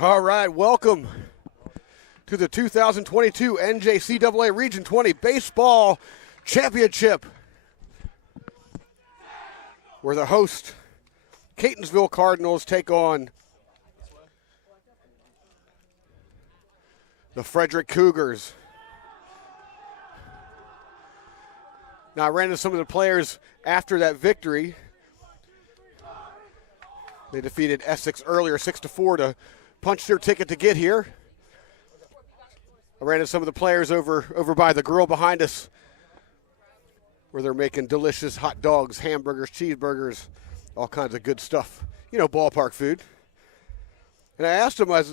All right, welcome to the 2022 NJCAA Region 20 Baseball Championship, where the host Catonsville Cardinals take on the Frederick Cougars. Now, I ran into some of the players after that victory. They defeated Essex earlier 6-4 to punch their ticket to get here. I ran into some of the players over by the grill behind us, where they're making delicious hot dogs, hamburgers, cheeseburgers, all kinds of good stuff. You know, ballpark food. And I asked them, I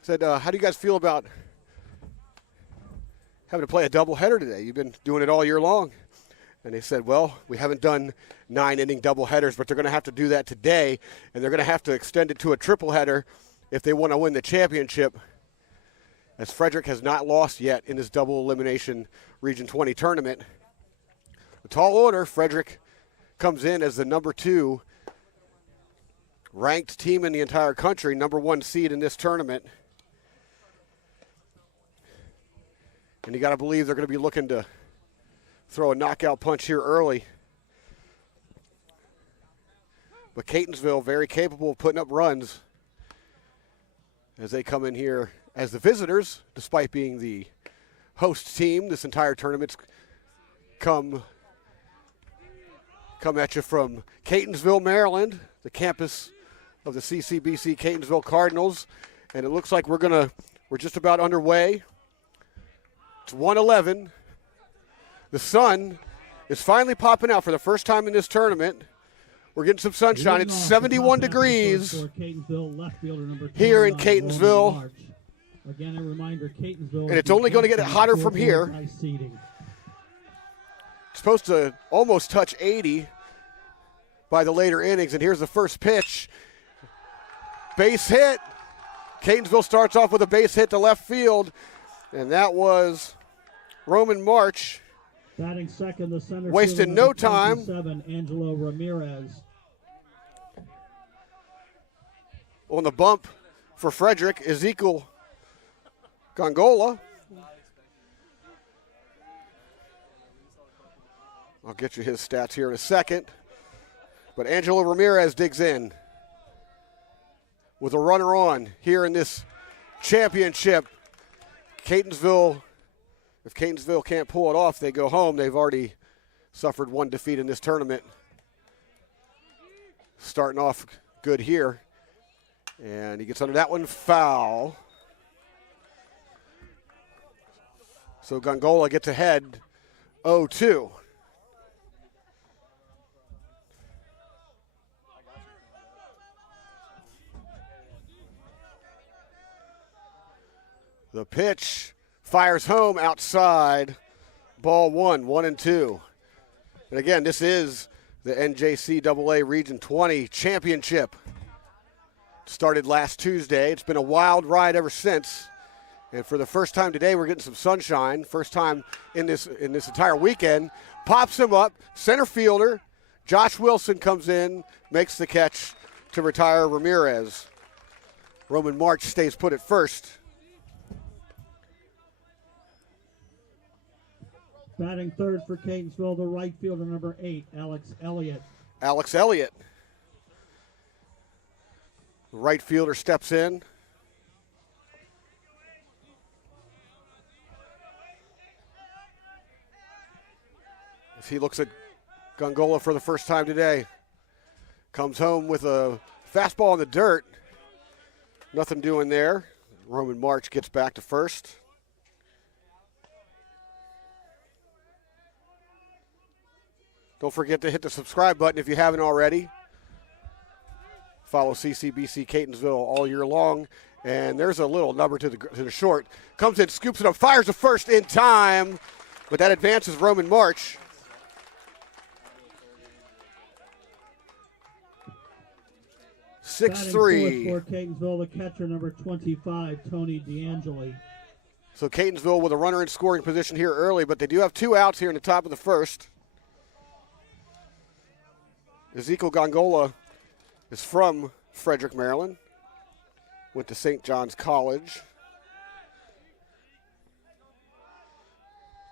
said, how do you guys feel about having to play a doubleheader today? You've been doing it all year long. And they said, well, we haven't done 9-inning doubleheaders, but they're going to have to do that today, and they're going to have to extend it to a tripleheader if they want to win the championship, as Frederick has not lost yet in this double elimination Region 20 tournament. A tall order. Frederick comes in as the number 2 ranked team in the entire country, number 1 seed in this tournament. And you got to believe they're going to be looking to throw a knockout punch here early. But Catonsville very capable of putting up runs as they come in here as the visitors, despite being the host team. This entire tournament's come at you from Catonsville, Maryland, the campus of the CCBC Catonsville Cardinals. And it looks like we're just about underway. It's 1:11. The sun is finally popping out for the first time in this tournament. We're getting some sunshine. It's 71 degrees here in Catonsville. Again, a reminder, Catonsville. And it's only going to get hotter from here. It's supposed to almost touch 80 by the later innings. And here's the first pitch. Base hit. Catonsville starts off with a base hit to left field. And that was Roman March. Batting second, the center wasted no time. Angelo Ramirez. On the bump for Frederick, Ezekiel Gongola. I'll get you his stats here in a second. But Angelo Ramirez digs in with a runner on here in this championship. Catonsville, if Catonsville can't pull it off, they go home. They've already suffered one defeat in this tournament. Starting off good here. And he gets under that one, foul. So Gongola gets ahead 0-2. The pitch fires home outside. Ball 1-1-2. And again, this is the NJCAA Region 20 Championship. Started last Tuesday. It's been a wild ride ever since. And for the first time today, we're getting some sunshine. First time in this entire weekend. Pops him up. Center fielder Josh Wilson comes in, makes the catch to retire Ramirez. Roman March stays put at first. Batting third for Catonsville, the right fielder, number 8, Alex Elliott. Alex Elliott. The right fielder steps in. As he looks at Gongola for the first time today. Comes home with a fastball in the dirt. Nothing doing there. Roman March gets back to first. Don't forget to hit the subscribe button if you haven't already. Follow CCBC Catonsville all year long. And there's a little number to the short. Comes in, scoops it up, fires the first in time. But that advances Roman March. Batting fourth for Catonsville, the catcher, number 25, Tony DeAngeli. So Catonsville with a runner in scoring position here early, but they do have 2 outs here in the top of the first. Ezekiel Gongola is from Frederick, Maryland. Went to St. John's College.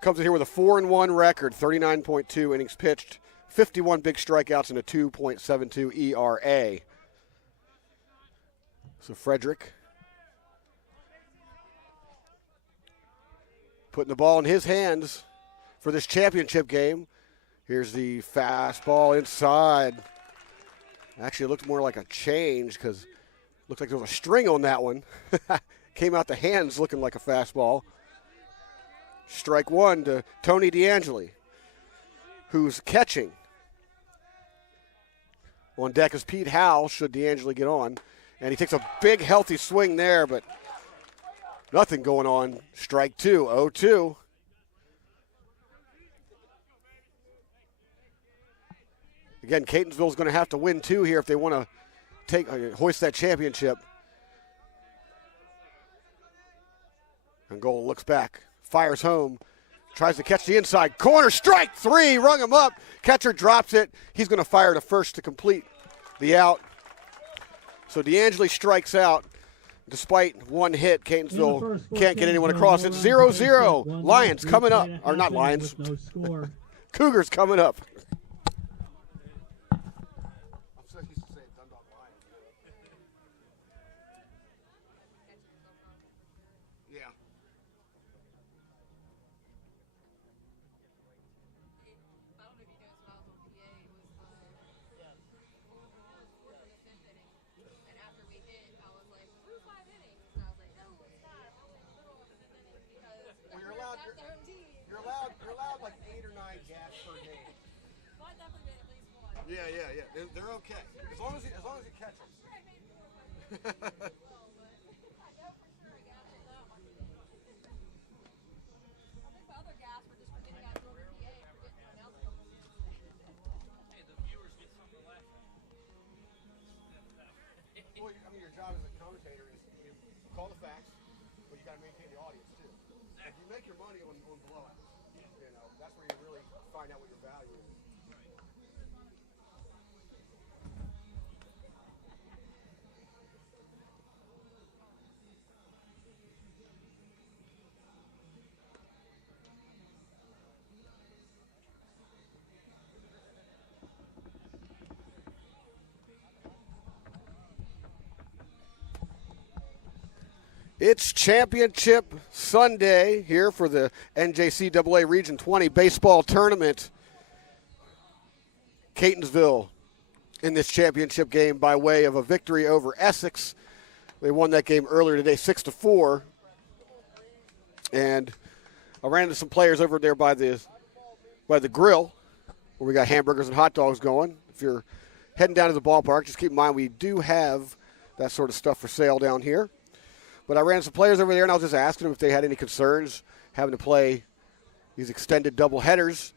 Comes in here with a 4-1 record, 39.2 innings pitched, 51 big strikeouts, and a 2.72 ERA. So Frederick putting the ball in his hands for this championship game. Here's the fastball inside. Actually, it looked more like a change because it looked like there was a string on that one. Came out the hands looking like a fastball. Strike one to Tony DeAngeli, who's catching. On deck is Pete Howell, should DeAngeli get on. And he takes a big, healthy swing there, but nothing going on. Strike two, 0-2. Again, Catonsville's going to have to win two here if they want to hoist that championship. Angola looks back, fires home, tries to catch the inside corner. Strike three, rung him up. Catcher drops it. He's going to fire to first to complete the out. So DeAngeli strikes out. Despite one hit, Catonsville can't get anyone across. It's 0-0. Lions coming up. Or not Lions. Cougars coming up. You're allowed like 8 or 9 gas per game. Well, I definitely made at least one. Yeah. They're okay. As long as you catch them. Well, I mean, your job as a commentator is you call the facts, but you got to maintain the audience too. If you make your money on blowouts, you know, that's where you really find out what your value is. It's Championship Sunday here for the NJCAA Region 20 baseball tournament. Catonsville in this championship game by way of a victory over Essex. They won that game earlier today, 6-4. And I ran into some players over there by the grill where we got hamburgers and hot dogs going. If you're heading down to the ballpark, just keep in mind we do have that sort of stuff for sale down here. But I ran into some players over there, and I was just asking them if they had any concerns having to play these extended doubleheaders.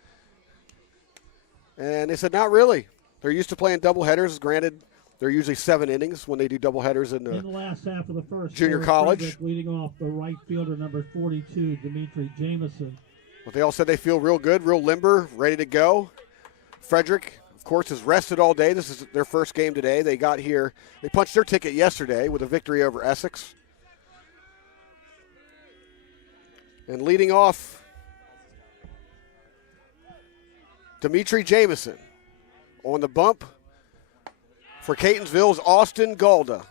And they said, not really. They're used to playing doubleheaders. Granted, they're usually 7 innings when they do doubleheaders in the last half of the first. Junior college. Frederick leading off the right fielder, number 42, Dimitri Jameson. But they all said they feel real good, real limber, ready to go. Frederick, of course, is rested all day. This is their first game today. They got here. They punched their ticket yesterday with a victory over Essex. And leading off, Dimitri Jameson. On the bump for Catonsville's Austin Galda.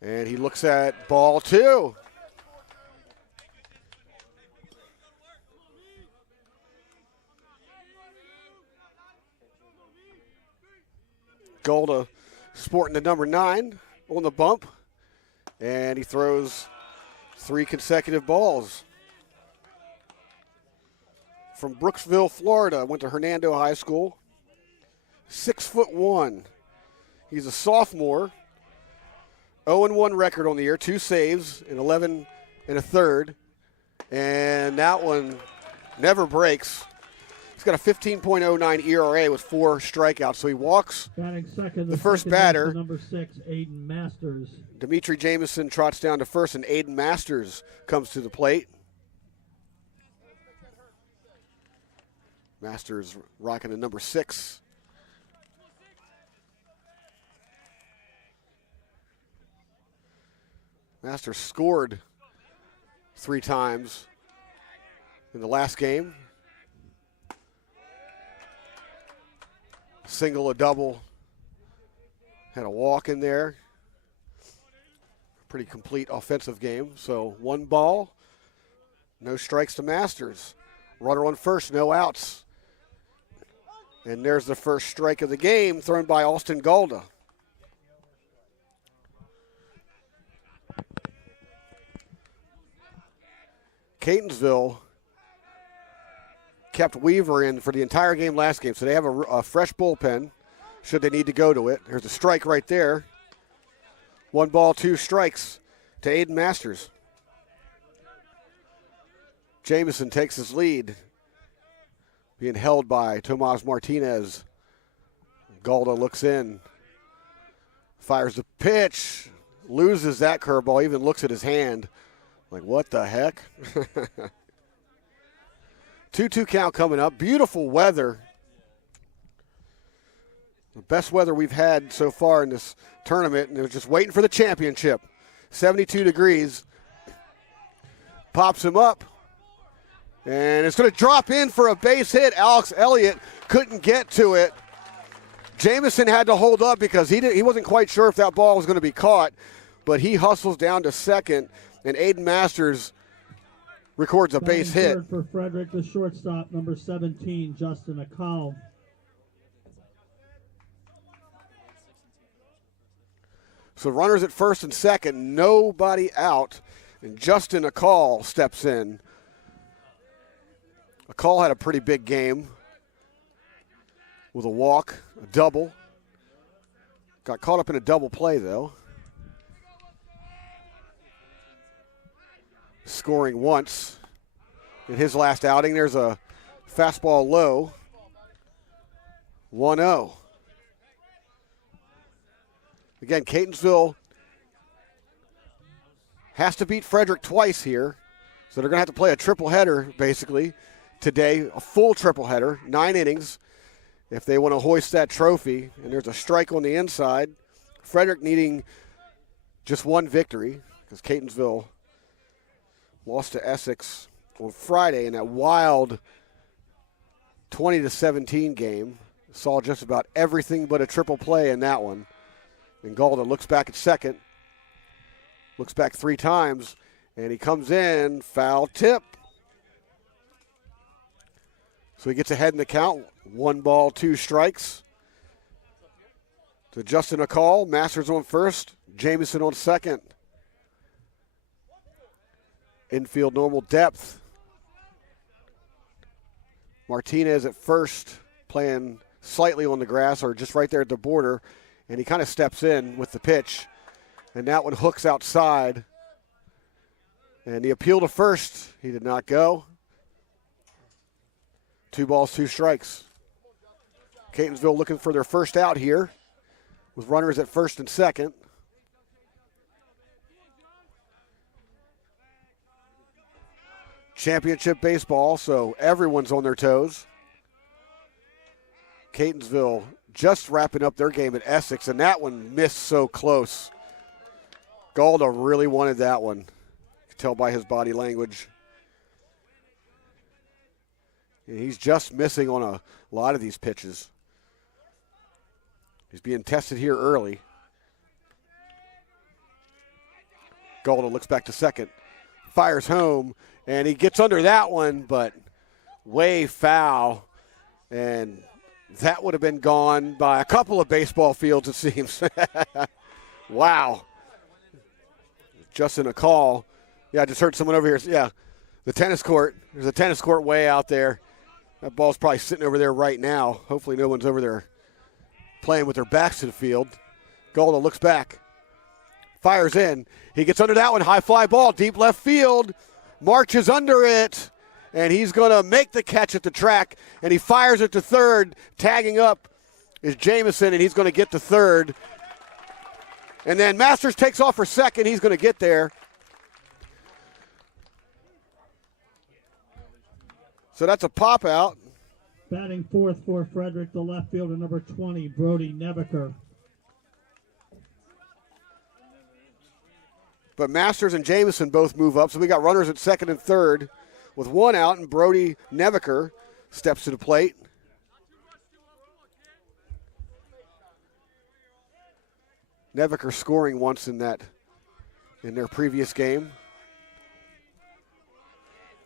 And he looks at ball 2. Galda sporting the number 9 on the bump, and he throws 3 consecutive balls. From Brooksville, Florida, went to Hernando High School. 6'1". He's a sophomore. 0-1 record on the year, 2 saves in 11 1/3, and that one never breaks. He's got a 15.09 ERA with 4 strikeouts, so he walks second, the first batter. Number 6, Aiden Masters. Dimitri Jameson trots down to first, and Aiden Masters comes to the plate. Masters rocking a number 6. Masters scored 3 times in the last game. Single, a double. Had a walk in there. Pretty complete offensive game. So 1 ball, no strikes to Masters. Runner on first, no outs. And there's the first strike of the game thrown by Austin Galda. Catonsville kept Weaver in for the entire game last game, so they have a fresh bullpen should they need to go to it. There's a strike right there. 1 ball, 2 strikes to Aiden Masters. Jamison takes his lead, being held by Tomas Martinez. Galda looks in, fires the pitch, loses that curveball, even looks at his hand. Like, what the heck? 2-2 count coming up. Beautiful weather. The best weather we've had so far in this tournament, and it was just waiting for the championship. 72 degrees. Pops him up. And it's going to drop in for a base hit. Alex Elliott couldn't get to it. Jamison had to hold up because he wasn't quite sure if that ball was going to be caught, but he hustles down to second, and Aiden Masters records a base hit. Third for Frederick, the shortstop, number 17, Justin Akal. So runners at first and second, nobody out, and Justin Akal steps in. Akal had a pretty big game with a walk, a double. Got caught up in a double play, though. Scoring once in his last outing. There's a fastball low. 1-0. Again, Catonsville has to beat Frederick twice here. So they're going to have to play a triple header, basically, today. A full triple header, 9 innings, if they want to hoist that trophy. And there's a strike on the inside. Frederick needing just 1 victory because Catonsville lost to Essex on Friday in that wild 20-17 game. Saw just about everything but a triple play in that one. And Galda looks back at second, looks back 3 times, and he comes in, foul tip. So he gets ahead in the count, 1 ball, 2 strikes. To Justin Akal, Masters on first, Jamison on second. Infield normal depth. Martinez at first, playing slightly on the grass or just right there at the border. And he kind of steps in with the pitch. And that one hooks outside. And the appeal to first, he did not go. 2 balls, 2 strikes. Catonsville looking for their first out here with runners at first and second. Championship baseball, so everyone's on their toes. Catonsville just wrapping up their game at Essex, and that one missed so close. Galda really wanted that one. You can tell by his body language. And he's just missing on a lot of these pitches. He's being tested here early. Galda looks back to second, fires home, and he gets under that one, but way foul. And that would have been gone by a couple of baseball fields, it seems. Wow. Justin Akal. Yeah, I just heard someone over here. Yeah, the tennis court. There's a tennis court way out there. That ball's probably sitting over there right now. Hopefully no one's over there playing with their backs to the field. Galda looks back. Fires in. He gets under that one. High fly ball. Deep left field. Marches under it. And he's going to make the catch at the track. And he fires it to third. Tagging up is Jamison, and he's going to get to third. And then Masters takes off for second. He's going to get there. So that's a pop out. Batting fourth for Frederick, the left fielder, number 20, Brody Nebeker. But Masters and Jamison both move up, so we got runners at second and third with one out, and Brody Nebeker steps to the plate. Nebeker scoring once in their previous game.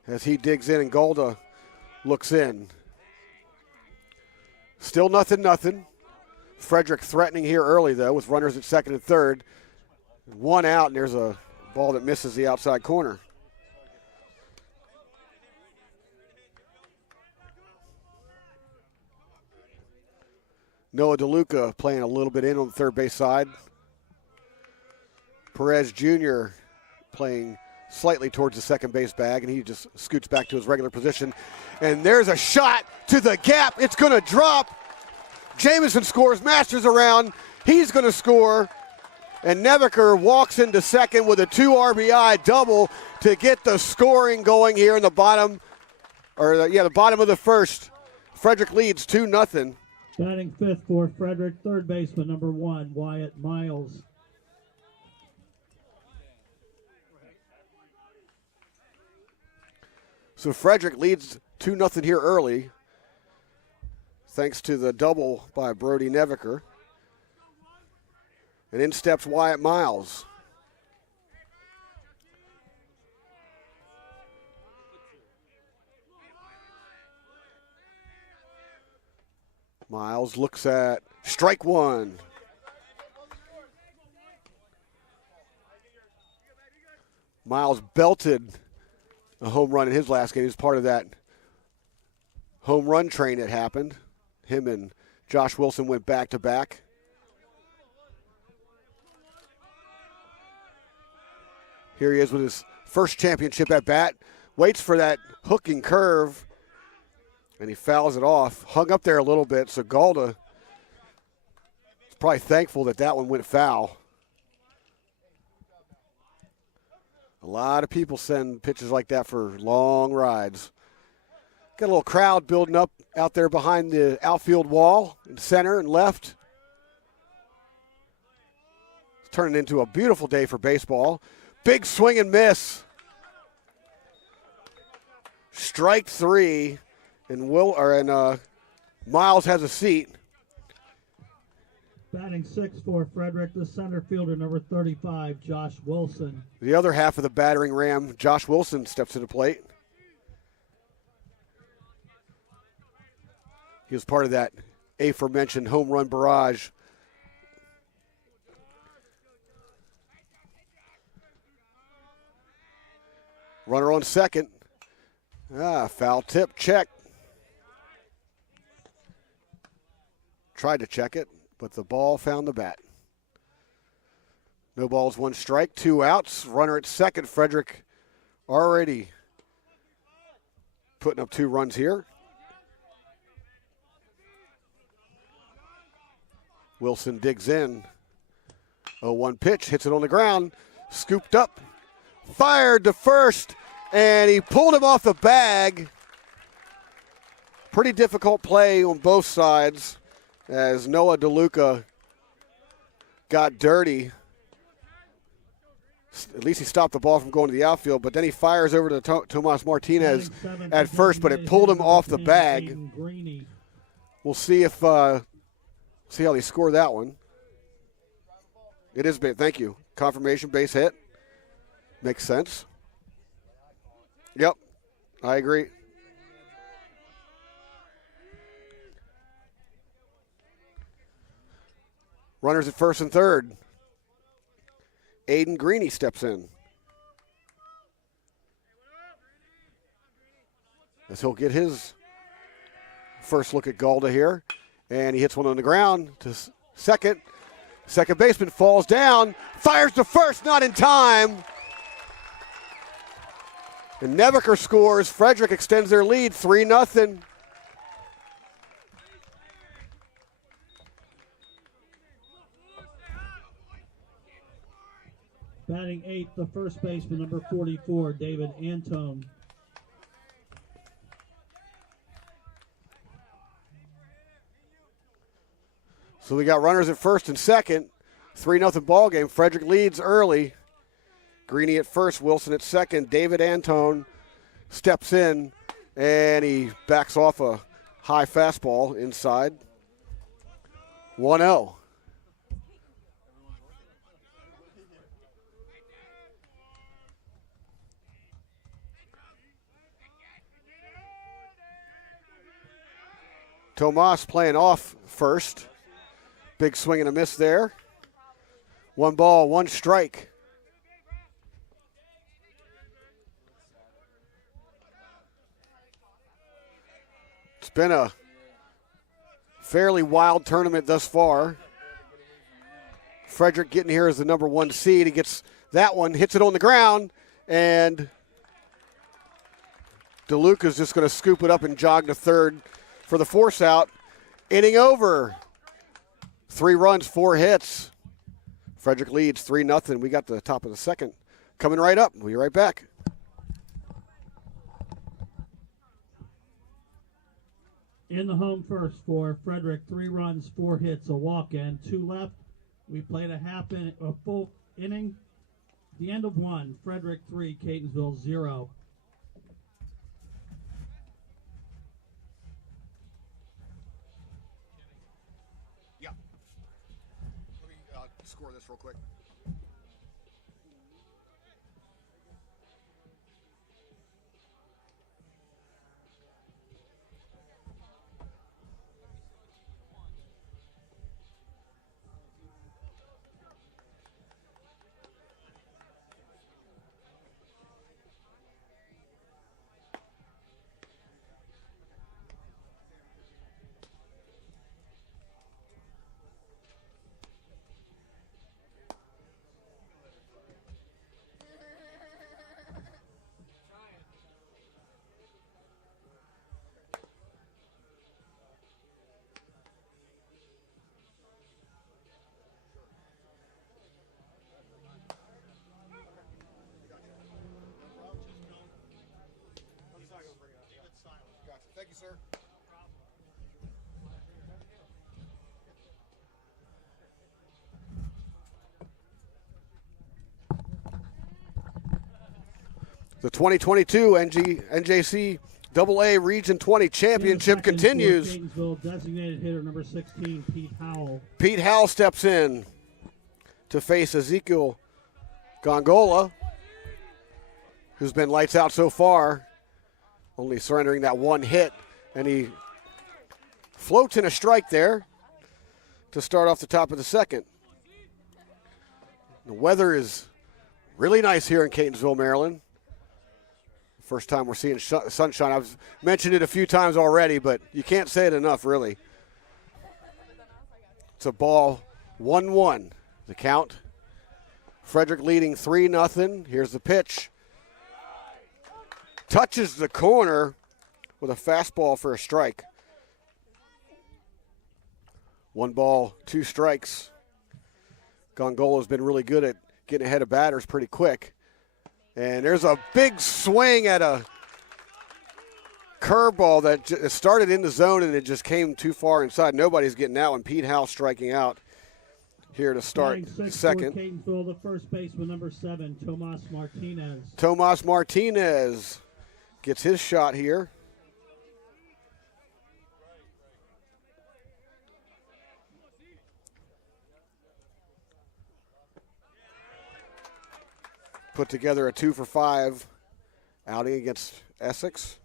As he digs in and Golda looks in. Still nothing. Frederick threatening here early, though, with runners at second and third. One out, and there's a ball that misses the outside corner. Noah DeLuca playing a little bit in on the third base side. Perez Jr. playing slightly towards the second base bag, and he just scoots back to his regular position. And there's a shot to the gap. It's going to drop. Jamison scores. Masters around. He's going to score. And Nebeker walks into second with a 2 RBI double to get the scoring going here in the bottom, the bottom of the first. Frederick leads 2-0. Batting fifth for Frederick, third baseman, number 1, Wyatt Miles. So Frederick leads 2-0 here early, thanks to the double by Brody Nebeker. And in steps Wyatt Miles. Miles looks at strike one. Miles belted a home run in his last game. He was part of that home run train that happened. Him and Josh Wilson went back to back. Here he is with his first championship at bat. Waits for that hooking curve, and he fouls it off. Hung up there a little bit, so Golda is probably thankful that that one went foul. A lot of people send pitches like that for long rides. Got a little crowd building up out there behind the outfield wall in center and left. It's turning into a beautiful day for baseball. Big swing and miss. Strike three, and Miles has a seat. Batting sixth for Frederick, the center fielder, number 35, Josh Wilson. The other half of the battering ram, Josh Wilson, steps to the plate. He was part of that aforementioned home run barrage. Runner on second. Foul tip, check. Tried to check it, but the ball found the bat. No balls, 1 strike, 2 outs. Runner at second. Frederick already putting up 2 runs here. Wilson digs in. 0-1 pitch, hits it on the ground. Scooped up. Fired to first, and he pulled him off the bag. Pretty difficult play on both sides as Noah DeLuca got dirty. At least he stopped the ball from going to the outfield, but then he fires over to Tomas Martinez at first, but it pulled him off the bag. We'll see how they score that one. It is big. Thank you. Confirmation base hit. Makes sense. Yep, I agree. Runners at first and third. Aiden Greeny steps in. As he'll get his first look at Golda here. And he hits one on the ground to second. Second baseman falls down. Fires to first, not in time. And Nebeker scores. Frederick extends their lead 3-0. Batting eighth, the first baseman, number 44, David Antone. So we got runners at first and second. 3-0 ball game. Frederick leads early. Greeny at first, Wilson at second. David Antone steps in, and he backs off a high fastball inside. 1-0. Tomas playing off first. Big swing and a miss there. 1 ball, 1 strike. It's been a fairly wild tournament thus far. Frederick getting here as the number 1 seed. He gets that one, hits it on the ground, and DeLuca's just going to scoop it up and jog to third for the force out. Inning over. 3 runs, 4 hits. Frederick leads 3-0. We got the top of the second coming right up. We'll be right back. In the home first for Frederick, 3 runs, 4 hits, a walk, and 2 left. We played a full inning. The end of 1, Frederick 3, Catonsville 0. Yeah. Let me score this real quick. Thank you, sir. The 2022 NJCAA Region 20 Championship continues. Catonsville designated hitter number 16, Pete Howell. Pete Howell steps in to face Ezekiel Gongola, who's been lights out so far, only surrendering that 1 hit, and he floats in a strike there to start off the top of the second. The weather is really nice here in Catonsville, Maryland. First time we're seeing sunshine. I've mentioned it a few times already, but you can't say it enough, really. It's a ball, 1-1, the count. Frederick leading 3-0. Here's the pitch. Touches the corner with a fastball for a strike. 1 ball, 2 strikes. Gongola's been really good at getting ahead of batters pretty quick. And there's a big swing at a curveball that started in the zone and it just came too far inside. Nobody's getting that one. Pete Howell striking out here to start second. Catonsville, the first baseman, number 7, Tomas Martinez. Tomas Martinez gets his shot here. Put together a 2-for-5 outing against Essex.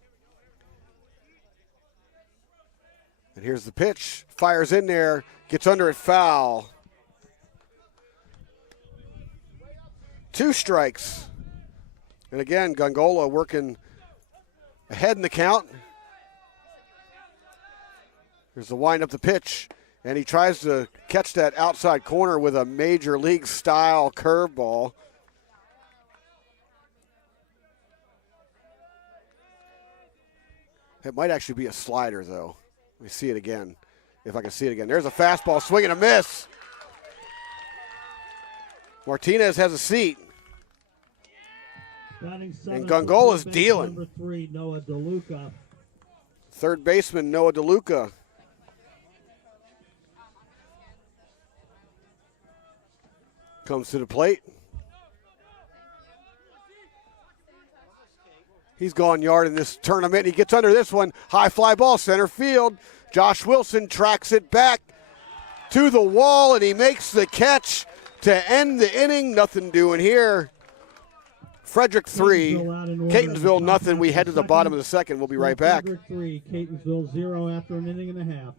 And here's the pitch. Fires in there, gets under it, foul. 2 strikes. And again, Gongola working ahead in the count. Here's the wind up the pitch. And he tries to catch that outside corner with a major league style curveball. It might actually be a slider, though. Let me see it again, if I can see it again. There's a fastball, swing and a miss. Martinez has a seat. And Gongola's dealing. Number 3, Noah DeLuca. Third baseman, Noah DeLuca. comes to the plate. He's gone yard in this tournament. He gets under this one. High fly ball, center field. Josh Wilson tracks it back to the wall, and he makes the catch to end the inning. Nothing doing here. Frederick 3, Catonsville nothing. We head to the bottom of the second. We'll be right back. Frederick 3, Catonsville 0 after an inning and a half.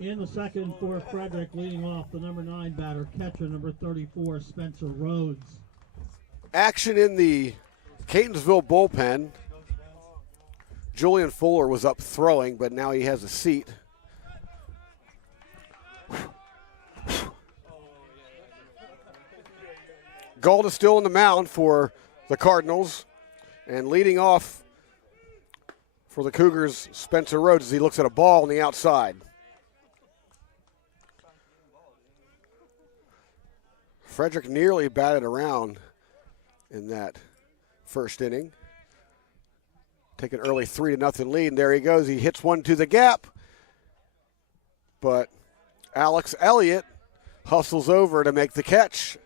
In the second for Frederick, leading off the number 9 batter, catcher number 34, Spencer Rhodes. Action in the Catonsville bullpen. Julian Fuller was up throwing, but now he has a seat. Gold is still on the mound for the Cardinals, and leading off for the Cougars, Spencer Rhodes, as he looks at a ball on the outside. Frederick nearly batted around in that first inning. Take an early 3-0 lead, and there he goes. He hits one to the gap, but Alex Elliott hustles over to make the catch.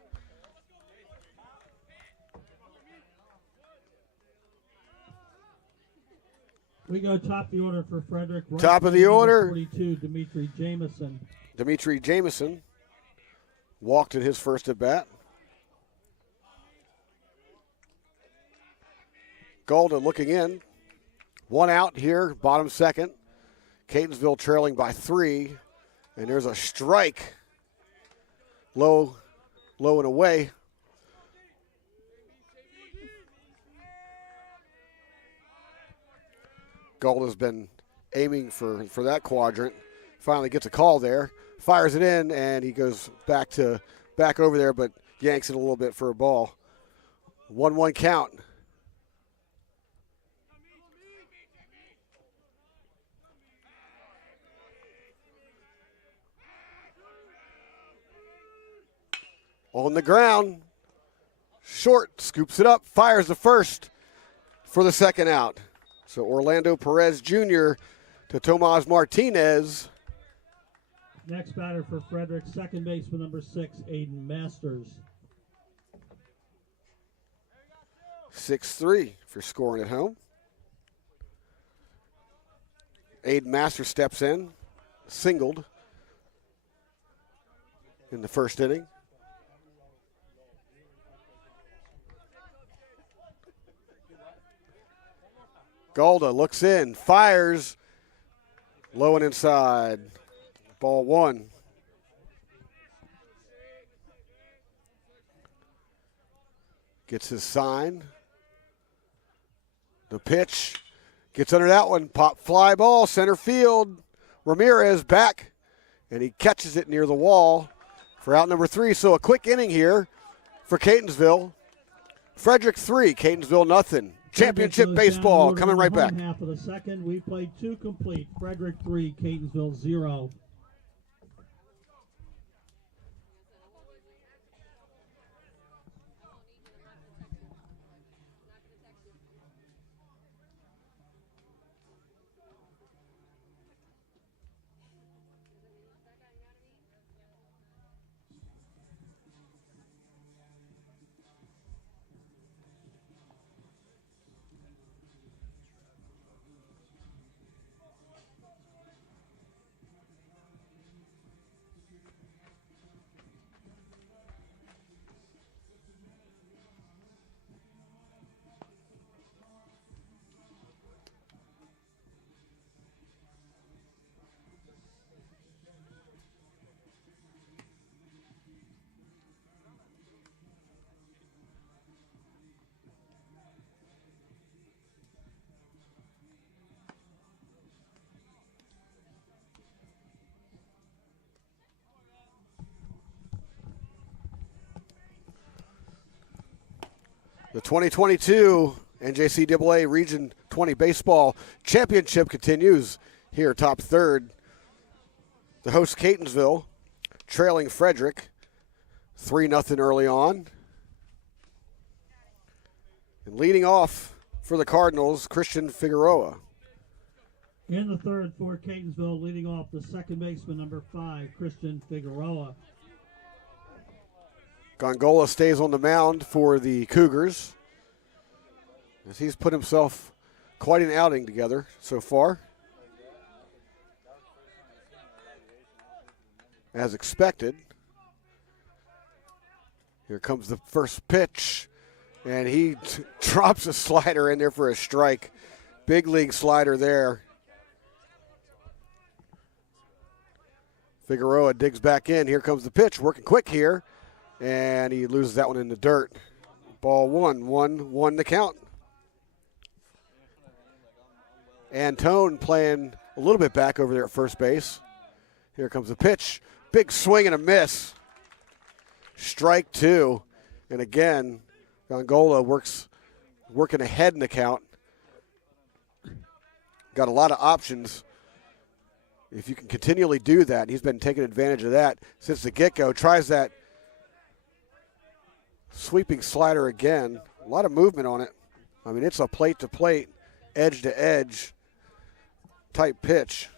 We go top of the order for Frederick. Right, top of the order. 42, Dimitri Jamison. Dimitri Jamison walked in his first at bat. Golden looking in. One out here, bottom second. Catonsville trailing by 3. And there's a strike. Low and away. Golden's been aiming for that quadrant. Finally gets a call there. Fires it in, and he goes back over there, but yanks it a little bit for a ball. 1-1 count. On the ground. Short, scoops it up, fires the first for the second out. So Orlando Perez Jr. to Tomas Martinez. Next batter for Frederick, second baseman number 6, Aiden Masters. 6-3 for scoring at home. Aiden Masters steps in, singled in the first inning. Golda looks in, fires, low and inside. Ball 1. Gets his sign. The pitch. Gets under that one. Pop fly ball, center field. Ramirez back, and he catches it near the wall for out number 3. So a quick inning here for Catonsville. Frederick 3, Catonsville nothing. Championship baseball coming right back. Half of the second, we played 2 complete. Frederick 3, Catonsville 0. The 2022 NJCAA Region 20 Baseball Championship continues here, top third. The host Catonsville trailing Frederick 3-0 early on. And leading off for the Cardinals, Christian Figueroa. In the third for Catonsville, leading off the second baseman, number 5, Christian Figueroa. Gongola stays on the mound for the Cougars, as he's put himself quite an outing together so far. As expected. Here comes the first pitch, and he drops a slider in there for a strike. Big league slider there. Figueroa digs back in. Here comes the pitch, working quick here, and he loses that one in the dirt. Ball 1-1 the count. Antone playing a little bit back over there at first base. Here comes the pitch. Big swing and a miss. Strike 2. And again, Gongola working ahead in the count. Got a lot of options. If you can continually do that, he's been taking advantage of that since the get-go. Tries that sweeping slider again. A lot of movement on it. I mean, it's a plate-to-plate, edge-to-edge type pitch.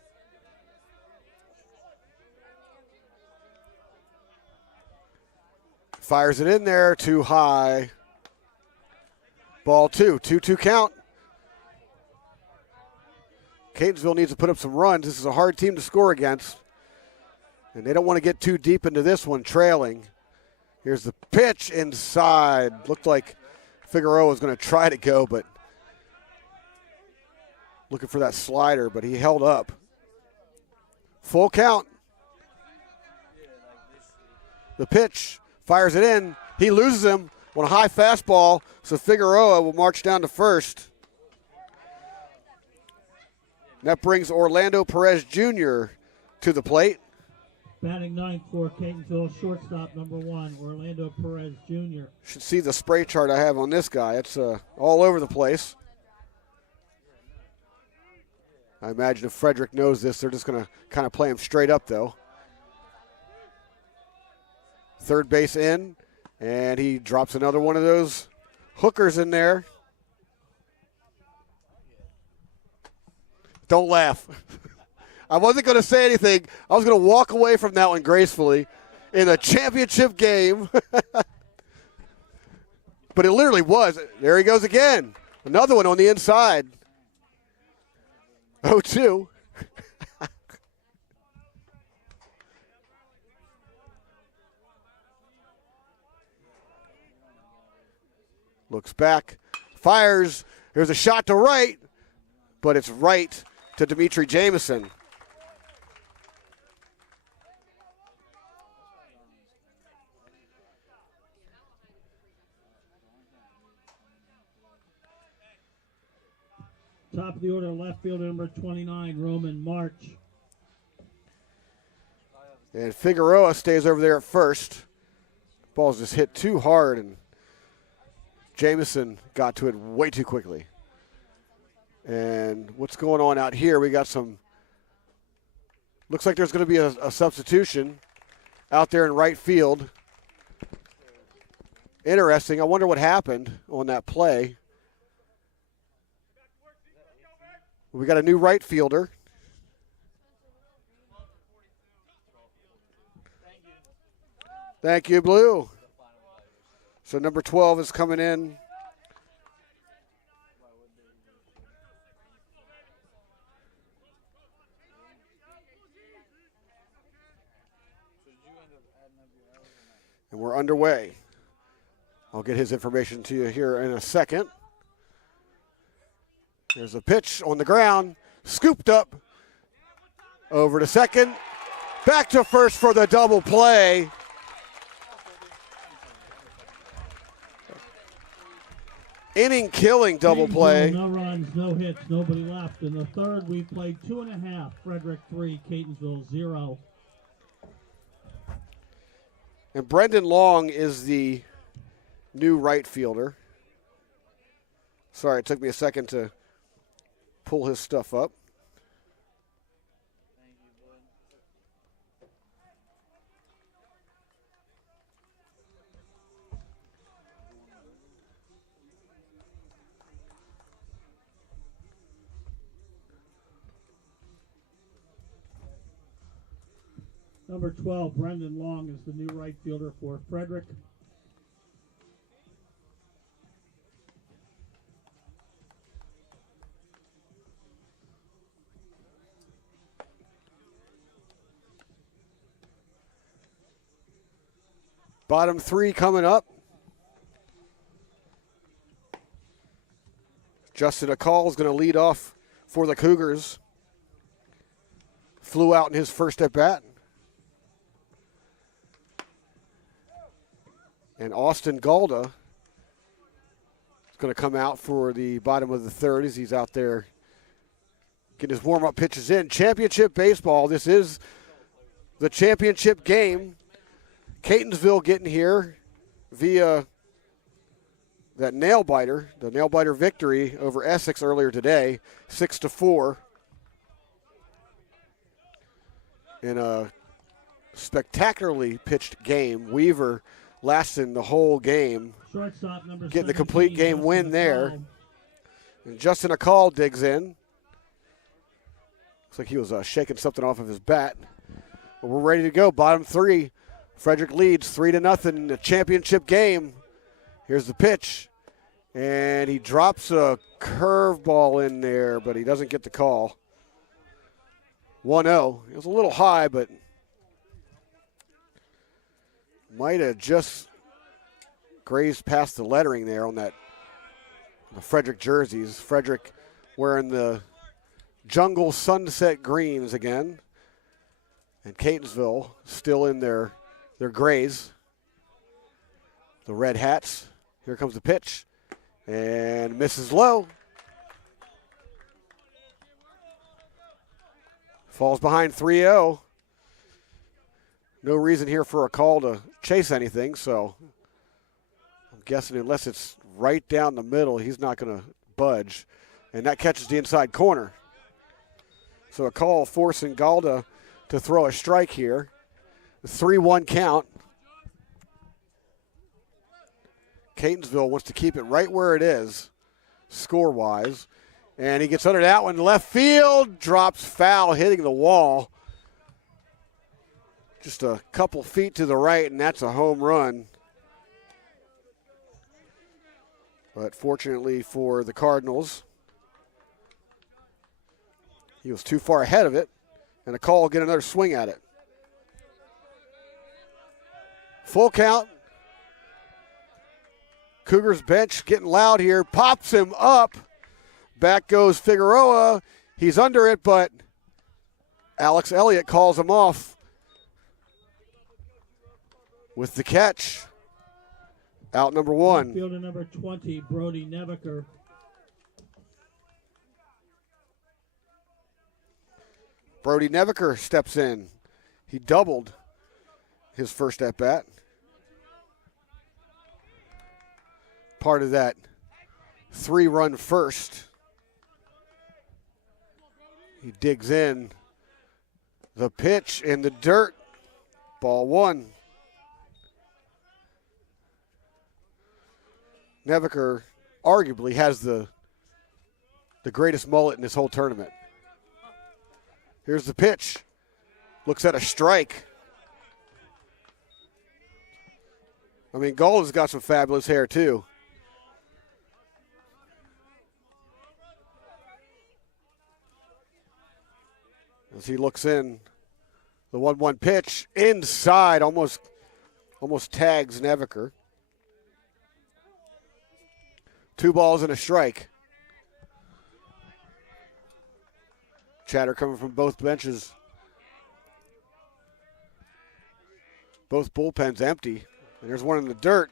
Fires it in there, too high. Ball 2, 2-2 count. Catonsville needs to put up some runs. This is a hard team to score against, and they don't want to get too deep into this one, trailing. Here's the pitch inside. Looked like Figueroa was going to try to go, but looking for that slider, but he held up. Full count. The pitch, fires it in. He loses him on a high fastball, so Figueroa will march down to first. That brings Orlando Perez Jr. to the plate. Batting ninth for Catonsville, shortstop number 1, Orlando Perez Jr. Should see the spray chart I have on this guy. It's all over the place. I imagine if Frederick knows this, they're just going to kind of play him straight up, though. Third base in, and he drops another one of those hookers in there. Don't laugh. I wasn't going to say anything. I was going to walk away from that one gracefully in a championship game. But it literally was. There he goes again. Another one on the inside. 0-2. Looks back. Fires. There's a shot to right, but it's right to Dimitri Jamison. Top of the order, left fielder number 29, Roman March. And Figueroa stays over there at first. Ball's just hit too hard, and Jamison got to it way too quickly. And what's going on out here? We got some, looks like there's going to be a substitution out there in right field. Interesting. I wonder what happened on that play. We got a new right fielder. Thank you, Blue. So number 12 is coming in. And we're underway. I'll get his information to you here in a second. There's a pitch on the ground, scooped up, over to second, back to first for the double play. Inning-killing double play. No runs, no hits, nobody left. In the third, we played 2.5. Frederick 3, Catonsville 0. And Brendan Long is the new right fielder. Sorry, it took me a second to pull his stuff up. Number 12, Brendan Long, is the new right fielder for Frederick. Bottom three coming up. Justin Akal is going to lead off for the Cougars. Flew out in his first at bat. And Austin Galda is going to come out for the bottom of the third as he's out there getting his warm-up pitches in. Championship baseball. This is the championship game. Catonsville getting here via that nail-biter, the nail-biter victory over Essex earlier today, 6-4. In a spectacularly pitched game. Weaver lasting the whole game, Shortstop number getting the 17, complete game Justin win there. Akal. And Justin Akal digs in. Looks like he was shaking something off of his bat. But we're ready to go. Bottom three. Frederick leads 3-0 in the championship game. Here's the pitch. And he drops a curveball in there, but he doesn't get the call. 1-0. It was a little high, but might have just grazed past the lettering there on that the Frederick jerseys. Frederick wearing the jungle sunset greens again. And Catonsville still in their grays. The red hats. Here comes the pitch. And misses low. Falls behind 3-0. No reason here for a call to chase anything, so I'm guessing unless it's right down the middle, he's not going to budge. And that catches the inside corner. So a call forcing Galda to throw a strike here. The 3-1 count. Catonsville wants to keep it right where it is, score-wise. And he gets under that one. Left field, drops foul, hitting the wall. Just a couple feet to the right, and that's a home run. But fortunately for the Cardinals, he was too far ahead of it, and Akal will get another swing at it. Full count. Cougars bench getting loud here. Pops him up. Back goes Figueroa. He's under it, but Alex Elliott calls him off with the catch. Out number one. Fielder number 20, Brody Neviker. Brody Neviker steps in. He doubled his first at-bat. Part of that 3-run first. He digs in. The pitch in the dirt. Ball one. Neviker arguably has the greatest mullet in this whole tournament. Here's the pitch. Looks at a strike. I mean, Galda's got some fabulous hair, too. As he looks in, the 1-1 pitch inside, almost tags Neviker. 2 balls and a strike. Chatter coming from both benches. Both bullpens empty. And there's one in the dirt.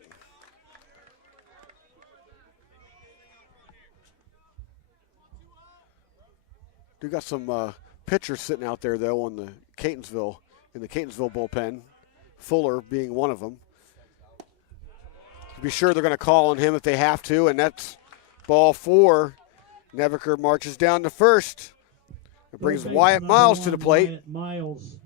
We got some pitchers sitting out there, though, in the Catonsville bullpen. Fuller being one of them. To be sure, they're going to call on him if they have to, and that's Ball 4. Neviker marches down to first. It brings Third Wyatt base, Miles number to the plate. Wyatt Miles.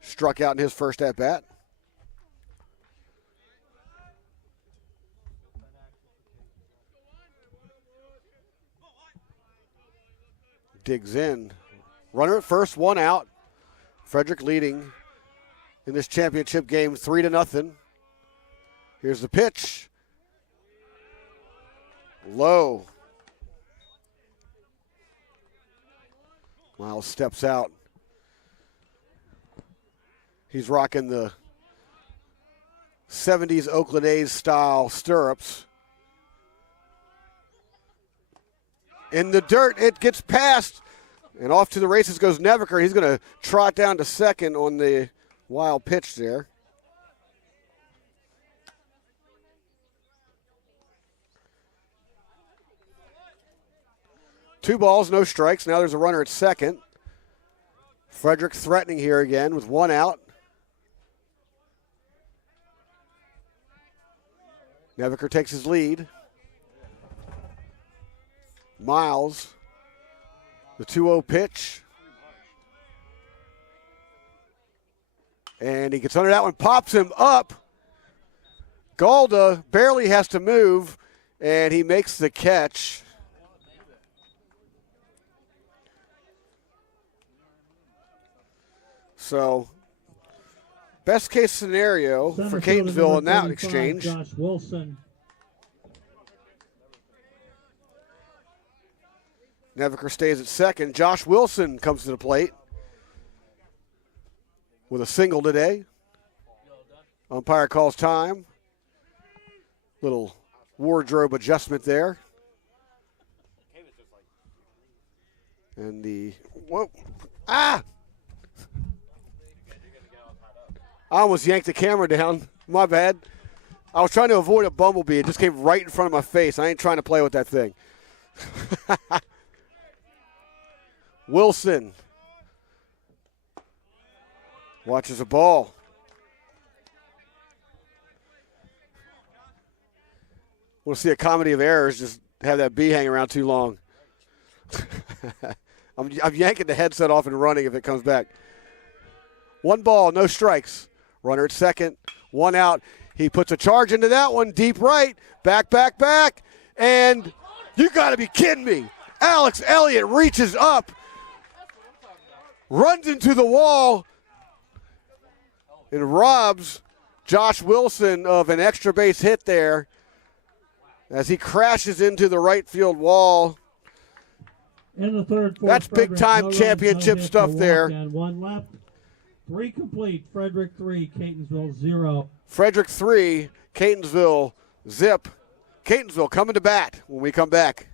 Struck out in his first at-bat. Digs in. Runner at first, 1 out. Frederick leading in this championship game 3-0. Here's the pitch. Low. Miles steps out. He's rocking the 70s Oakland A's style stirrups. In the dirt, it gets past. And off to the races goes Neviker. He's going to trot down to second on the wild pitch there. Two balls, no strikes. Now there's a runner at second. Frederick threatening here again with 1 out. Neviker takes his lead. Miles, the 2-0 pitch. And he gets under that one, pops him up. Galda barely has to move, and he makes the catch. So, best case scenario for Catonsville in that exchange. Josh Wilson. Neviker stays at second. Josh Wilson comes to the plate with a single today. Umpire calls time. Little wardrobe adjustment there. And I almost yanked the camera down. My bad. I was trying to avoid a bumblebee. It just came right in front of my face. I ain't trying to play with that thing. Wilson watches a ball. We'll see a comedy of errors. Just have that bee hang around too long. I'm yanking the headset off and running if it comes back. 1 ball, no strikes. Runner at second, 1 out. He puts a charge into that one, deep right, back, and you got to be kidding me. Alex Elliott reaches up, runs into the wall, and robs Josh Wilson of an extra base hit there as he crashes into the right field wall. In the third, that's big-time championship stuff there. And 1 left. 3 complete. Frederick 3, Catonsville 0. Frederick 3, Catonsville 0. Catonsville coming to bat when we come back.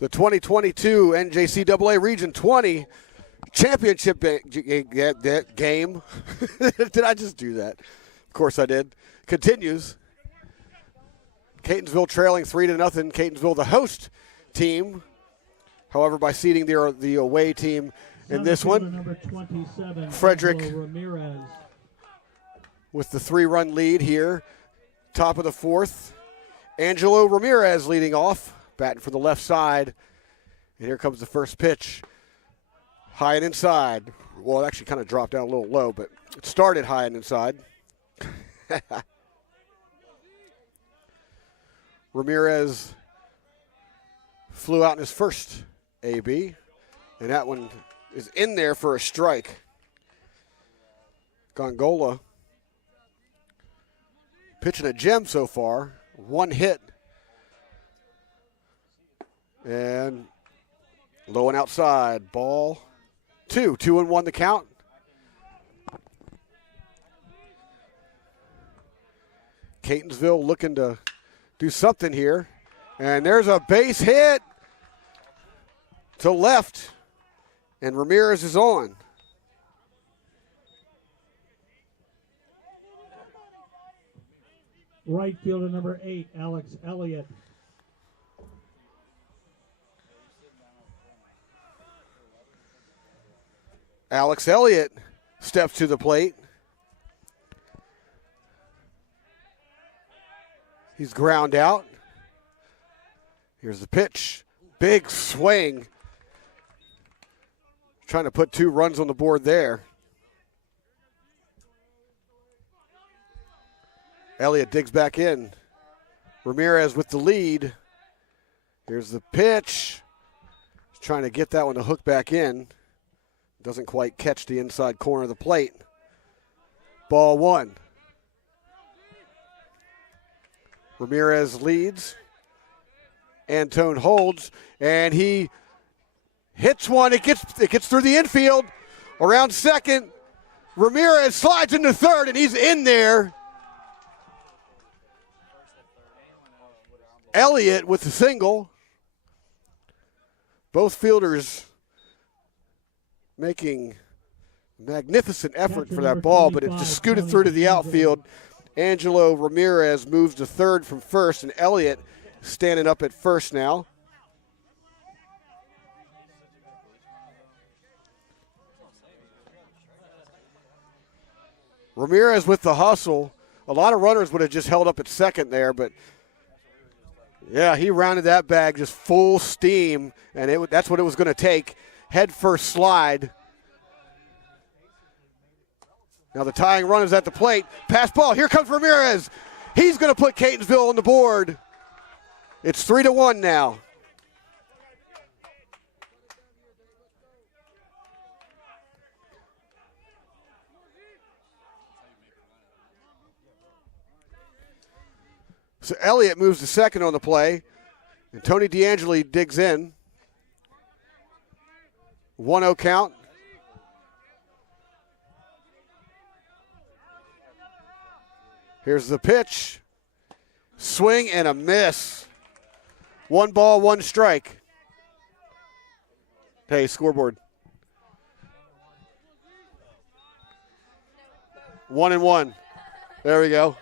The 2022 NJCAA Region 20 championship game. Did I just do that? Of course I did. Continues. Catonsville trailing 3-0. Catonsville the host team. However, by seeding the away team in this one, number 27, Frederick Ramirez. With the 3-run lead here. Top of the 4th. Angelo Ramirez leading off. Batting for the left side. And here comes the first pitch. High and inside. Well, it actually kind of dropped down a little low, but it started high and inside. Ramirez flew out in his first AB, and that one is in there for a strike. Gongola pitching a gem so far. 1 hit. And low and outside. Ball 2. 2-1 the count. Catonsville looking to do something here. And there's a base hit to left. And Ramirez is on. Right fielder number 8, Alex Elliott. Alex Elliott steps to the plate. He's ground out. Here's the pitch. Big swing. Trying to put 2 runs on the board there. Elliott digs back in. Ramirez with the lead. Here's the pitch. He's trying to get that one to hook back in. Doesn't quite catch the inside corner of the plate. Ball 1. Ramirez leads. Antone holds, and he hits one. It gets through the infield, around second. Ramirez slides into third, and he's in there. Elliott with the single. Both fielders making magnificent effort for that ball, but it just scooted through to the outfield. Angelo Ramirez moves to third from first, and Elliott standing up at first now. Ramirez with the hustle. A lot of runners would have just held up at second there, but yeah, he rounded that bag just full steam, and that's what it was going to take. Head first slide. Now the tying run is at the plate. Pass ball. Here comes Ramirez. He's going to put Catonsville on the board. It's 3-1 now. So Elliott moves to second on the play, and Tony DeAngeli digs in. 1-0 count. Here's the pitch. Swing and a miss. 1 ball, 1 strike. Hey, scoreboard. 1-1. There we go.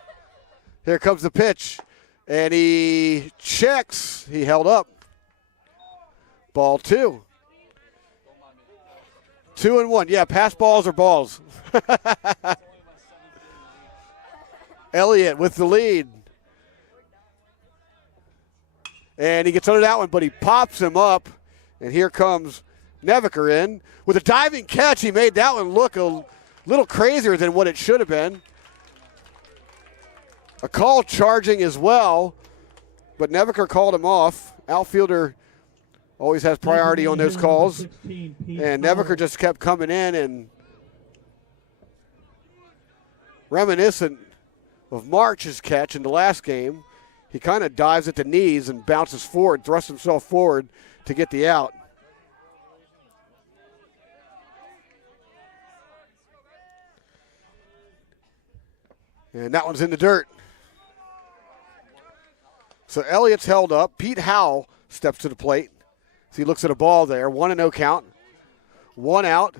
Here comes the pitch. And he checks. He held up. Ball 2. 2-1. Yeah, pass balls are balls. Elliott with the lead. And he gets under that one, but he pops him up. And here comes Neviker in. With a diving catch, he made that one look a little crazier than what it should have been. A call charging as well, but Neviker called him off. Outfielder always has priority on those calls. And Neviker just kept coming in, and reminiscent of March's catch in the last game, he kind of dives at the knees and bounces forward, thrusts himself forward to get the out. And that one's in the dirt. So Elliott's held up. Pete Howell steps to the plate. So he looks at a ball there. 1-0 count. 1 out.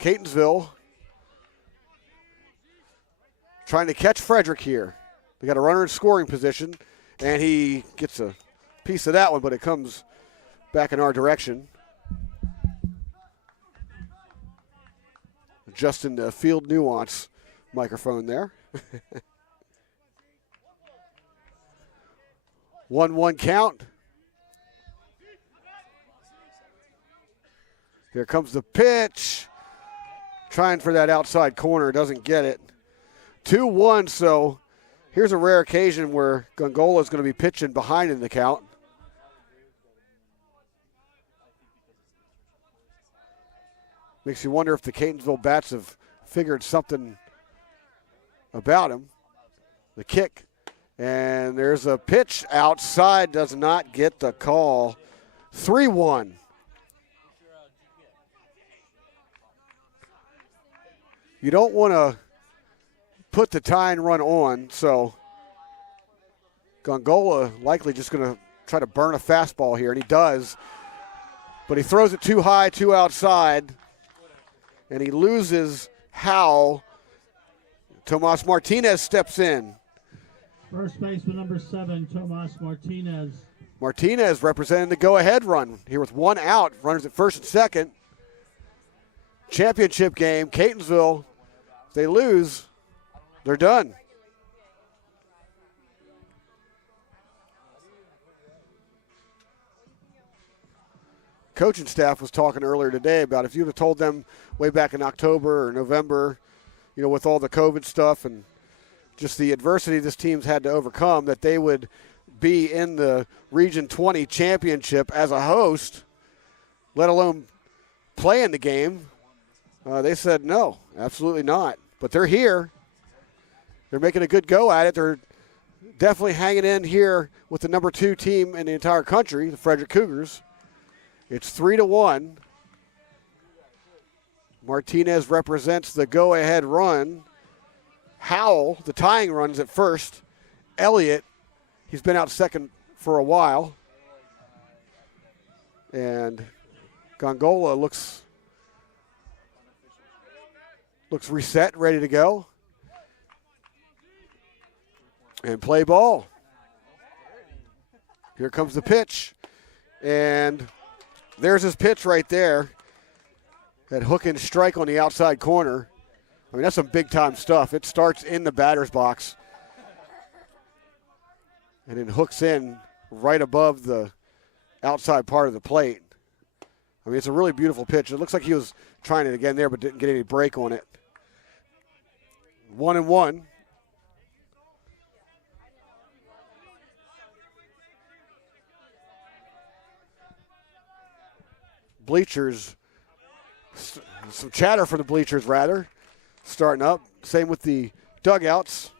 Catonsville trying to catch Frederick here. They got a runner in scoring position, and he gets a piece of that one, but it comes back in our direction. Adjusting the field nuance microphone there. 1-1 count. Here comes the pitch. Trying for that outside corner, doesn't get it. 2-1, so Here's a rare occasion where Gongola is going to be pitching behind in the count. Makes you wonder if the Catonsville bats have figured something about him. The kick, and there's a pitch outside, does not get the call. 3-1. You don't want to put the tying run on, so Gongola likely just going to try to burn a fastball here, and he does. But he throws it too high, too outside, and he loses Howell. Tomas Martinez steps in. First baseman number 7, Tomas Martinez. Martinez representing the go-ahead run here with 1 out. Runners at first and second. Championship game, Catonsville. If they lose, they're done. Coaching staff was talking earlier today about if you'd have told them way back in October or November, you know, with all the COVID stuff and just the adversity this team's had to overcome, that they would be in the Region 20 championship as a host, let alone play in the game. They said no, absolutely not. But they're here. They're making a good go at it. They're definitely hanging in here with the number 2 team in the entire country, the Frederick Cougars. It's 3-1. Martinez represents the go-ahead run. Howell, the tying runs at first. Elliott, he's been out second for a while. And Gongola looks reset, ready to go. And play ball. Here comes the pitch. And there's his pitch right there. That hook and strike on the outside corner. I mean, that's some big-time stuff. It starts in the batter's box and then hooks in right above the outside part of the plate. I mean, it's a really beautiful pitch. It looks like he was trying it again there but didn't get any break on it. 1-1. Bleachers, some chatter from the bleachers, rather, starting up. Same with the dugouts.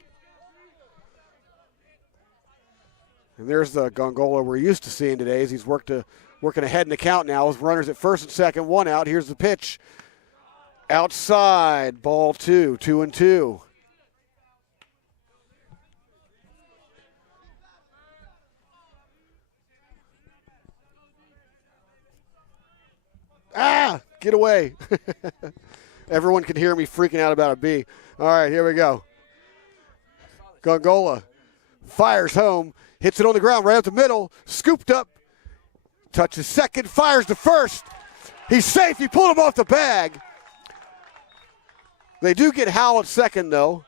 And there's the Gongola we're used to seeing today as he's working ahead in the count now with runners at first and second, 1 out. Here's the pitch. Outside, ball 2, 2-2. Get away. Everyone can hear me freaking out about a bee. All right, here we go. Gongola fires home, hits it on the ground right up the middle, scooped up, touches second, fires to first. He's safe. He pulled him off the bag. They do get Howell at second, though,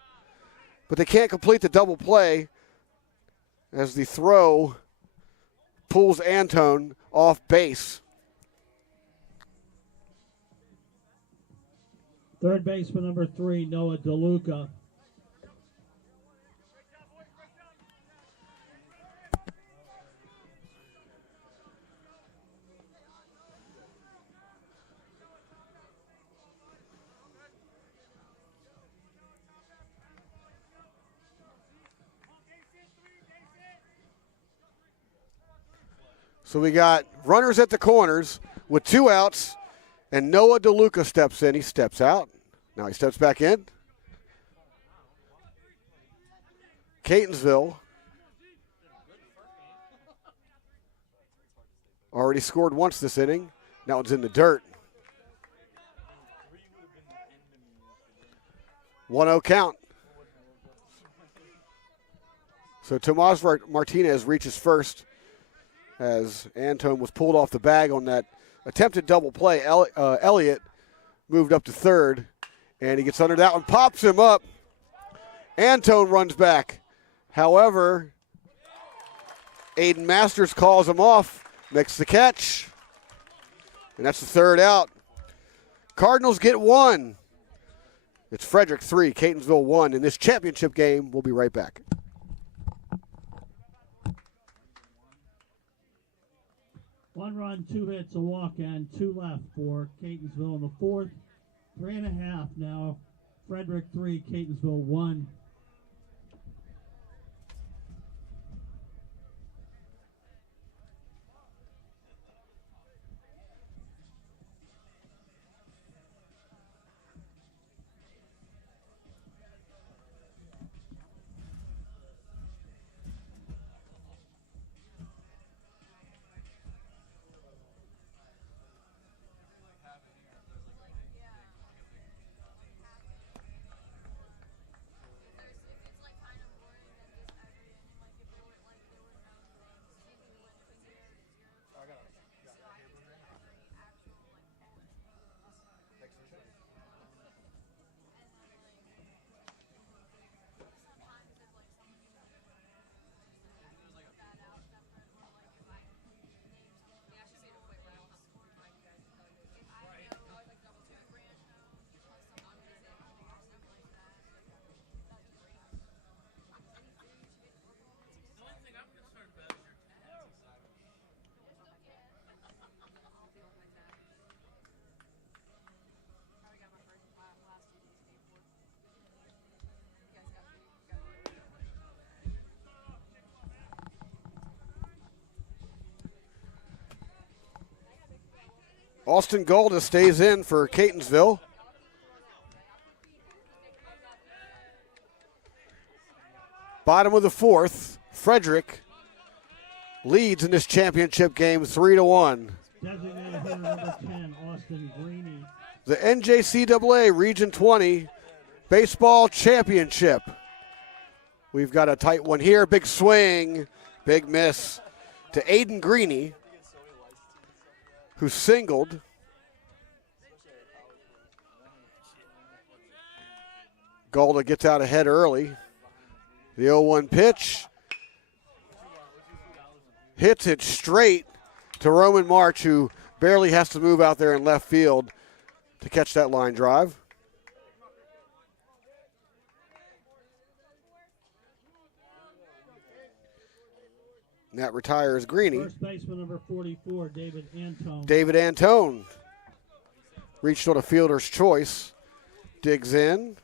but they can't complete the double play as the throw pulls Antone off base. Third baseman number 3, Noah DeLuca. So we got runners at the corners with 2 outs. And Noah DeLuca steps in. He steps out. Now he steps back in. Catonsville already scored once this inning. That one's in the dirt. 1-0 count. So Tomas Martinez reaches first as Antone was pulled off the bag on that attempted double play. Elliott moved up to third, and he gets under that one, pops him up. Antone runs back. However, Aiden Masters calls him off, makes the catch, and that's the 3rd out. Cardinals get 1. It's Frederick 3, Catonsville 1 in this championship game. We'll be right back. 1 run, 2 hits, a walk, and 2 left for Catonsville in the fourth. 3.5 now. Frederick 3, Catonsville 1. Austin Golda stays in for Catonsville. Bottom of the fourth, Frederick leads in this championship game 3-1. Designated hitter number 10, Austin Greeny. The NJCAA Region 20 Baseball Championship. We've got a tight one here. Big swing, big miss to Aiden Greeny, who singled. Golda gets out ahead early. The 0-1 pitch. Hits it straight to Roman March, who barely has to move out there in left field to catch that line drive. And that retires Greeny. First baseman number 44, David Antone. David Antone reached on a fielder's choice. Digs in.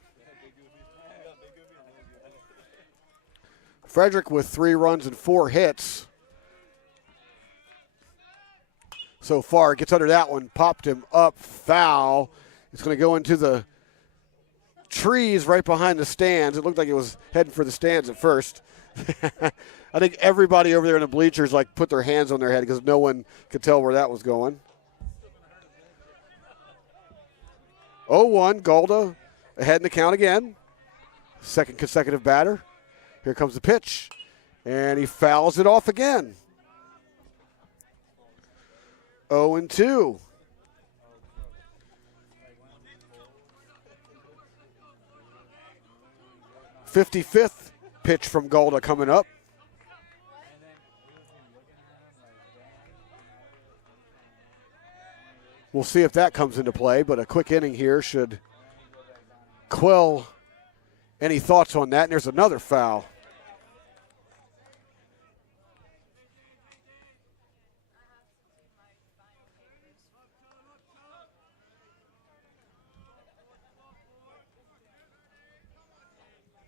Frederick with 3 runs and 4 hits so far. Gets under that one, popped him up, foul. It's going to go into the trees right behind the stands. It looked like it was heading for the stands at first. I think everybody over there in the bleachers like put their hands on their head because no one could tell where that was going. 0-1, Golda ahead in the count again. Second consecutive batter. Here comes the pitch, and he fouls it off again. 0-2. '55th pitch from Golda coming up. We'll see if that comes into play, but a quick inning here should quell any thoughts on that. And there's another foul.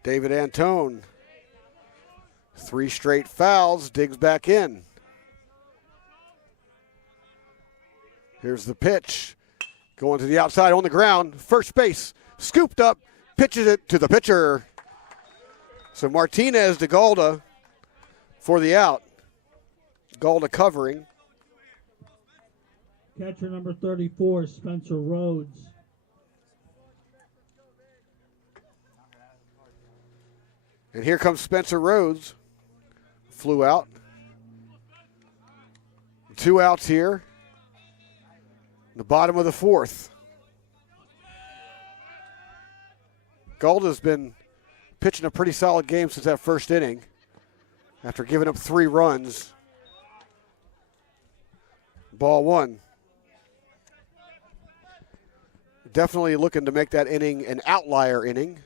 David Antone, 3 straight fouls, digs back in. Here's the pitch, going to the outside on the ground, first base, scooped up, pitches it to the pitcher. So Martinez to Golda for the out. Golda covering. Catcher number 34, Spencer Rhodes. And here comes Spencer Rhodes. Flew out. 2 outs here. The bottom of the fourth. Golda's been pitching a pretty solid game since that first inning after giving up 3 runs. Ball 1. Definitely looking to make that inning an outlier inning.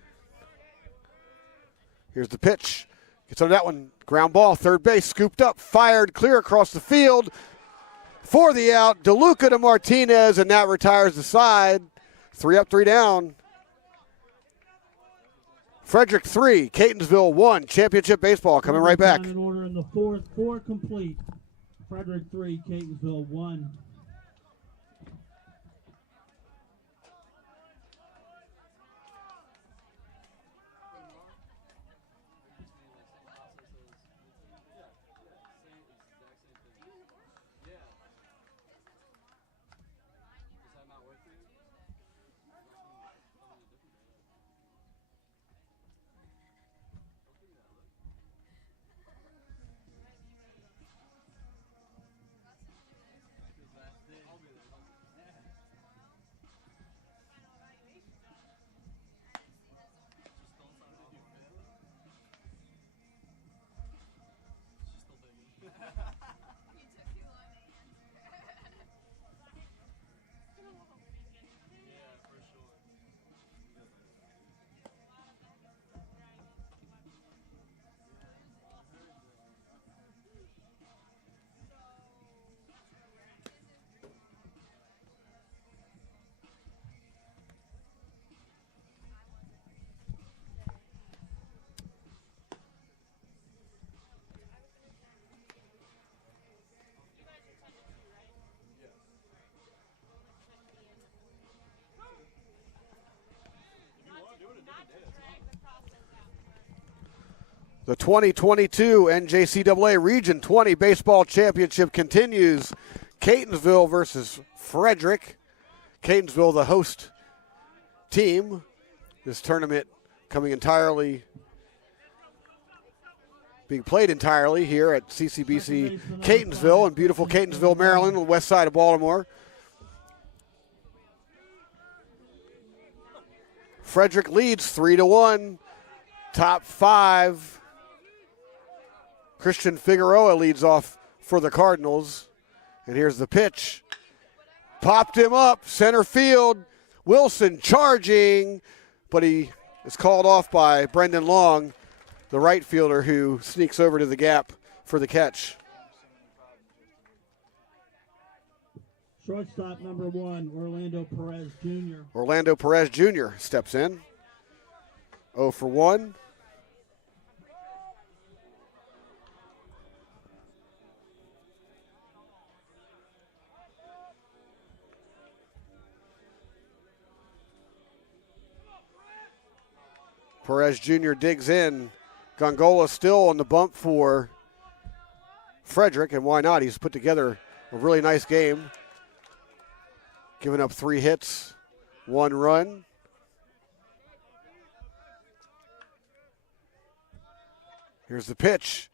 Here's the pitch. Gets on that one. Ground ball, third base, scooped up, fired, clear across the field. for the out. DeLuca to Martinez, and that retires the side. 3 up, 3 down. Frederick 3, Catonsville 1. Championship baseball coming right back. In order in the fourth, 4 complete. Frederick 3, Catonsville 1. The 2022 NJCAA Region 20 Baseball Championship continues. Catonsville versus Frederick. Catonsville, the host team. This tournament being played entirely here at CCBC Catonsville in beautiful Catonsville, Maryland, on the west side of Baltimore. Frederick leads 3-1. Top 5. Christian Figueroa leads off for the Cardinals. And here's the pitch. Popped him up, center field. Wilson charging, but he is called off by Brendan Long, the right fielder who sneaks over to the gap for the catch. Shortstop number 1, Orlando Perez Jr. Orlando Perez Jr. steps in. 0 for 1. Perez Jr. digs in. Gongola still on the bump for Frederick, and why not? He's put together a really nice game. Giving up 3 hits, 1 run. Here's the pitch.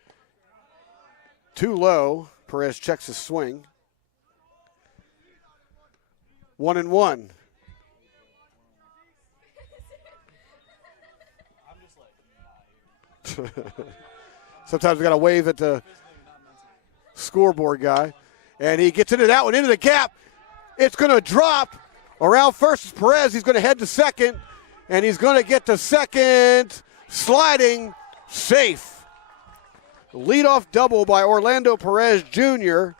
Too low. Perez checks his swing. 1-1. Sometimes we got to wave at the scoreboard guy. And he gets into that one, into the gap. It's going to drop. Around first is Perez. He's going to head to second. And he's going to get to second. Sliding. Safe. Leadoff double by Orlando Perez Jr.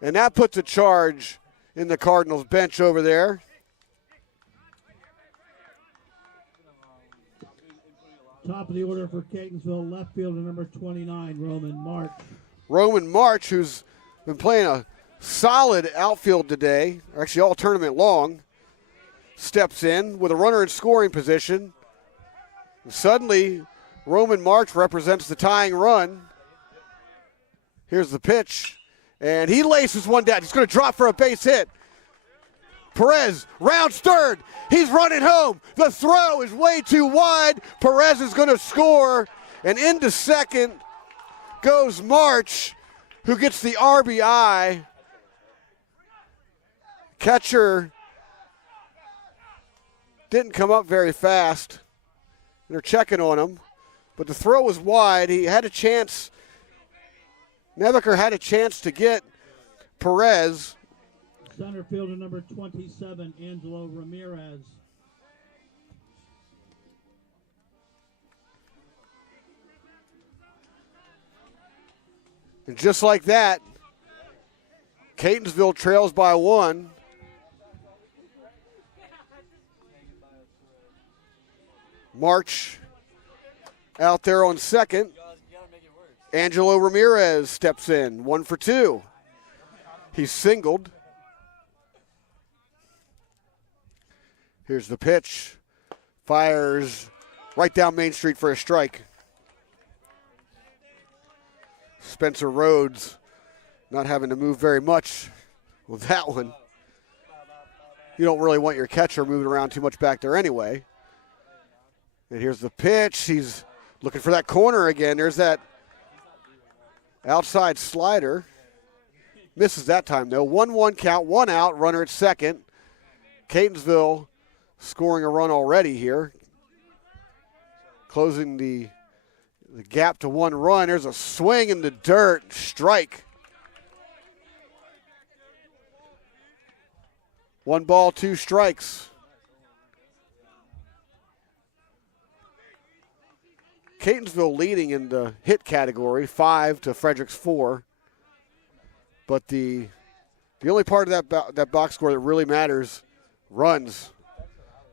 And that puts a charge in the Cardinals bench over there. Top of the order for Catonsville, left fielder number 29, Roman March. Roman March, who's been playing a solid outfield today, actually all tournament long, steps in with a runner in scoring position. And suddenly, Roman March represents the tying run. Here's the pitch, and he laces one down. He's going to drop for a base hit. Perez rounds third. He's running home. The throw is way too wide. Perez is going to score, and into second goes March, who gets the RBI. Catcher didn't come up very fast. They're checking on him, but the throw was wide. He had a chance. Nebeker had a chance to get Perez. Center fielder number 27, Angelo Ramirez. And just like that, Catonsville trails by 1. March out there on second. Angelo Ramirez steps in, 1 for 2. He's singled. Here's the pitch. Fires right down Main Street for a strike. Spencer Rhodes not having to move very much with that one. You don't really want your catcher moving around too much back there anyway. And here's the pitch. He's looking for that corner again. There's that outside slider. Misses that time, though. 1-1 count, 1 out, runner at second. Catonsville scoring a run already here. Closing the gap to 1 run. There's a swing in the dirt. Strike. 1 ball, 2 strikes. Catonsville leading in the hit category, 5 to Frederick's 4. But the only part of that box score that really matters, runs.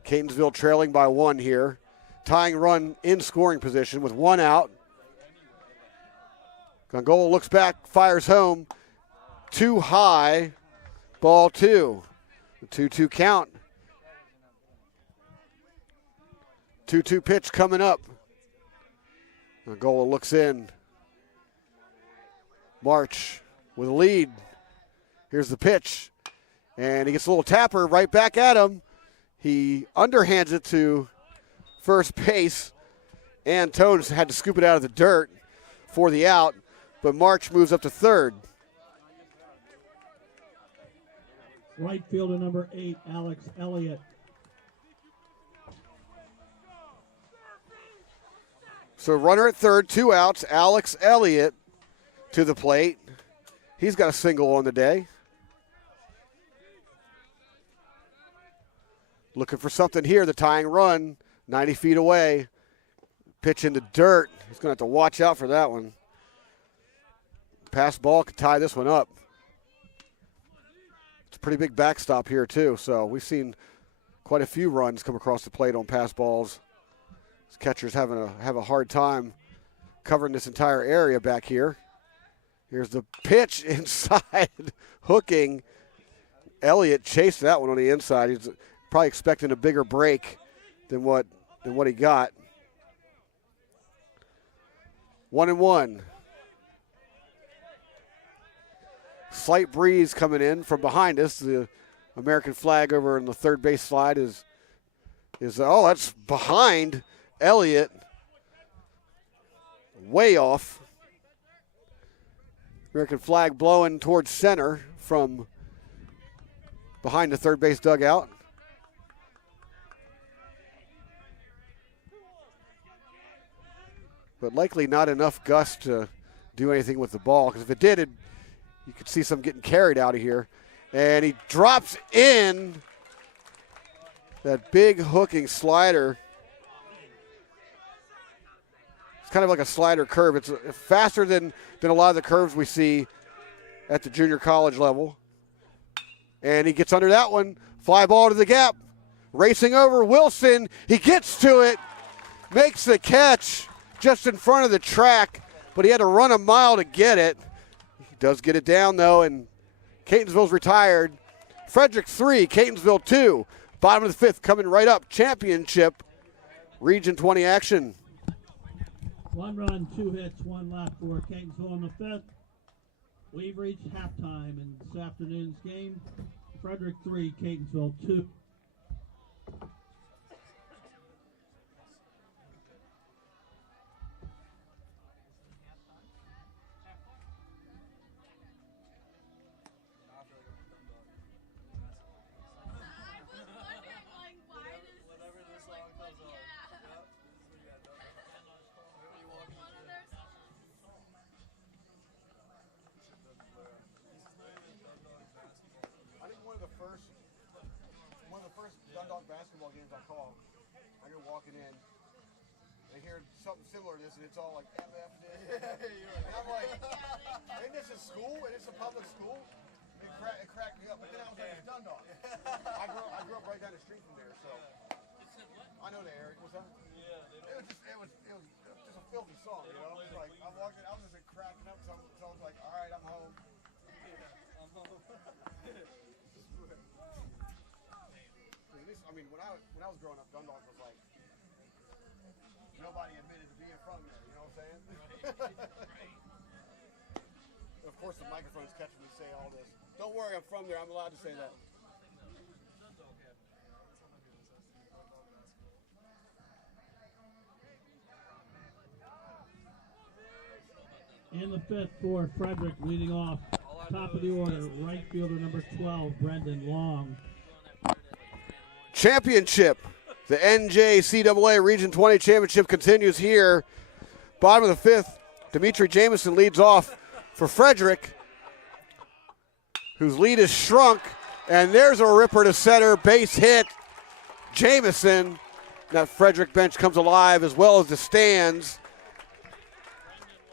Catonsville trailing by 1 here. Tying run in scoring position with 1 out. Gongola looks back, fires home. Too high, ball 2. The 2-2 count. 2-2 pitch coming up. Gongola looks in. March with a lead. Here's the pitch. And he gets a little tapper right back at him. He underhands it to first base. And Tones had to scoop it out of the dirt for the out. But March moves up to third. Right fielder number 8, Alex Elliott. So runner at third, 2 outs. Alex Elliott to the plate. He's got a single on the day. Looking for something here, the tying run, 90 feet away. Pitch in the dirt. He's going to have to watch out for that one. Pass ball could tie this one up. It's a pretty big backstop here, too. So we've seen quite a few runs come across the plate on pass balls. This catcher's have a hard time covering this entire area back here. Here's the pitch inside, hooking. Elliott chased that one on the inside. He's probably expecting a bigger break than what he got. 1-1. Slight breeze coming in from behind us. The American flag over in the third base slide is that's behind Elliott. Way off. American flag blowing towards center from behind the third base dugout. But likely not enough gust to do anything with the ball, because if it did, you could see some getting carried out of here. And he drops in that big hooking slider. It's kind of like a slider curve. It's faster than a lot of the curves we see at the junior college level. And he gets under that one. Fly ball to the gap. Racing over Wilson. He gets to it. Makes the catch just in front of the track. But he had to run a mile to get it. He does get it down, though, and Catonsville's retired. Frederick 3, Catonsville 2. Bottom of the 5th coming right up. Championship Region 20 action. 1 run, 2 hits, 1 left for Catonsville in the 5th. We've reached halftime in this afternoon's game. Frederick 3, Catonsville 2. Basketball games I call, I go walking in, and I hear something similar to this, and it's all like MF this. And I'm like, isn't this a school? And it's a public school? Big it cracked me up. But then I was like, it's Dundalk. I grew up right down the street from there, so. I know the area. What's that? Yeah. It was just a filthy song, you know? It was like, I was just cracking up, so I was like, all right, I'm home. Yeah, I'm home. I mean, when I was growing up, Dundalk was like, nobody admitted to being from there, you know what I'm saying? Right. Of course, the microphone's catching me say all this. Don't worry, I'm from there. I'm allowed to say that. In the fifth for Frederick, leading off, top of the order, right fielder number 12, Brendan Long. Championship. The NJCAA Region 20 Championship continues here. Bottom of the fifth, Dimitri Jamison leads off for Frederick, whose lead is shrunk. And there's a ripper to center, base hit. Jamison. That Frederick bench comes alive, as well as the stands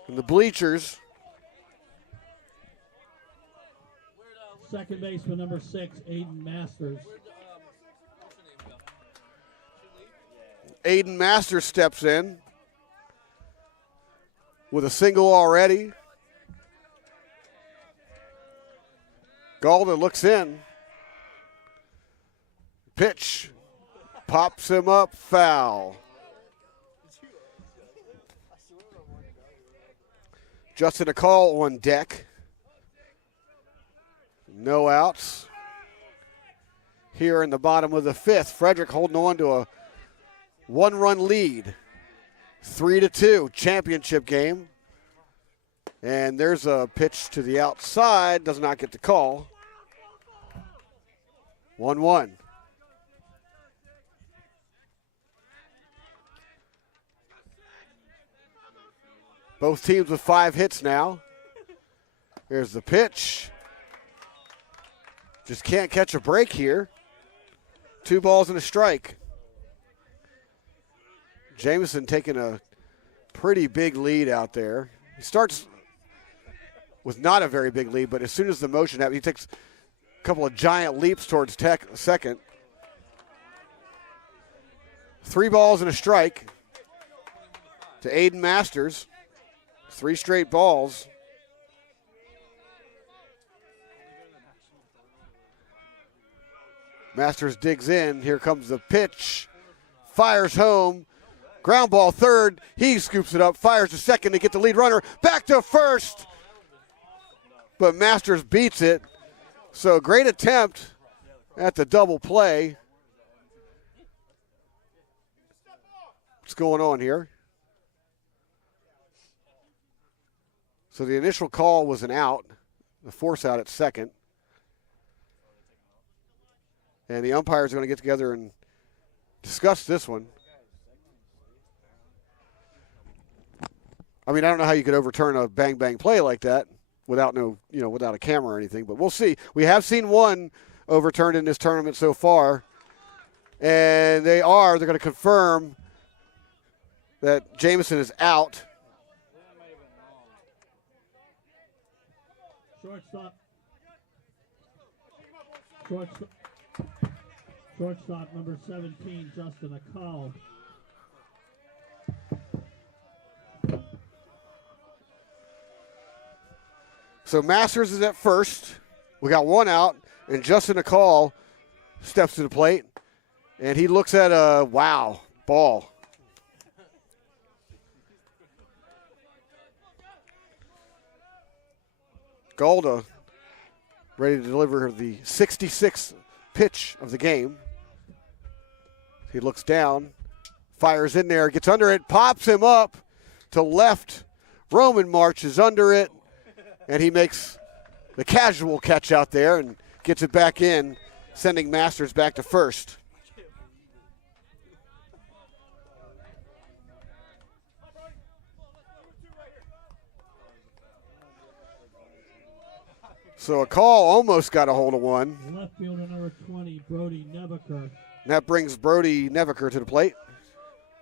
and the bleachers. Second baseman number 6, Aiden Masters. Aiden Masters steps in with a single already. Galda looks in. Pitch. Pops him up, foul. Justin McCall on deck. No outs. Here in the bottom of the fifth, Frederick holding on to a one-run lead. 3-2, championship game. And there's a pitch to the outside, does not get the call. 1-1. Both teams with 5 hits now. Here's the pitch. Just can't catch a break here. 2 balls and a strike. Jamison taking a pretty big lead out there. He starts with not a very big lead, but as soon as the motion happens, he takes a couple of giant leaps towards second. 3 balls and a strike to Aiden Masters. 3 straight balls. Masters digs in. Here comes the pitch. Fires home. Ground ball third. He scoops it up. Fires to second to get the lead runner. Back to first. But Masters beats it. So great attempt at the double play. What's going on here? So the initial call was an out, the force out at second. And the umpires are going to get together and discuss this one. I mean, I don't know how you could overturn a bang-bang play like that without without a camera or anything, but we'll see. We have seen one overturned in this tournament so far, and they're going to confirm that Jamison is out. Shortstop number 17, Justin McCall. So Masters is at first. We got 1 out, and Justin McCall steps to the plate, and he looks at a ball. Galda ready to deliver the 66th pitch of the game. He looks down, fires in there, gets under it, pops him up to left. Roman marches under it, and he makes the casual catch out there and gets it back in, sending Masters back to first. So a call almost got a hold of one. Left fielder number 20, Brody Nebaker. And that brings Brody Nebaker to the plate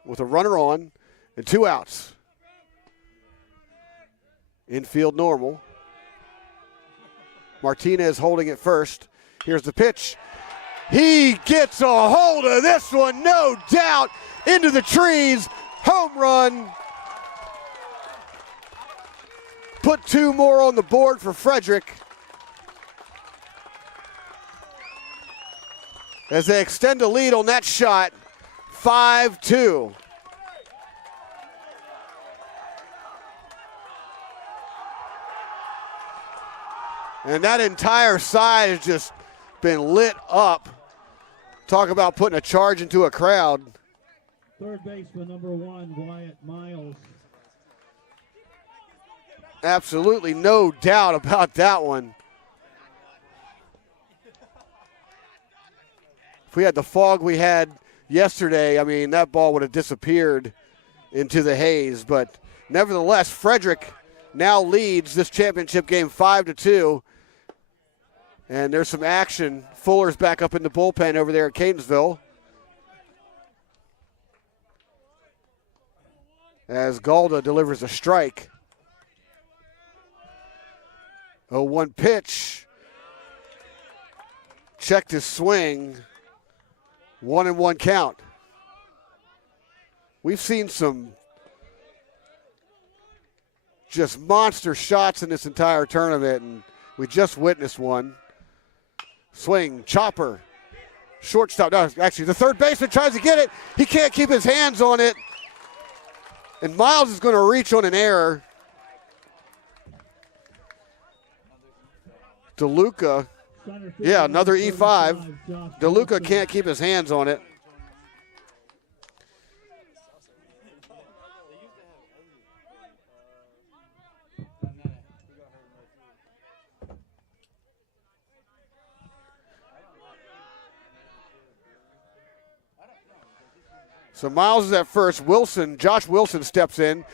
with a runner on and 2 outs. Infield normal. Martinez holding it first. Here's the pitch. He gets a hold of this one, no doubt, into the trees. Home run. Put 2 more on the board for Frederick as they extend the lead on that shot, 5-2. And that entire side has just been lit up. Talk about putting a charge into a crowd. Third baseman, number 1, Wyatt Miles. Absolutely no doubt about that one. If we had the fog we had yesterday, I mean, that ball would have disappeared into the haze. But nevertheless, Frederick now leads this championship game 5-2. And there's some action. Fuller's back up in the bullpen over there at Catonsville. As Galda delivers a strike. 0-1 pitch. Checked his swing. 1-1 count. We've seen some just monster shots in this entire tournament, and we just witnessed one. Swing, chopper, shortstop. No, actually, the third baseman tries to get it. He can't keep his hands on it. And Miles is going to reach on an error. DeLuca, yeah, another E5. DeLuca can't keep his hands on it. So Miles is at first. Josh Wilson steps in.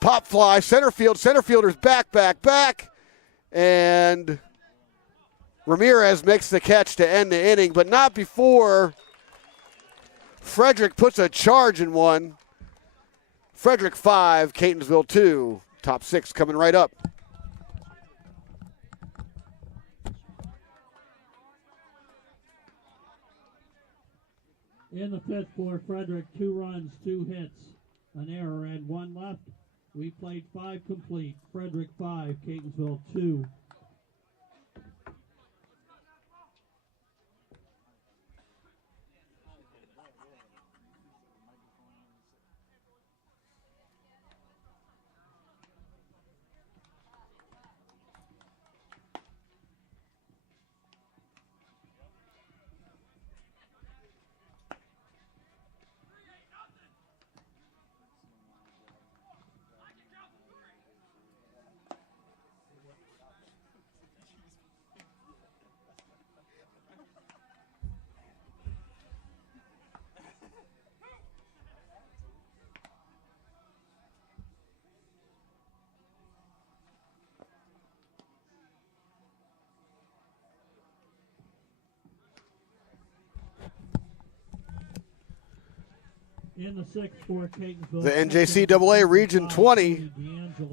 Pop fly, center field. Center fielder's back. And Ramirez makes the catch to end the inning, but not before Frederick puts a charge in one. Frederick 5, Catonsville 2. Top 6 coming right up. In the fifth for Frederick, 2 runs, 2 hits, an error, and 1 left. We played 5 complete. Frederick 5, Catonsville 2. In the sixth for Catonsville. The NJCAA Region 20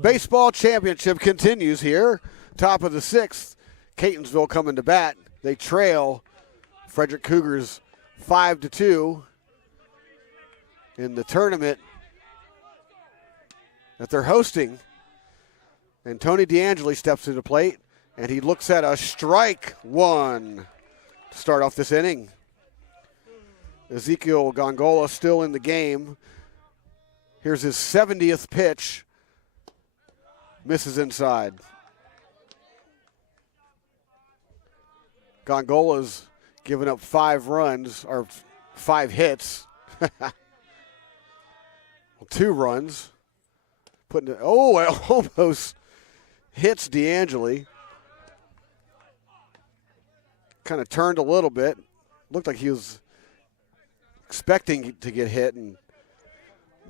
baseball championship continues here. Top of the 6th, Catonsville coming to bat. They trail Frederick Cougars 5-2 in the tournament that they're hosting. And Tony DeAngeli steps to the plate, and he looks at a strike 1 to start off this inning. Ezekiel Gongola still in the game. Here's his 70th pitch. Misses inside. Gongola's given up 5 runs, or 5 hits. 2 runs. It almost hits DeAngeli. Kind of turned a little bit. Looked like he was expecting to get hit, and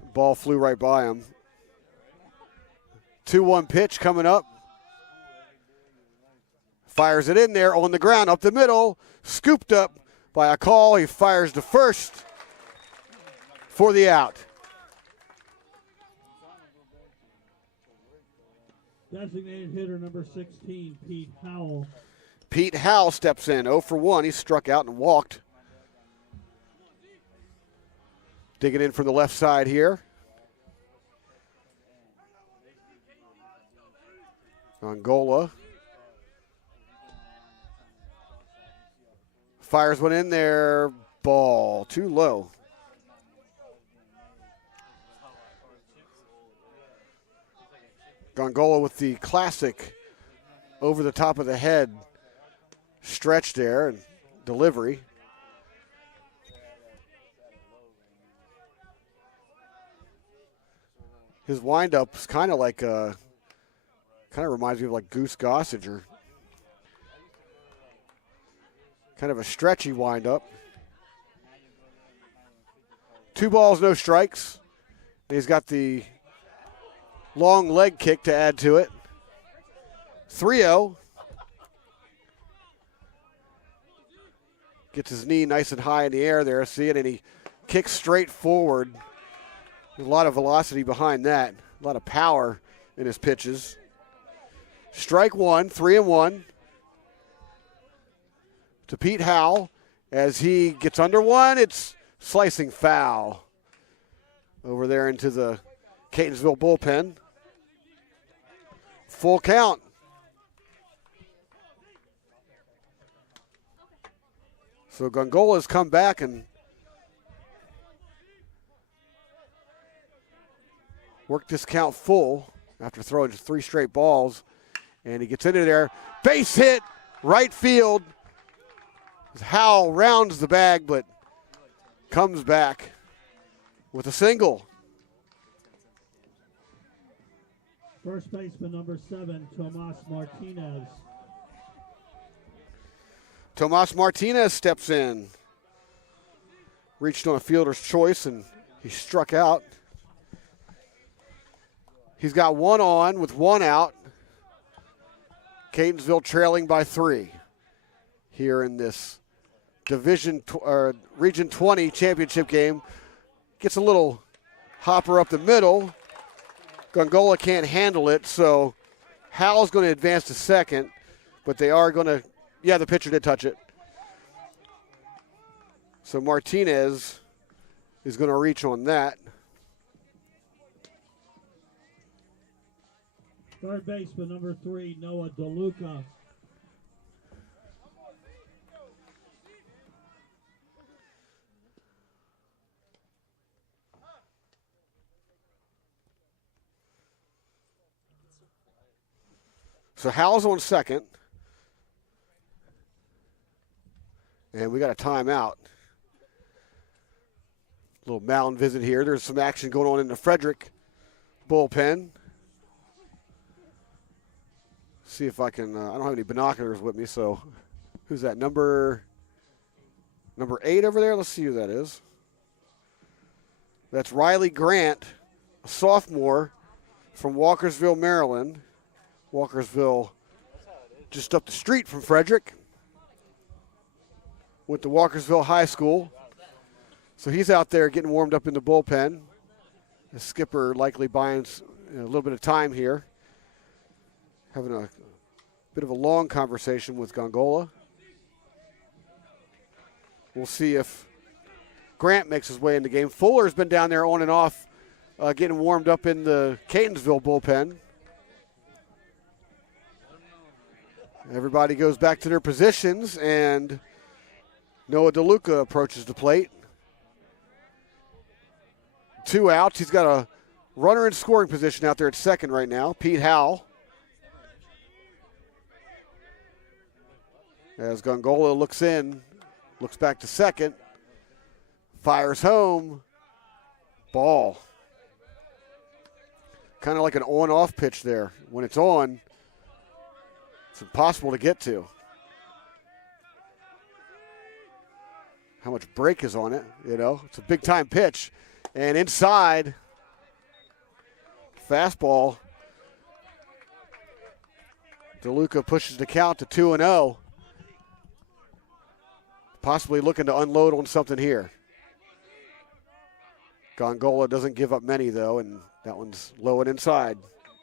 the ball flew right by him. 2-1 pitch coming up. Fires it in there on the ground, up the middle, scooped up by a call. He fires to first for the out. Designated hitter number 16, Pete Howell. Pete Howell steps in, 0 for 1. He struck out and walked. Digging in from the left side here. Angola. Fires one in there. Ball too low. Gongola with the classic over the top of the head stretch there and delivery. His windup is kind of like kind of reminds me of like Goose Gossage, or kind of a stretchy windup. 2 balls, no strikes. And he's got the long leg kick to add to it. 3-0. Gets his knee nice and high in the air there, see it, and he kicks straight forward. A lot of velocity behind that. A lot of power in his pitches. Strike one, 3-1 to Pete Howell. As he gets under one, it's slicing foul over there into the Catonsville bullpen. Full count. So Gongola's come back and worked this count full after throwing 3 straight balls. And he gets into there. Base hit, right field. Howell rounds the bag, but comes back with a single. First baseman number 7, Tomas Martinez. Tomas Martinez steps in. Reached on a fielder's choice, and he struck out. He's got 1 on with 1 out. Catonsville trailing by 3 here in this Region 20 championship game. Gets a little hopper up the middle. Gongola can't handle it, so Howell's going to advance to second, but they are going to, yeah, the pitcher did touch it. So Martinez is going to reach on that. Third baseman number 3, Noah DeLuca. So Howell's on second. And we got a timeout. Little mound visit here. There's some action going on in the Frederick bullpen. See if I can, I don't have any binoculars with me, so who's that? Number 8 over there? Let's see who that is. That's Riley Grant, a sophomore from Walkersville, Maryland. Walkersville just up the street from Frederick. Went to Walkersville High School. So he's out there getting warmed up in the bullpen. The skipper likely buying a little bit of time here. Having a bit of a long conversation with Gongola. We'll see if Grant makes his way in the game. Fuller's been down there on and off getting warmed up in the Catonsville bullpen. Everybody goes back to their positions, and Noah DeLuca approaches the plate. 2 outs. He's got a runner in scoring position out there at second right now, Pete Howell. As Gongola looks in, looks back to second, fires home, ball. Kind of like an on-off pitch there. When it's on, it's impossible to get to. How much break is on it, you know? It's a big-time pitch. And inside, fastball. DeLuca pushes the count to 2-0. Possibly looking to unload on something here. Gongola doesn't give up many, though, and that one's low and inside.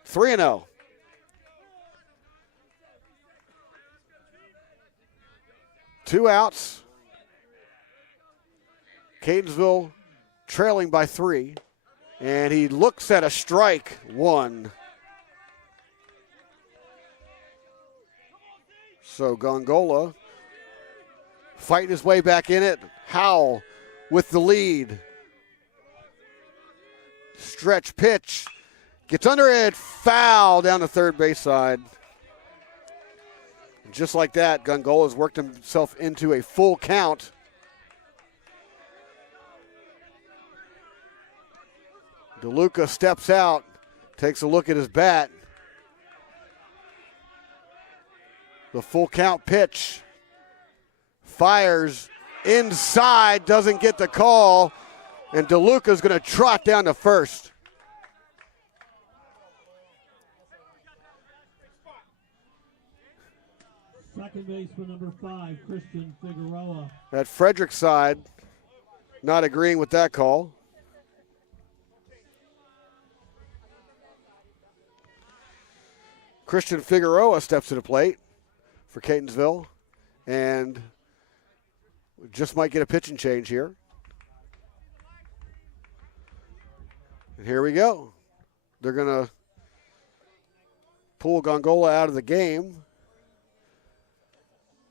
3-0. 2 outs. Catonsville trailing by 3. And he looks at a strike. 1. So Gongola fighting his way back in it. Howell with the lead. Stretch pitch. Gets under it. Foul down the third base side. Just like that, Gongola's worked himself into a full count. DeLuca steps out, takes a look at his bat. The full count pitch. Fires inside, doesn't get the call, and DeLuca's going to trot down to first. Second baseman number 5, Christian Figueroa. At Frederick's side, not agreeing with that call. Christian Figueroa steps to the plate for Catonsville, and just might get a pitching change here. And here we go. They're going to pull Gongola out of the game.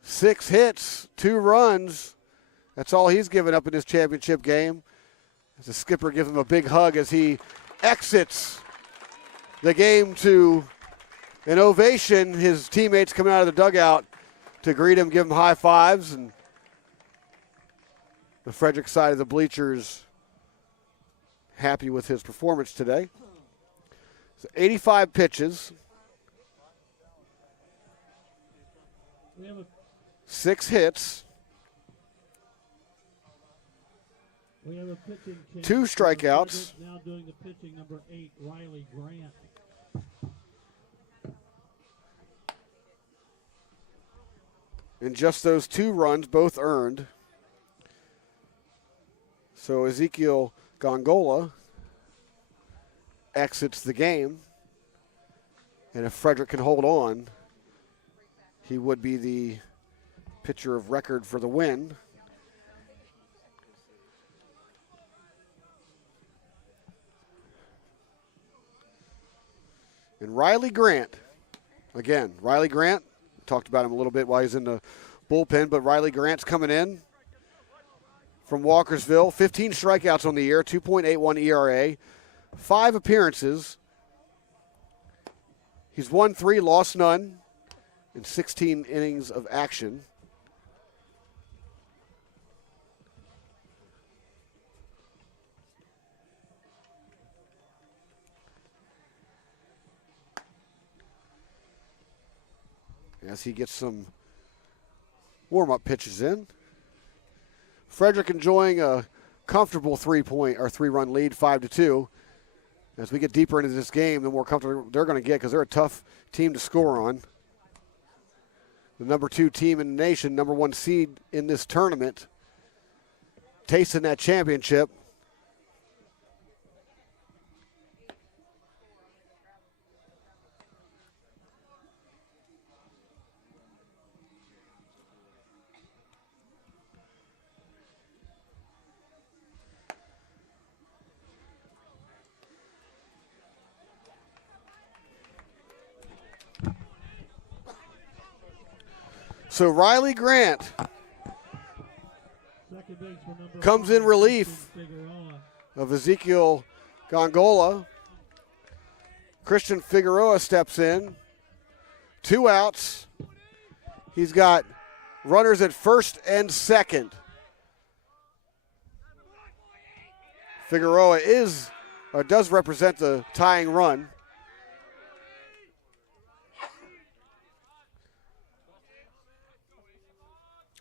6 hits, 2 runs. That's all he's given up in this championship game. As the skipper gives him a big hug as he exits the game to an ovation. His teammates coming out of the dugout to greet him, give him high fives, and the Frederick side of the bleachers happy with his performance today. So 85 pitches. We have a 6 hits. We have a pitching change. 2 strikeouts. Now doing the pitching, number 8, Riley Grant. And just those 2 runs, both earned. So Ezekiel Gongola exits the game. And if Frederick can hold on, he would be the pitcher of record for the win. And Riley Grant, again, Riley Grant, talked about him a little bit while he's in the bullpen, but Riley Grant's coming in from Walkersville. 15 strikeouts on the year, 2.81 ERA, 5 appearances. He's won 3, lost none, in 16 innings of action. As he gets some warm-up pitches in. Frederick enjoying a comfortable 3-run lead, 5-2. As we get deeper into this game, the more comfortable they're going to get because they're a tough team to score on. The number 2 team in the nation, number 1 seed in this tournament, tasting that championship. So Riley Grant comes in relief of Ezekiel Gongola. Christian Figueroa steps in. 2 outs. He's got runners at first and second. Figueroa does represent the tying run.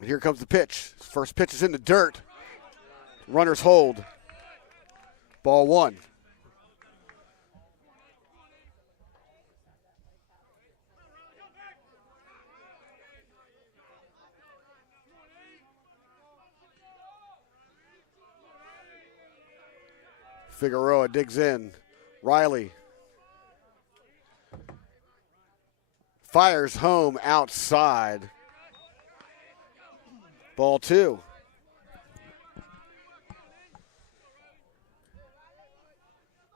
And here comes the pitch. First pitch is in the dirt. Runners hold. Ball 1. Figueroa digs in. Riley fires home outside. Ball 2.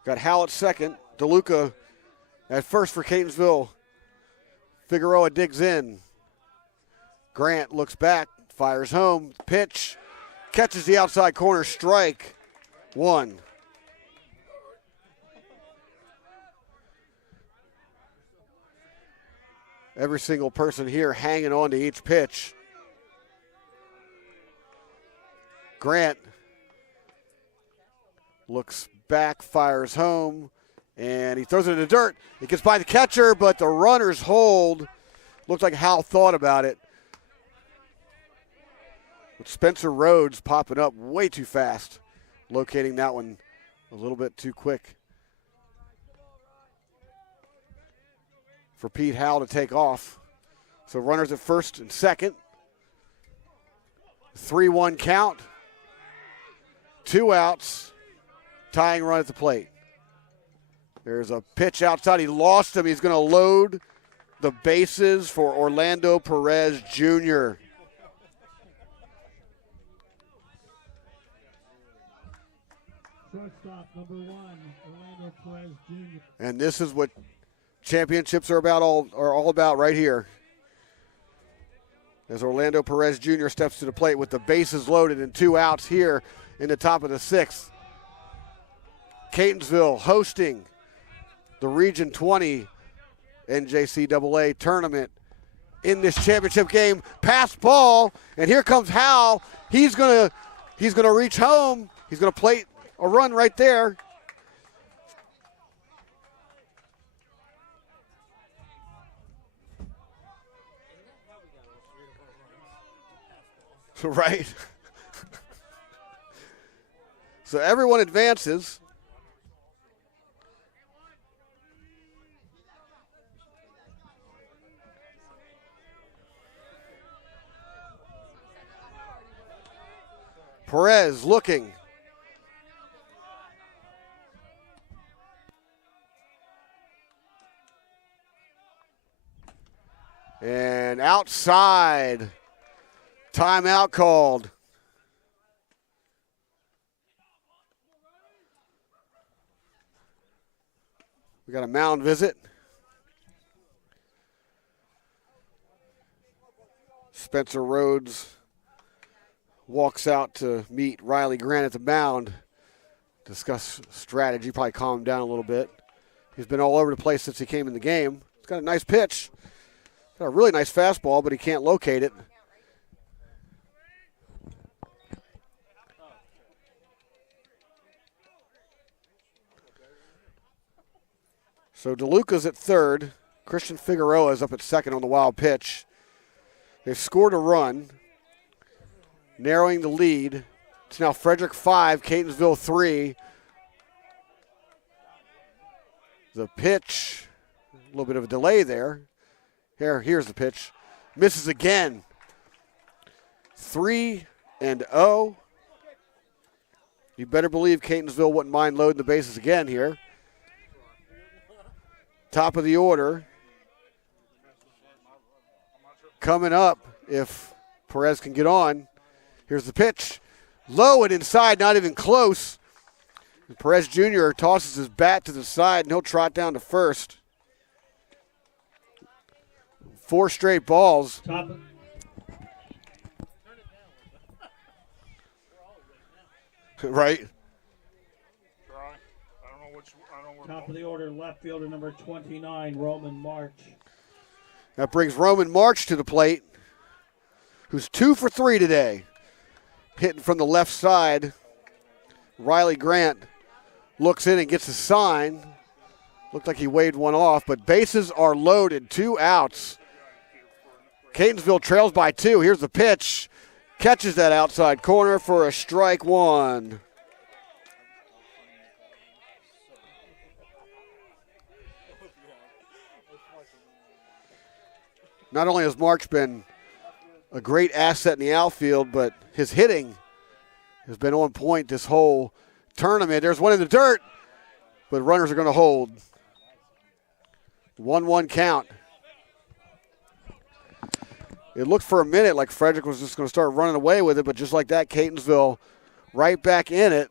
Got Howell at second. DeLuca at first for Catonsville. Figueroa digs in. Grant looks back, fires home. Pitch, catches the outside corner, strike 1. Every single person here hanging on to each pitch. Grant looks back, fires home, and he throws it in the dirt. It gets by the catcher, but the runners hold. Looks like Hal thought about it. With Spencer Rhodes popping up way too fast, locating that one a little bit too quick for Pete Howell to take off. So runners at first and second. 3-1 count. 2 outs. Tying run at the plate. There's a pitch outside. He lost him. He's going to load the bases for Orlando Perez Jr. Shortstop number 1, Orlando Perez Jr. And this is what championships are all about right here. As Orlando Perez Jr. steps to the plate with the bases loaded and 2 outs here in the top of the 6th. Catonsville hosting the Region 20 NJCAA tournament in this championship game. Pass ball, and here comes Hal. He's gonna reach home. He's gonna plate a run right there. Right. So everyone advances. Perez looking. And outside. Timeout called. We got a mound visit. Spencer Rhodes walks out to meet Riley Grant at the mound. Discuss strategy, probably calm him down a little bit. He's been all over the place since he came in the game. He's got a nice pitch. Got a really nice fastball, but he can't locate it. So DeLuca's at third. Christian Figueroa is up at second on the wild pitch. They've scored a run, narrowing the lead. It's now Frederick 5, Catonsville 3. The pitch, a little bit of a delay there. Here's the pitch. Misses again. 3-0. You better believe Catonsville wouldn't mind loading the bases again here. Top of the order. Coming up, if Perez can get on. Here's the pitch. Low and inside, not even close. Perez Jr. tosses his bat to the side, and he'll trot down to first. 4 straight balls. Right? Top of the order, left fielder number 29, Roman March. That brings Roman March to the plate, who's 2 for 3 today. Hitting from the left side. Riley Grant looks in and gets a sign. Looked like he waved one off, but bases are loaded. 2 outs. Catonsville trails by 2. Here's the pitch. Catches that outside corner for a strike 1. Not only has March been a great asset in the outfield, but his hitting has been on point this whole tournament. There's one in the dirt, but runners are going to hold. 1-1 count. It looked for a minute like Frederick was just going to start running away with it, but just like that, Catonsville right back in it.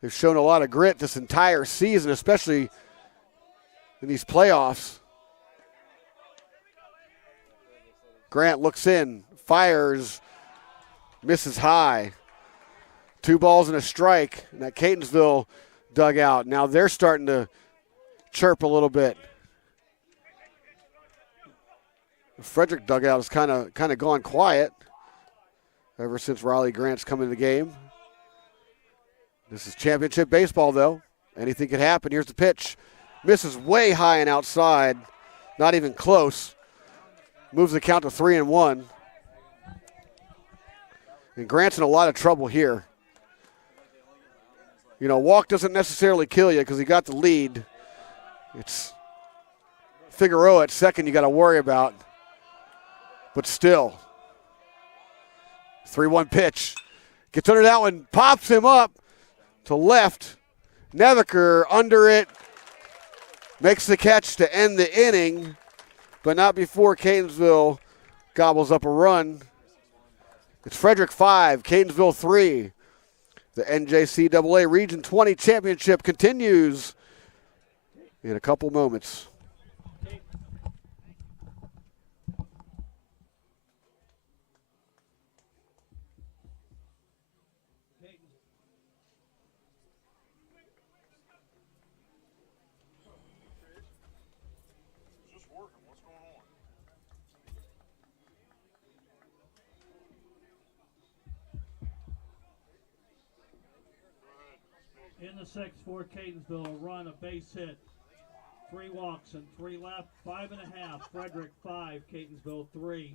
They've shown a lot of grit this entire season, especially in these playoffs. Grant looks in, fires, misses high. 2 balls and a strike in that Catonsville dugout. Now they're starting to chirp a little bit. The Frederick dugout has kind of gone quiet ever since Riley Grant's come in the game. This is championship baseball, though. Anything could happen. Here's the pitch. Misses way high and outside. Not even close. Moves the count to 3-1. And Grant's in a lot of trouble here. You know, walk doesn't necessarily kill you because he got the lead. It's Figueroa at second you got to worry about. But still. 3-1 pitch. Gets under that one, pops him up to left. Neviker under it. Makes the catch to end the inning, but not before Catonsville gobbles up a run. It's Frederick 5, Catonsville 3. The NJCAA Region 20 Championship continues in a couple moments. In the sixth for Catonsville, a run, a base hit, 3 walks and 3 left, 5.5. Frederick 5, Catonsville 3.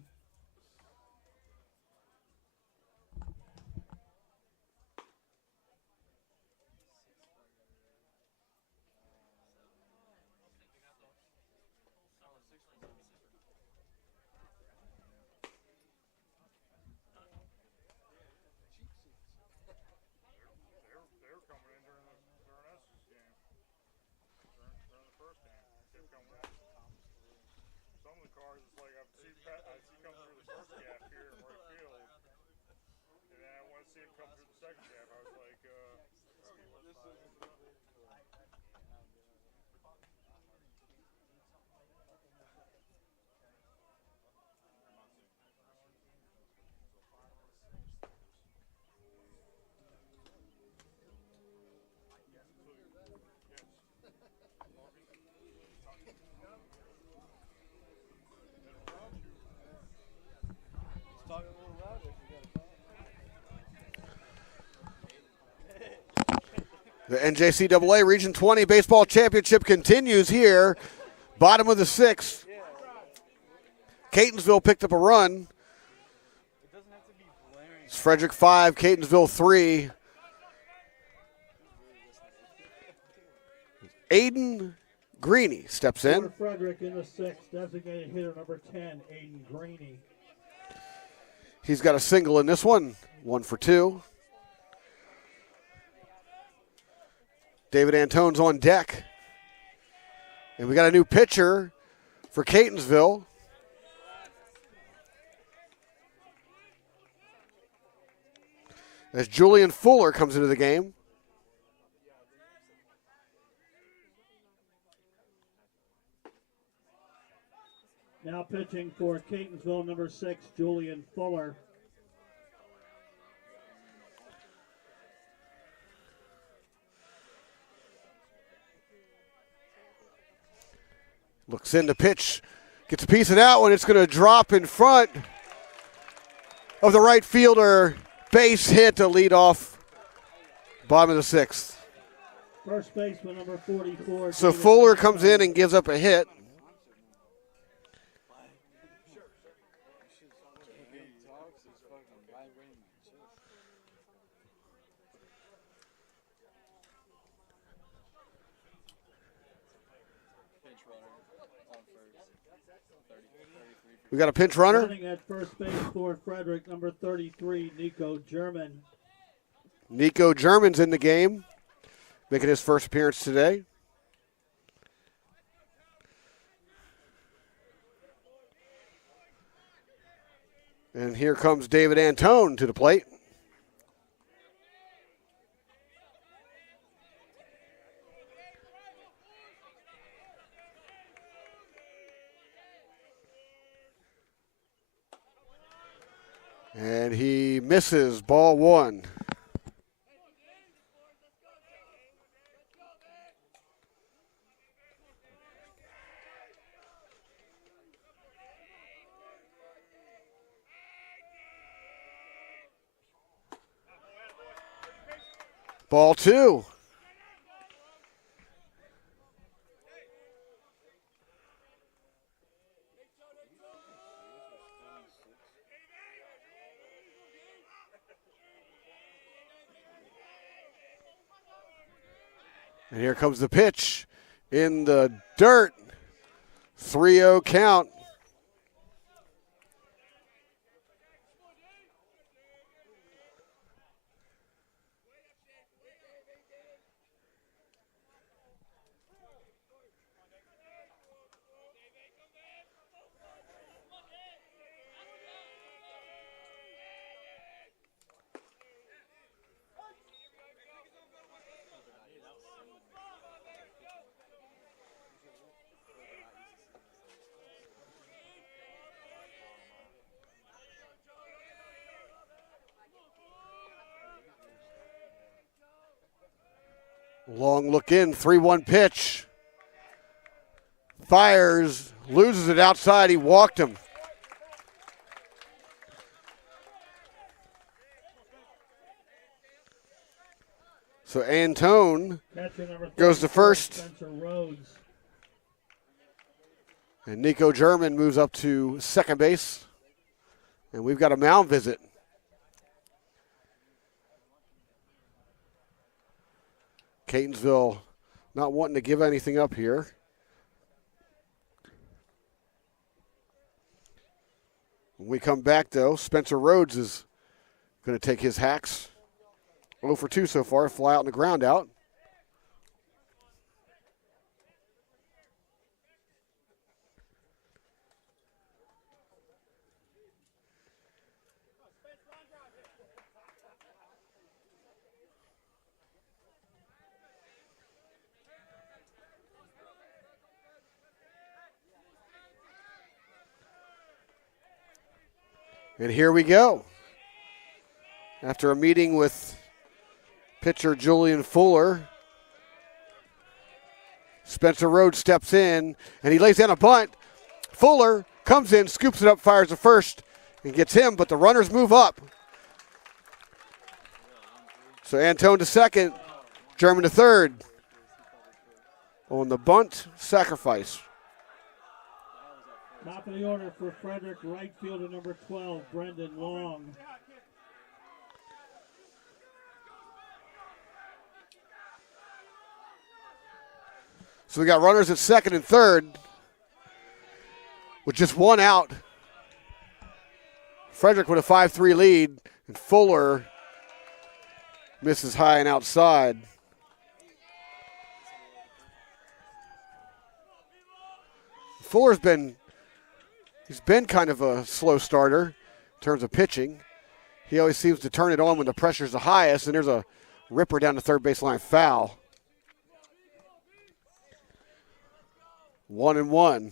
The NJCAA Region 20 Baseball Championship continues here. Bottom of the 6th. Catonsville picked up a run. It's Frederick 5, Catonsville 3. Aiden Greeny steps in. For Frederick in the 6th, designated hitter number 10, Aiden Greeny. He's got a single in this one. 1 for 2. David Antone's on deck. And we got a new pitcher for Catonsville. As Julian Fuller comes into the game. Now pitching for Catonsville, number 6, Julian Fuller. Looks in the pitch, gets a piece of that one. It's going to drop in front of the right fielder. Base hit to lead off bottom of the 6th. First baseman, number 44. So Fuller comes in and gives up a hit. We got a pinch runner. Running at first base for Frederick, number 33, Nico German. Nico German's in the game, making his first appearance today. And here comes David Antone to the plate. And he misses, ball one. Ball two. And here comes the pitch in the dirt. 3-0 count. Long look in, 3-1 pitch. Fires, loses it outside. He walked him. So Antone goes to first. And Nico German moves up to second base. And we've got a mound visit. Catonsville not wanting to give anything up here. When we come back, though, Spencer Rhodes is going to take his hacks. 0 for 2 so far, fly out and the ground out. And here we go. After a meeting with pitcher Julian Fuller, Spencer Rhodes steps in, and he lays down a bunt. Fuller comes in, scoops it up, fires the first, and gets him, but the runners move up. So Antone to second, German to third. On the bunt, sacrifice. Top of the order for Frederick, right fielder number 12, Brendan Long. So we got runners at second and third with just one out. Frederick with a 5-3 lead, and Fuller misses high and outside. Fuller's been kind of a slow starter in terms of pitching. He always seems to turn it on when the pressure's the highest, and there's a ripper down the third baseline foul. 1-1.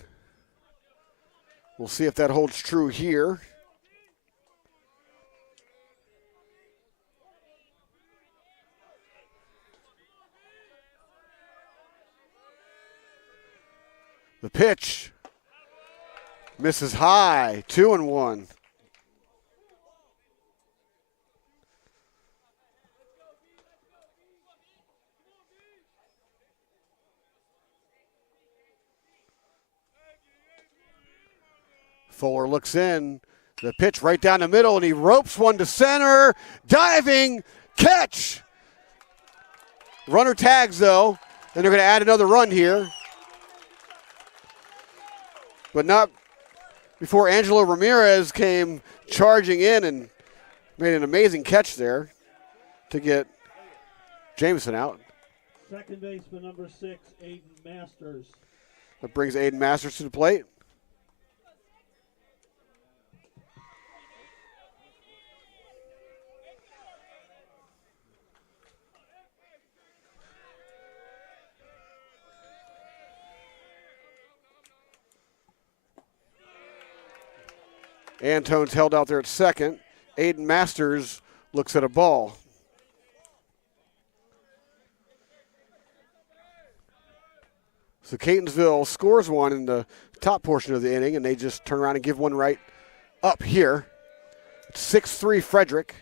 We'll see if that holds true here. The pitch misses high, 2-1. Fuller looks in, the pitch right down the middle, and he ropes one to center. Diving catch. Runner tags, though, and they're going to add another run here. But not before Angelo Ramirez came charging in and made an amazing catch there to get Jameson out. Second baseman number 6, Aiden Masters. That brings Aiden Masters to the plate. Antone's held out there at second. Aiden Masters looks at a ball. So Catonsville scores one in the top portion of the inning, and they just turn around and give one right up here. It's 6-3 Frederick.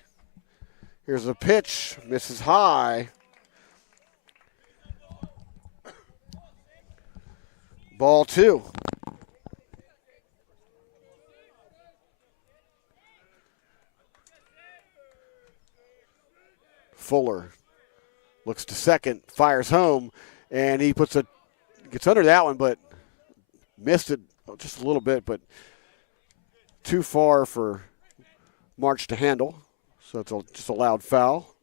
Here's a pitch, misses high. Ball 2. Fuller looks to second, fires home, and he gets under that one, but missed it just a little bit, but too far for March to handle. So it's just a loud foul.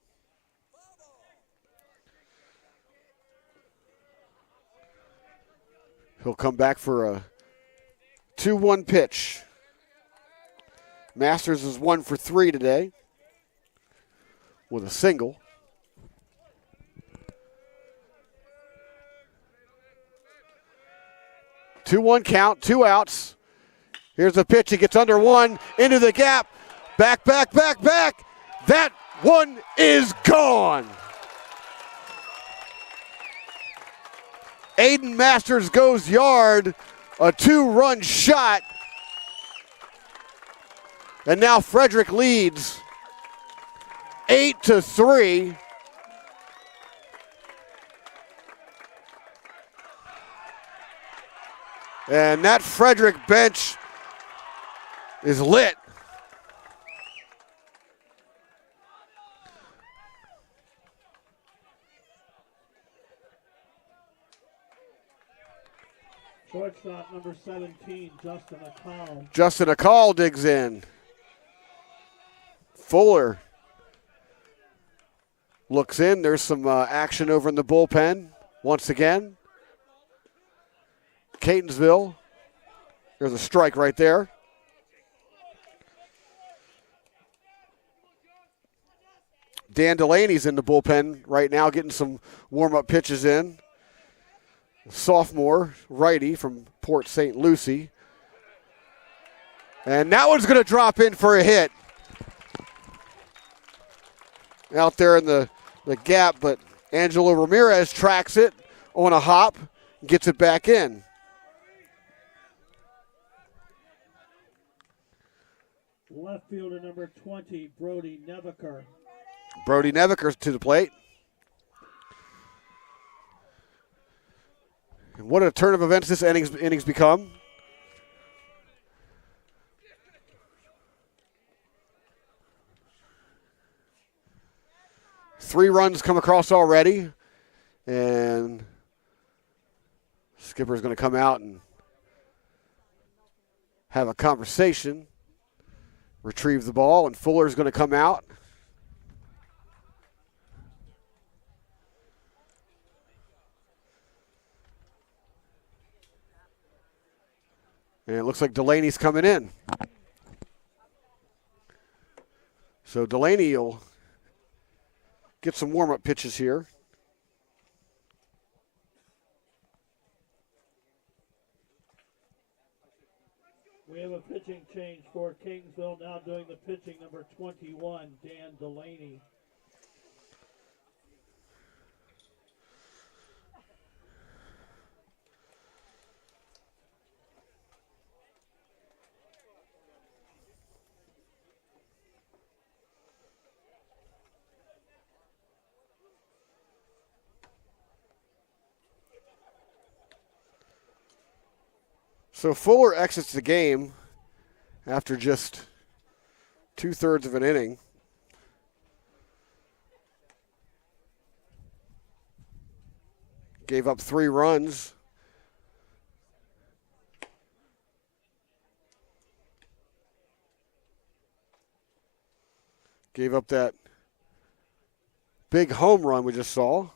He'll come back for a 2-1 pitch. Masters is 1 for 3 today with a single. Two-one count, 2 outs. Here's a pitch. He gets under one, into the gap. Back. That one is gone. Aiden Masters goes yard, a 2-run shot. And now Frederick leads 8-3. And that Frederick bench is lit. Shortstop number 17, Justin Akal. Justin Akal digs in. Fuller looks in. There's some action over in the bullpen once again. Catonsville. There's a strike right there. Dan Delaney's in the bullpen right now getting some warm-up pitches in. Sophomore righty from Port St. Lucie. And that one's going to drop in for a hit. Out there in the gap, but Angelo Ramirez tracks it on a hop, gets it back in. Left fielder number 20, Brody Neviker. Brody Neviker to the plate. And what a turn of events this innings become. Three runs come across already, and skipper's going to come out and have a conversation, retrieve the ball, and Fuller's going to come out. And it looks like Delaney's coming in. So Delaney will get some warm-up pitches here. We have a pitching change for Catonsville, now doing the pitching, number 21, Dan Delaney. So Fuller exits the game after just 2/3 of an inning. Gave up 3 runs. Gave up that big home run we just saw.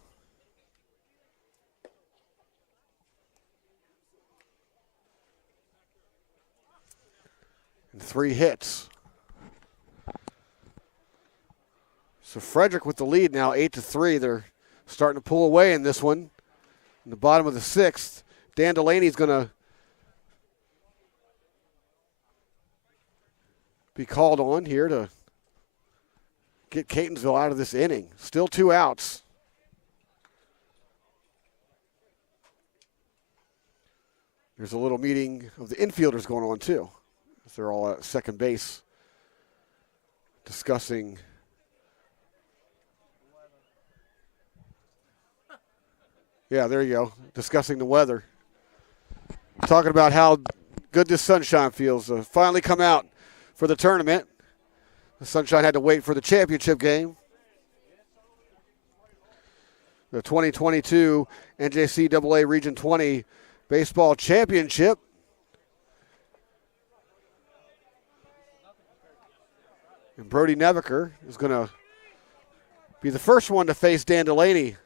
And 3 hits. So Frederick with the lead now, 8-3. They're starting to pull away in this one. In the bottom of the 6th, Dan Delaney's going to be called on here to get Catonsville out of this inning. Still 2 outs. There's a little meeting of the infielders going on too. They're all at second base discussing there you go. Discussing the weather. Talking about how good this sunshine feels. Finally come out for the tournament. The sunshine had to wait for the championship game. The 2022 NJCAA Region 20 Baseball Championship. And Brody Neviker is going to be the first one to face Dan Delaney.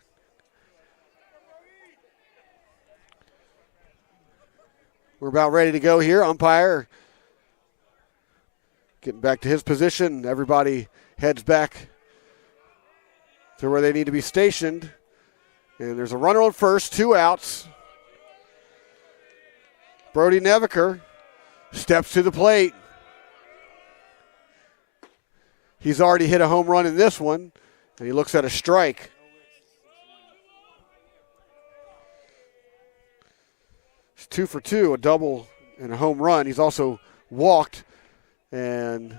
We're about ready to go here. Umpire getting back to his position. Everybody heads back to where they need to be stationed. And there's a runner on first, 2 outs. Brody Neviker steps to the plate. He's already hit a home run in this one, and he looks at a strike. It's 2 for 2, a double and a home run. He's also walked, and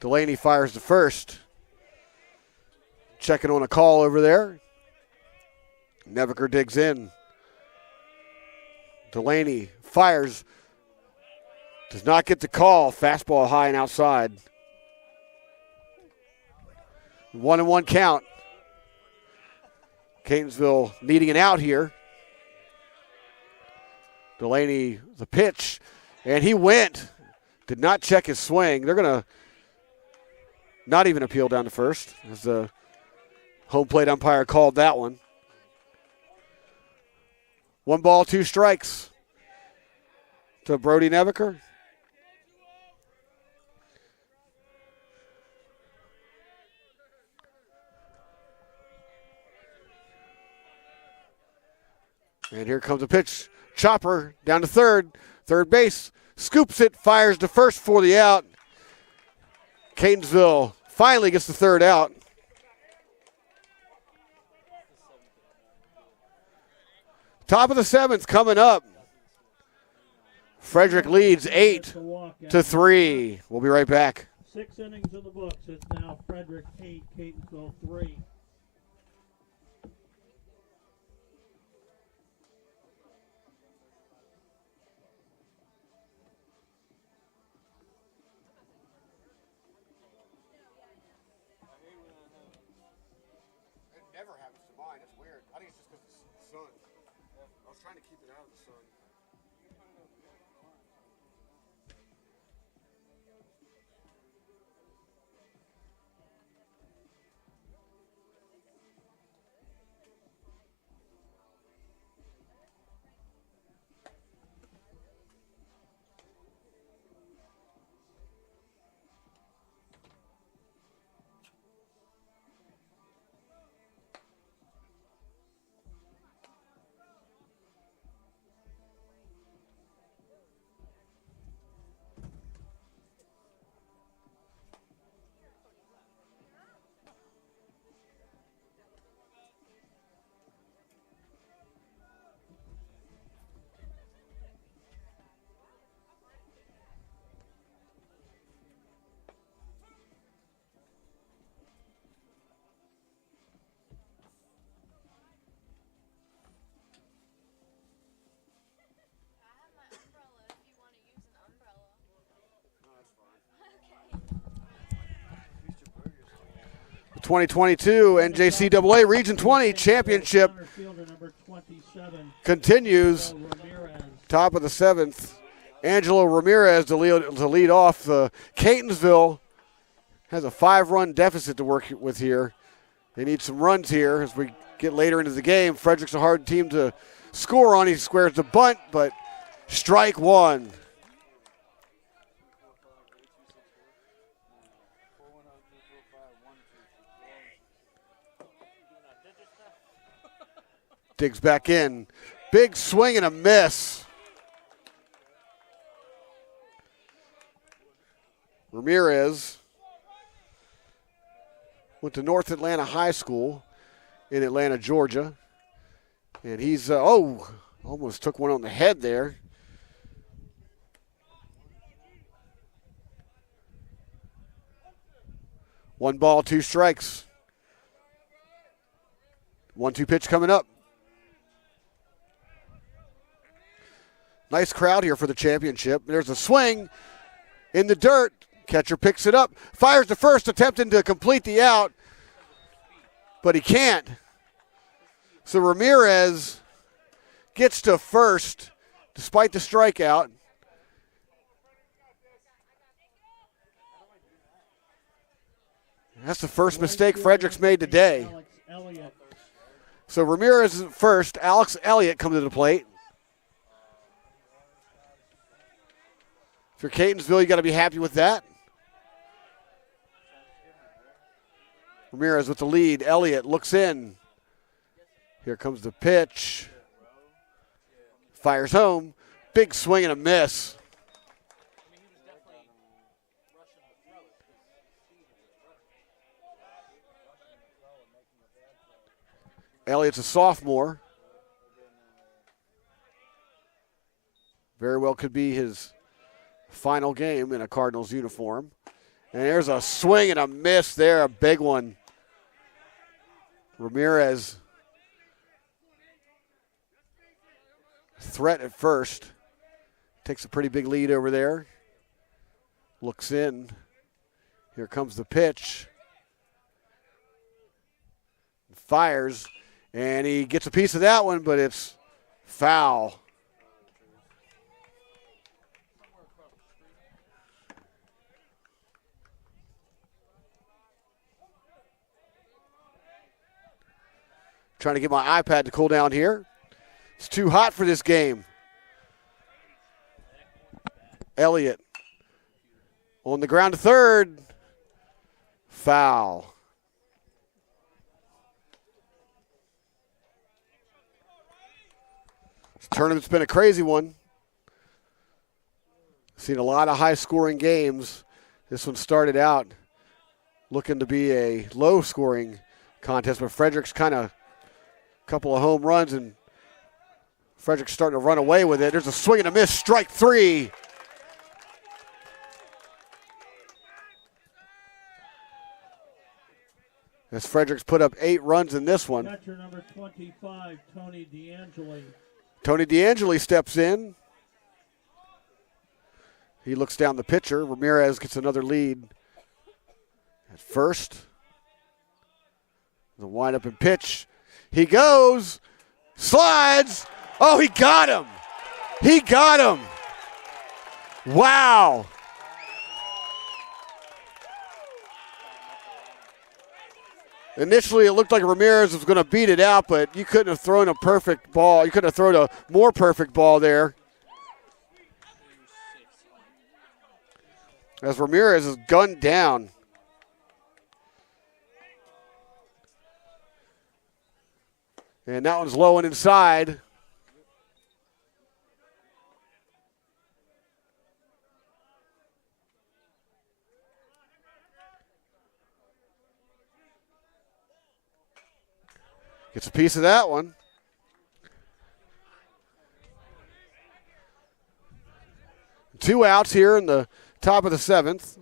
Delaney fires the first. Checking on a call over there. Neviker digs in. Delaney fires. Does not get the call. Fastball high and outside. 1-1 count. Catonsville needing an out here. Delaney, the pitch, and he went. Did not check his swing. They're going to not even appeal down to first, as the home plate umpire called that one. 1 ball, 2 strikes to Brody Neviker. And here comes a pitch. Chopper down to third. Third base. Scoops it. Fires to first for the out. Catonsville finally gets the third out. Top of the 7th coming up. Frederick leads 8-3. We'll be right back. 6 innings in the books. It's now Frederick 8, Catonsville 3. The 2022 NJCAA Region 20 Championship continues. Top of the 7th. Angelo Ramirez to lead off. Catonsville has a 5-run deficit to work with here. They need some runs here as we get later into the game. Frederick's a hard team to score on. He squares the bunt, but strike 1. Digs back in. Big swing and a miss. Ramirez went to North Atlanta High School in Atlanta, Georgia. And he's, almost took one on the head there. One ball, two strikes. 1-2 pitch coming up. Nice crowd here for the championship. There's a swing in the dirt. Catcher picks it up, fires to first, attempting to complete the out, but he can't. So Ramirez gets to first despite the strikeout. That's the first mistake Frederick's made today. So Ramirez is at first. Alex Elliott comes to the plate. If you're Catonsville, you got to be happy with that. Ramirez with the lead. Elliott looks in. Here comes the pitch. Fires home. Big swing and a miss. Elliott's a sophomore. Very well could be his final game in a Cardinals uniform. And there's a swing and a miss there, a big one. Ramirez, threat at first. Takes a pretty big lead over there. Looks in. Here comes the pitch. Fires. And he gets a piece of that one, but it's foul. Trying to get my iPad to cool down here. It's too hot for this game. Elliott on the ground to third. Foul. This tournament's been a crazy one. Seen a lot of high-scoring games. This one started out looking to be a low-scoring contest, but Frederick's kind of couple of home runs, and Frederick's starting to run away with it. There's a swing and a miss, strike three. As Frederick's put up 8 runs in this one. Catcher number 25, Tony DeAngeli. Tony DeAngeli steps in. He looks down the pitcher. Ramirez gets another lead at first. The windup and pitch. He goes, slides. Oh, he got him. He got him. Wow. Initially, it looked like Ramirez was going to beat it out, but you couldn't have thrown a perfect ball. You couldn't have thrown a more perfect ball there. As Ramirez is gunned down. And that one's low and inside. Gets a piece of that one. Two outs here in the top of the 7th.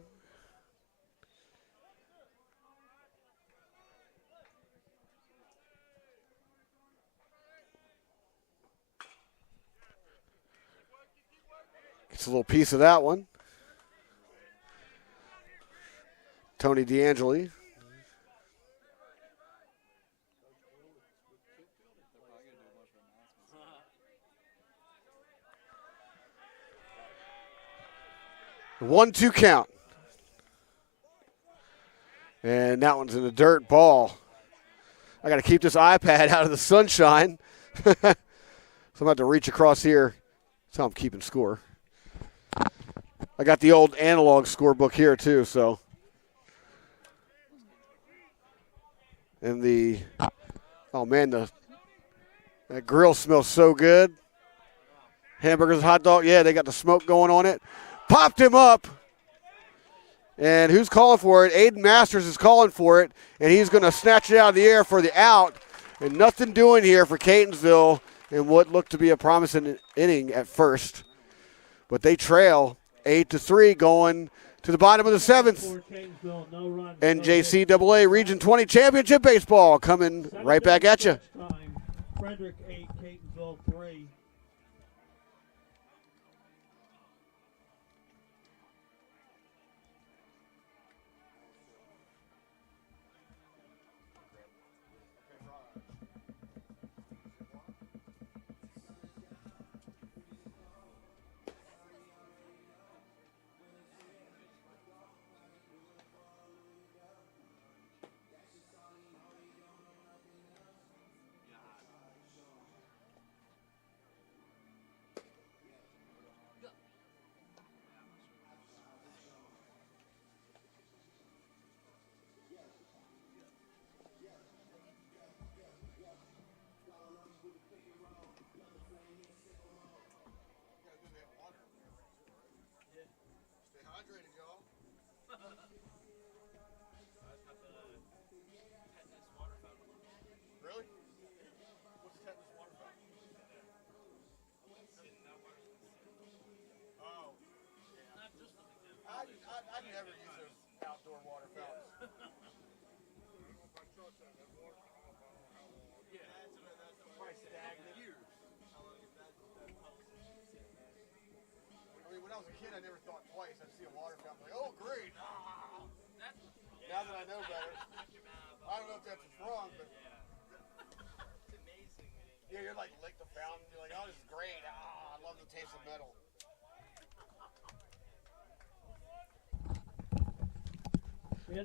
Gets a little piece of that one. Tony DeAngeli. The 1-2 count. And that one's in the dirt. Ball. I got to keep this iPad out of the sunshine. So I'm going to have to reach across here. That's how I'm keeping score. I got the old analog scorebook here too, so. And the, oh man, that grill smells so good. Hamburgers, hot dog, yeah, they got the smoke going on it. Popped him up. And who's calling for it? Aiden Masters is calling for it, and he's going to snatch it out of the air for the out. And nothing doing here for Catonsville in what looked to be a promising inning at first. But they trail 8-3 going to the bottom of the seventh. NJCAA Region 20 Championship Baseball coming right back at you. Frederick 8, Catonsville 3. I never thought twice. I'd see a water fountain, like, oh, great. Now that I know better, I don't know if that's wrong, but yeah, you're like, lick the fountain. You're like, oh, this is great. I love the taste of metal.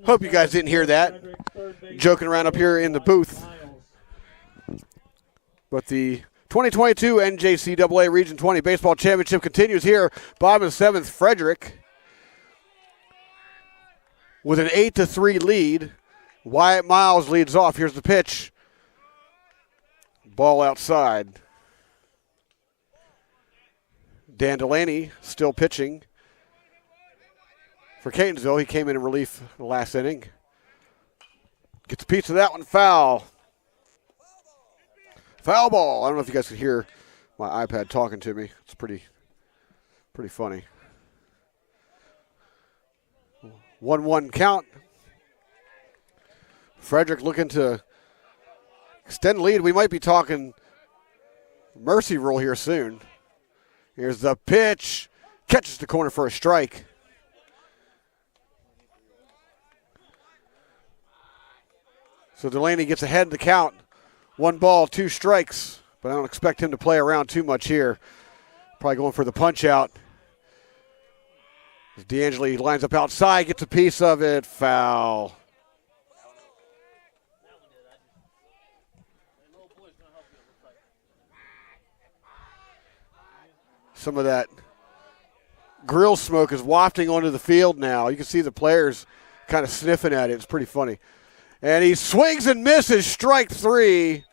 Hope you guys didn't hear that. Joking around up here in the booth. But the 2022 NJCAA Region 20 Baseball Championship continues here. Bottom of the seventh, Frederick with an 8-3 lead. Wyatt Miles leads off. Here's the pitch. Ball outside. Dan Delaney still pitching for Catonsville. He came in relief in the last inning. Gets a piece of that one, foul. Foul ball. I don't know if you guys could hear my iPad talking to me. It's pretty funny. 1-1 count. Frederick looking to extend lead. We might be talking mercy rule here soon. Here's the pitch. Catches the corner for a strike. So Delaney gets ahead of the count. 1 ball, 2 strikes, but I don't expect him to play around too much here. Probably going for the punch out. As DeAngeli lines up outside, gets a piece of it, foul. Some of that grill smoke is wafting onto the field now. You can see the players kind of sniffing at it. It's pretty funny. And he swings and misses, strike 3.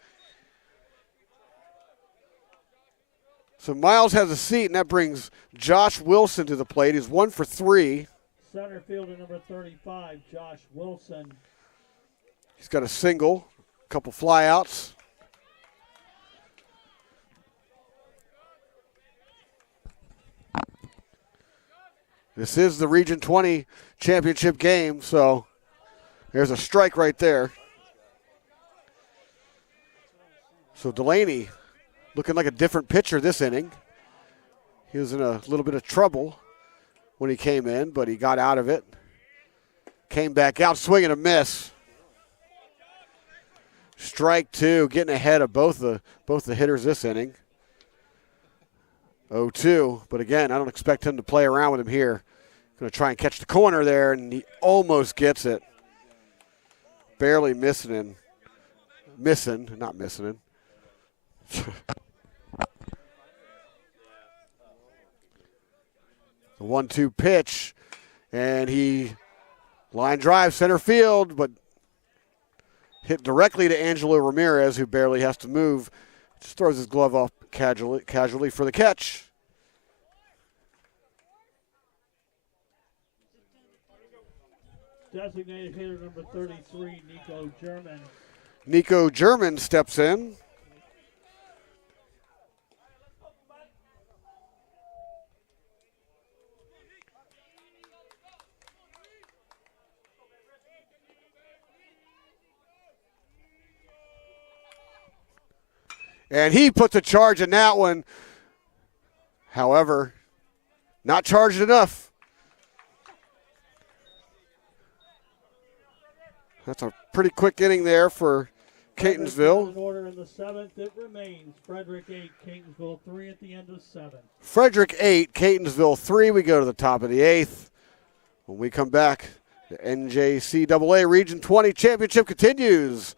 So Miles has a seat, and that brings Josh Wilson to the plate. He's 1 for 3. Center fielder number 35, Josh Wilson. He's got a single, a couple flyouts. This is the Region 20 championship game, so there's a strike right there. So Delaney looking like a different pitcher this inning. He was in a little bit of trouble when he came in, but he got out of it. Came back out, swing and a miss. Strike 2, getting ahead of both the hitters this inning. 0-2, but again, I don't expect him to play around with him here. Going to try and catch the corner there, and he almost gets it. Barely missing it. Not missing it. The 1-2 pitch, and he line drive center field, but hit directly to Angelo Ramirez, who barely has to move. Just throws his glove off casually for the catch. Designated hitter number 33, Nico German. Nico German steps in. And he puts a charge in that one. However, not charged enough. That's a pretty quick inning there for Catonsville. In order in the 7th, it remains Frederick 8, Catonsville 3 at the end of 7. Frederick 8, Catonsville 3. We go to the top of the 8th. When we come back, the NJCAA Region 20 Championship continues.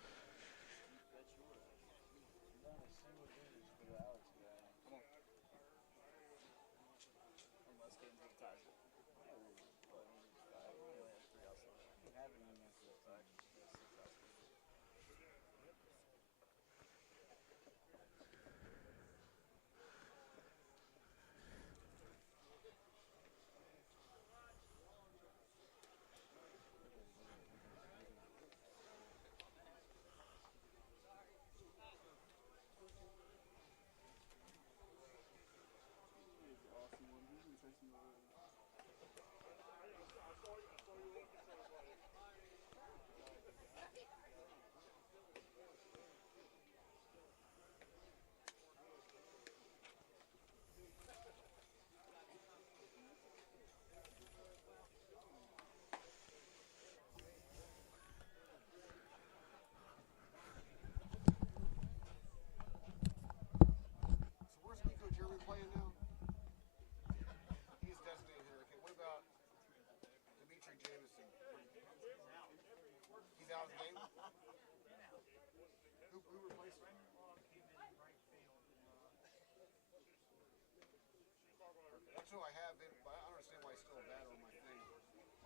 That's who I have been, but I don't understand why he's still a batter on my thing.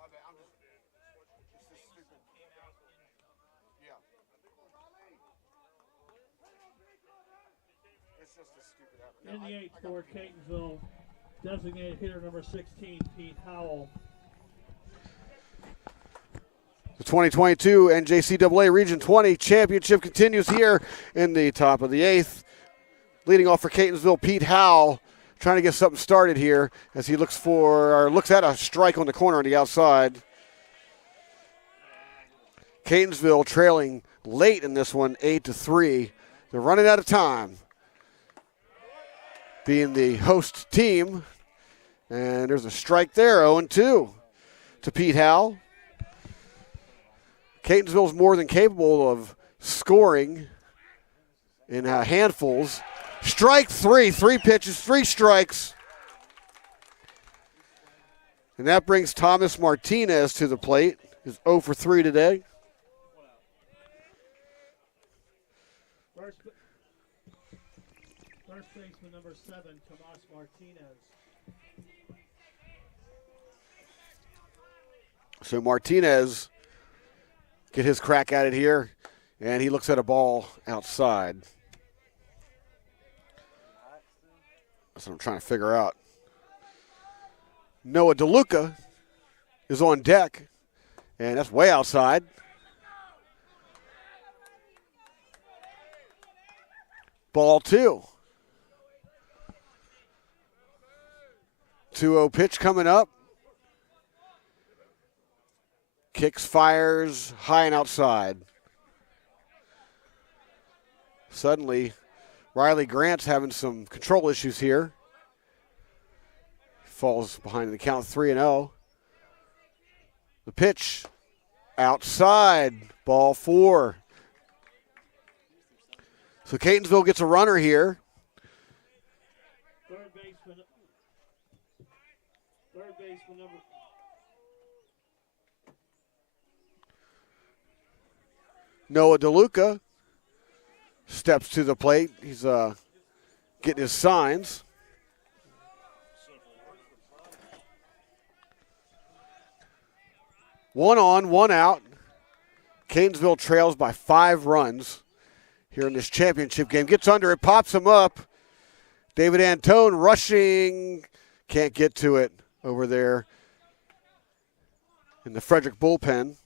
My bad. I'm just. It's this stupid. Yeah. It's just a stupid app. In the 8th for Catonsville, designated hitter number 16, Pete Howell. The 2022 NJCAA Region 20 Championship continues here in the top of the 8th. Leading off for Catonsville, Pete Howell, trying to get something started here as he looks at a strike on the corner on the outside. Catonsville trailing late in this one, 8-3. They're running out of time, being the host team. And there's a strike there, 0-2 to Pete Howell. Catonsville's more than capable of scoring in handfuls. Strike 3, 3 pitches, 3 strikes. And that brings Thomas Martinez to the plate. He's 0 for 3 today. First baseman number 7, Tomas Martinez. So Martinez get his crack at it here, and he looks at a ball outside. That's what I'm trying to figure out. Noah DeLuca is on deck, and that's way outside. Ball 2. 2-0 pitch coming up. Kicks, fires, high and outside. Suddenly, Riley Grant's having some control issues here. Falls behind the count 3-0. The pitch, outside, ball 4. So Catonsville gets a runner here. Third baseman number. Noah DeLuca steps to the plate. He's getting his signs. One on, one out. Catonsville trails by 5 runs here in this championship game. Gets under it, pops him up. David Antone rushing. Can't get to it over there in the Frederick bullpen.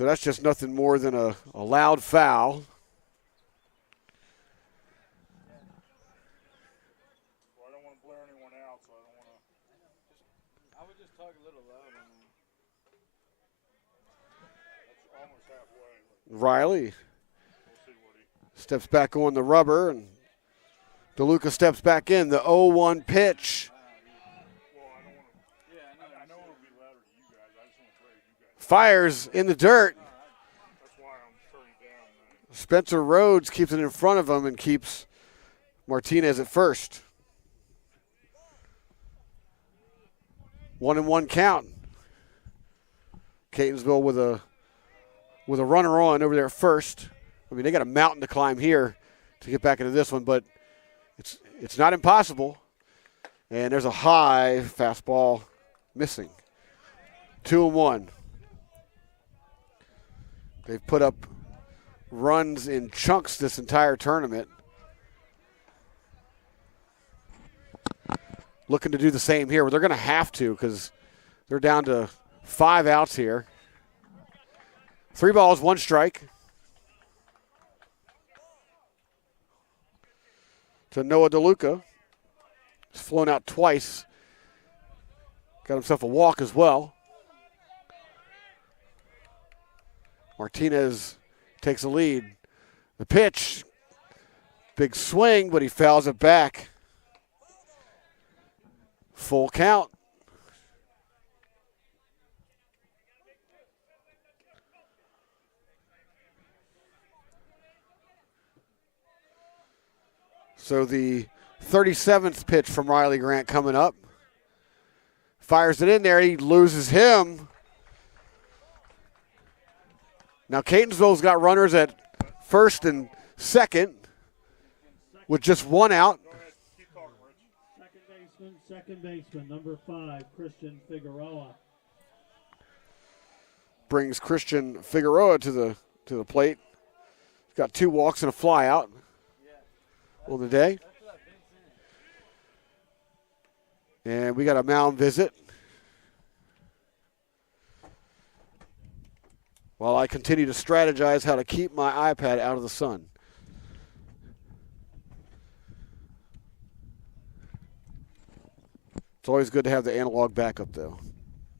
So that's just nothing more than a loud foul. Well, I don't want to blare anyone out, so I don't want to. I would just talk a little loud. That's almost halfway. Riley We'll see what he. steps back on the rubber, and DeLuca steps back in. The 0-1 pitch. Well, I don't want to. Yeah, I know it'll be louder to you guys. I just want to play with you guys. Fires in the dirt. That's why I'm turning down. Spencer Rhodes keeps it in front of him and keeps Martinez at first. 1-1 count. Catonsville with a runner on over there at first. I mean, they got a mountain to climb here to get back into this one, but it's not impossible. And there's a high fastball missing. 2-1. They've put up runs in chunks this entire tournament. Looking to do the same here. Well, they're going to have to because they're down to 5 outs here. 3 balls, 1 strike. To Noah DeLuca. He's flown out twice. Got himself a walk as well. Martinez takes a lead. The pitch, big swing, but he fouls it back. Full count. So the 37th pitch from Riley Grant coming up. Fires it in there. He loses him. Now Catonsville's got runners at first and second with just 1 out. Second baseman, number 5, Christian Figueroa. Brings Christian Figueroa to the plate. He's got 2 walks and a fly out on the day. And we got a mound visit. While I continue to strategize how to keep my iPad out of the sun. It's always good to have the analog backup, though.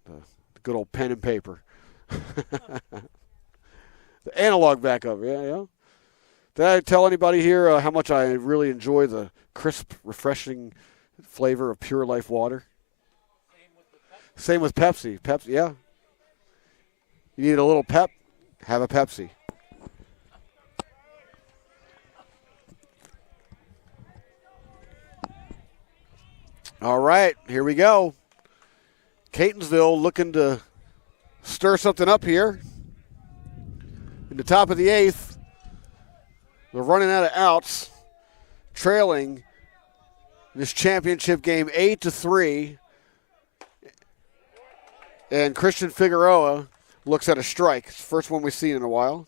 The good old pen and paper. The analog backup, yeah. Did I tell anybody here how much I really enjoy the crisp, refreshing flavor of Pure Life water? Same with Pepsi. Pepsi, yeah. You need a little pep? Have a Pepsi. All right, here we go. Catonsville looking to stir something up here. In the top of the 8th, they're running out of outs, trailing this championship game 8-3. And Christian Figueroa looks at a strike. It's the first one we've seen in a while.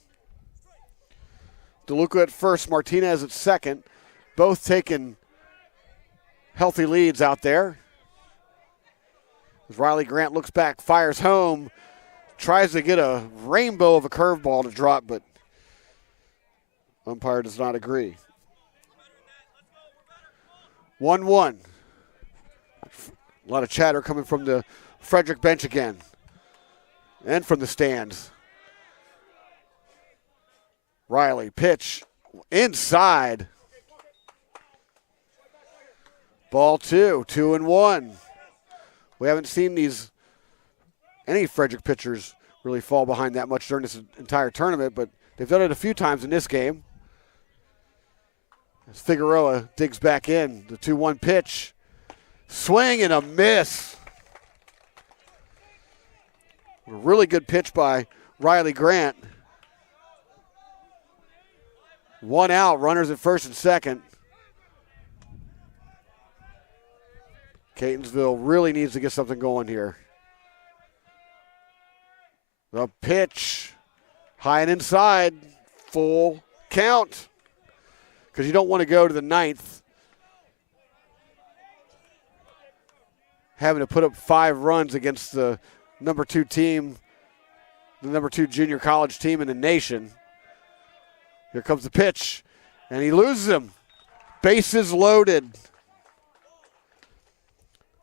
DeLuca at first, Martinez at second. Both taking healthy leads out there. As Riley Grant looks back, fires home, tries to get a rainbow of a curveball to drop, but umpire does not agree. 1-1. A lot of chatter coming from the Frederick bench again and from the stands. Riley, pitch inside. Ball 2, 2-1. We haven't seen any Frederick pitchers really fall behind that much during this entire tournament, but they've done it a few times in this game. As Figueroa digs back in, the 2-1 pitch. Swing and a miss. A really good pitch by Riley Grant. 1 out, runners at first and second. Catonsville really needs to get something going here. The pitch, high and inside, full count. Because you don't want to go to the 9th having to put up 5 runs against the number 2 team the number 2 junior college team in the nation. Here comes the pitch, and he loses him. Bases loaded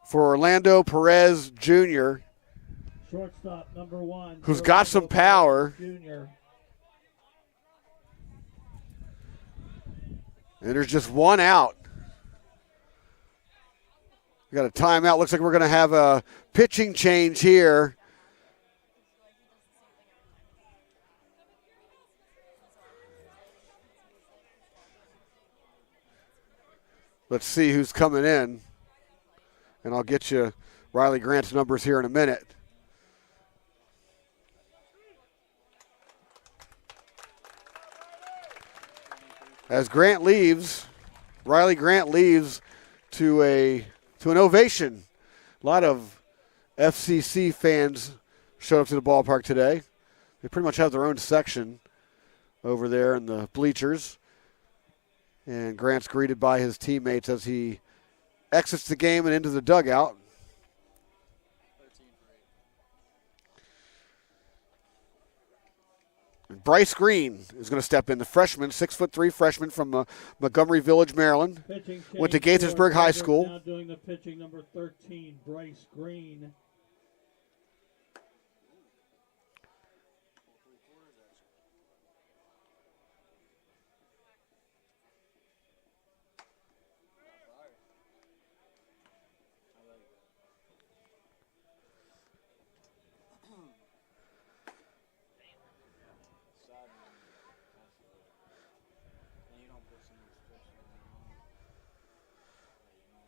for Orlando Perez Jr., Shortstop number 1. who's got some power. Junior. And there's just one out. We got a timeout. Looks like we're going to have a pitching change here. Let's see who's coming in. And I'll get you Riley Grant's numbers here in a minute. As Grant leaves, Riley Grant leaves to an ovation. A lot of FCC fans showed up to the ballpark today. They pretty much have their own section over there in the bleachers. And Grant's greeted by his teammates as he exits the game and into the dugout. Bryce Green is going to step in, the freshman, 6'3" freshman from Montgomery Village, Maryland. Went to Gaithersburg High School. Now doing the pitching, number 13, Bryce Green.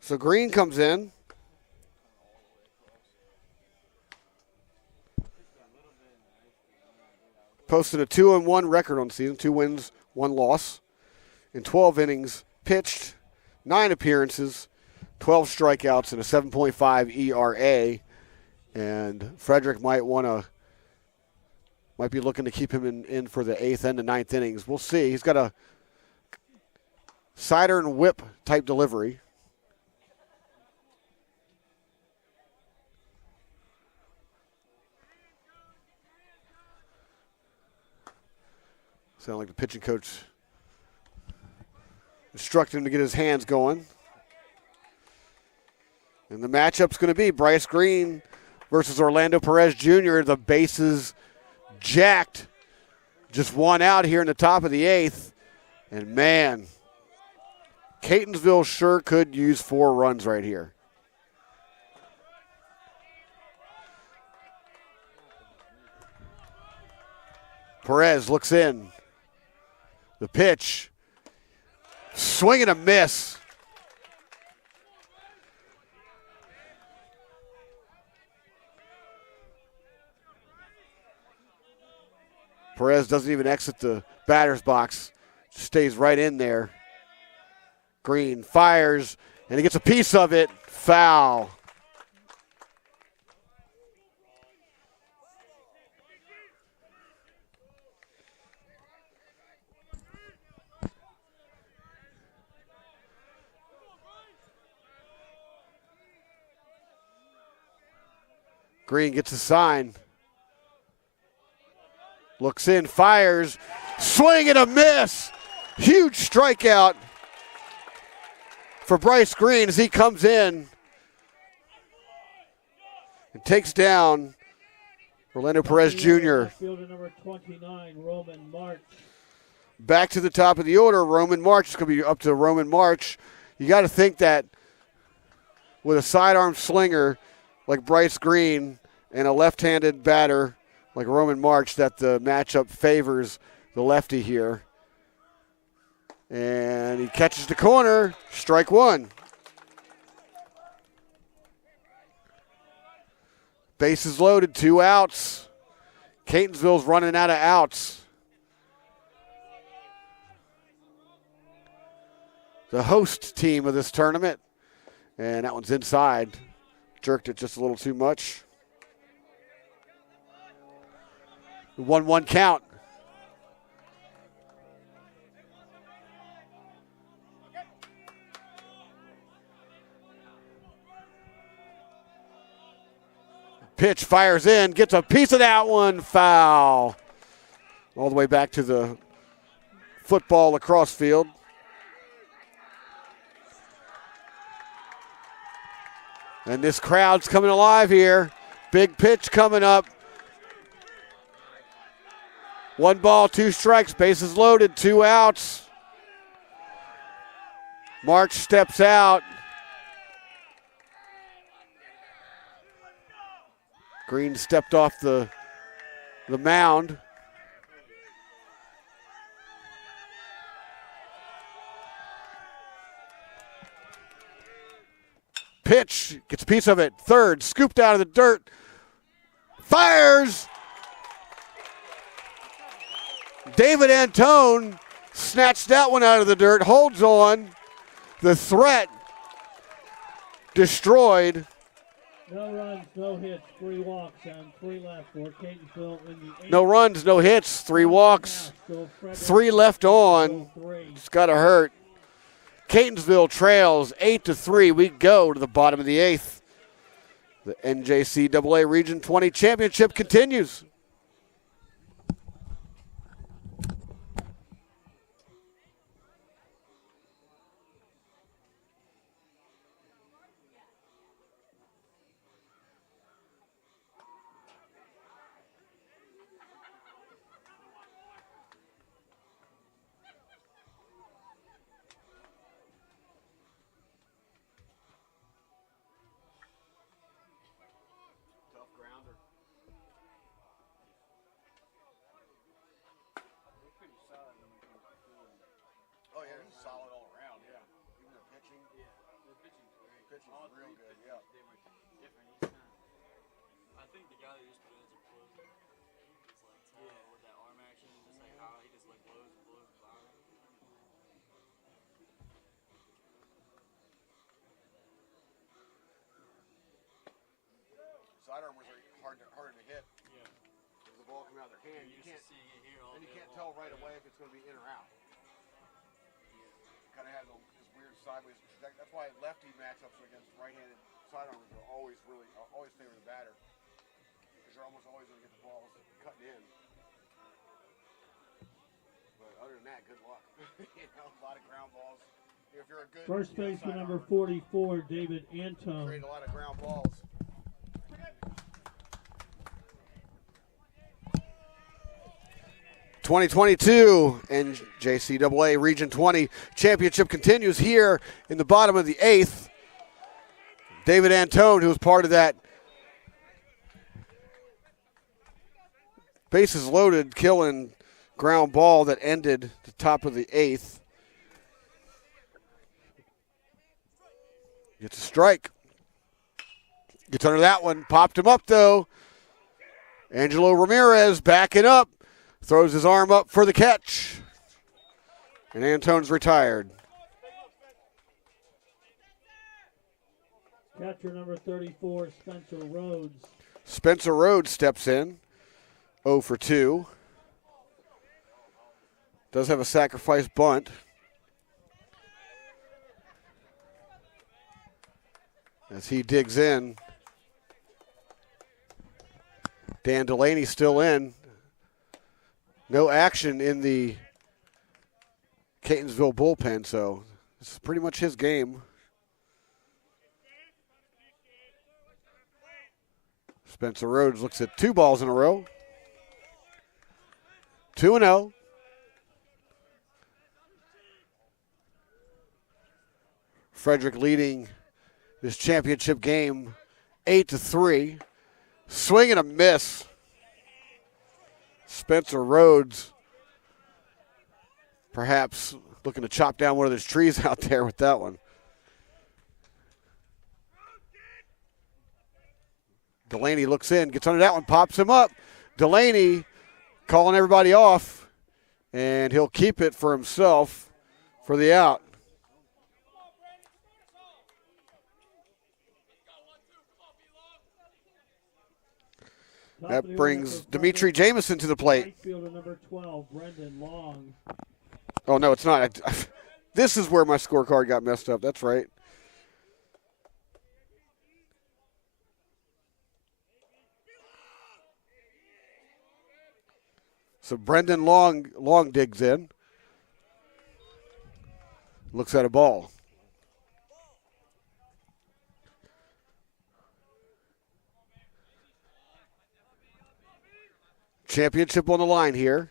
So Green comes in. Posted a 2-1 record on the season, 2 wins, 1 loss. In 12 innings pitched, 9 appearances, 12 strikeouts, and a 7.5 ERA. And Frederick might be looking to keep him in for the 8th and the 9th innings. We'll see. He's got a cider and whip type delivery. Sound like the pitching coach instructed him to get his hands going. And the matchup's going to be Bryce Green versus Orlando Perez Jr. The bases jacked. Just one out here in the top of the 8th. And man, Catonsville sure could use 4 runs right here. Perez looks in. The pitch, swing and a miss. Perez doesn't even exit the batter's box, stays right in there. Green fires, and he gets a piece of it, foul. Green gets a sign. Looks in, fires, swing and a miss. Huge strikeout for Bryce Green as he comes in and takes down Orlando Perez Jr. Fielder number 29, Roman March. Back to the top of the order, Roman March. It's going to be up to Roman March. You got to think that with a sidearm slinger like Bryce Green and a left-handed batter like Roman March, that the matchup favors the lefty here. And he catches the corner, strike 1. Bases loaded, 2 outs. Catonsville's running out of outs. The host team of this tournament. And that one's inside. Jerked it just a little too much. 1-1 count. Pitch, fires in, gets a piece of that one, foul. All the way back to the football lacrosse field. And this crowd's coming alive here. Big pitch coming up. 1 ball, 2 strikes, bases loaded, 2 outs. March steps out. Green stepped off the mound. Pitch, gets a piece of it. Third, scooped out of the dirt. Fires. David Antone snatched that one out of the dirt, holds on. The threat destroyed. No runs, no hits, 3 walks, and 3 left for Catonsville in the 8th. No runs, no hits, 3 walks, 3 left on. It's got to hurt. Catonsville trails 8-3. We go to the bottom of the 8th. The NJCAA Region 20 Championship continues. Sidearmers are harder to hit. Yeah. As the ball comes out of their hand, you can't tell right away if it's going to be in or out. Kind of has this weird sideways. That's why lefty matchups against right-handed sidearmers are always favor the batter, because you're almost always going to get the balls cutting in. But other than that, good luck. A lot of ground balls. If you're a good first baseman number 44, David Antone. Create a lot of ground balls. '22 NJCAA Region 20 Championship continues here in the bottom of the 8th. David Antone, who was part of that bases loaded, killing ground ball that ended the top of the 8th. Gets a strike. Gets under that one. Popped him up, though. Angelo Ramirez backing up. Throws his arm up for the catch. And Antone's retired. Catcher number 34, Spencer Rhodes. Spencer Rhodes steps in. 0 for 2. Does have a sacrifice bunt. As he digs in. Dan Delaney still in. No action in the Catonsville bullpen, so this is pretty much his game. Spencer Rhodes looks at 2 balls in a row. 2-0. Frederick leading this championship game 8-3. Swing and a miss. Spencer Rhodes perhaps looking to chop down one of those trees out there with that one. Delaney looks in, gets under that one, pops him up. Delaney calling everybody off, and he'll keep it for himself for the out. That brings Dimitri Jamison to the plate. Right fielder number 12, Brendan Long. Oh, no, it's not. This is where my scorecard got messed up. That's right. So Brendan Long digs in. Looks at a ball. Championship on the line here.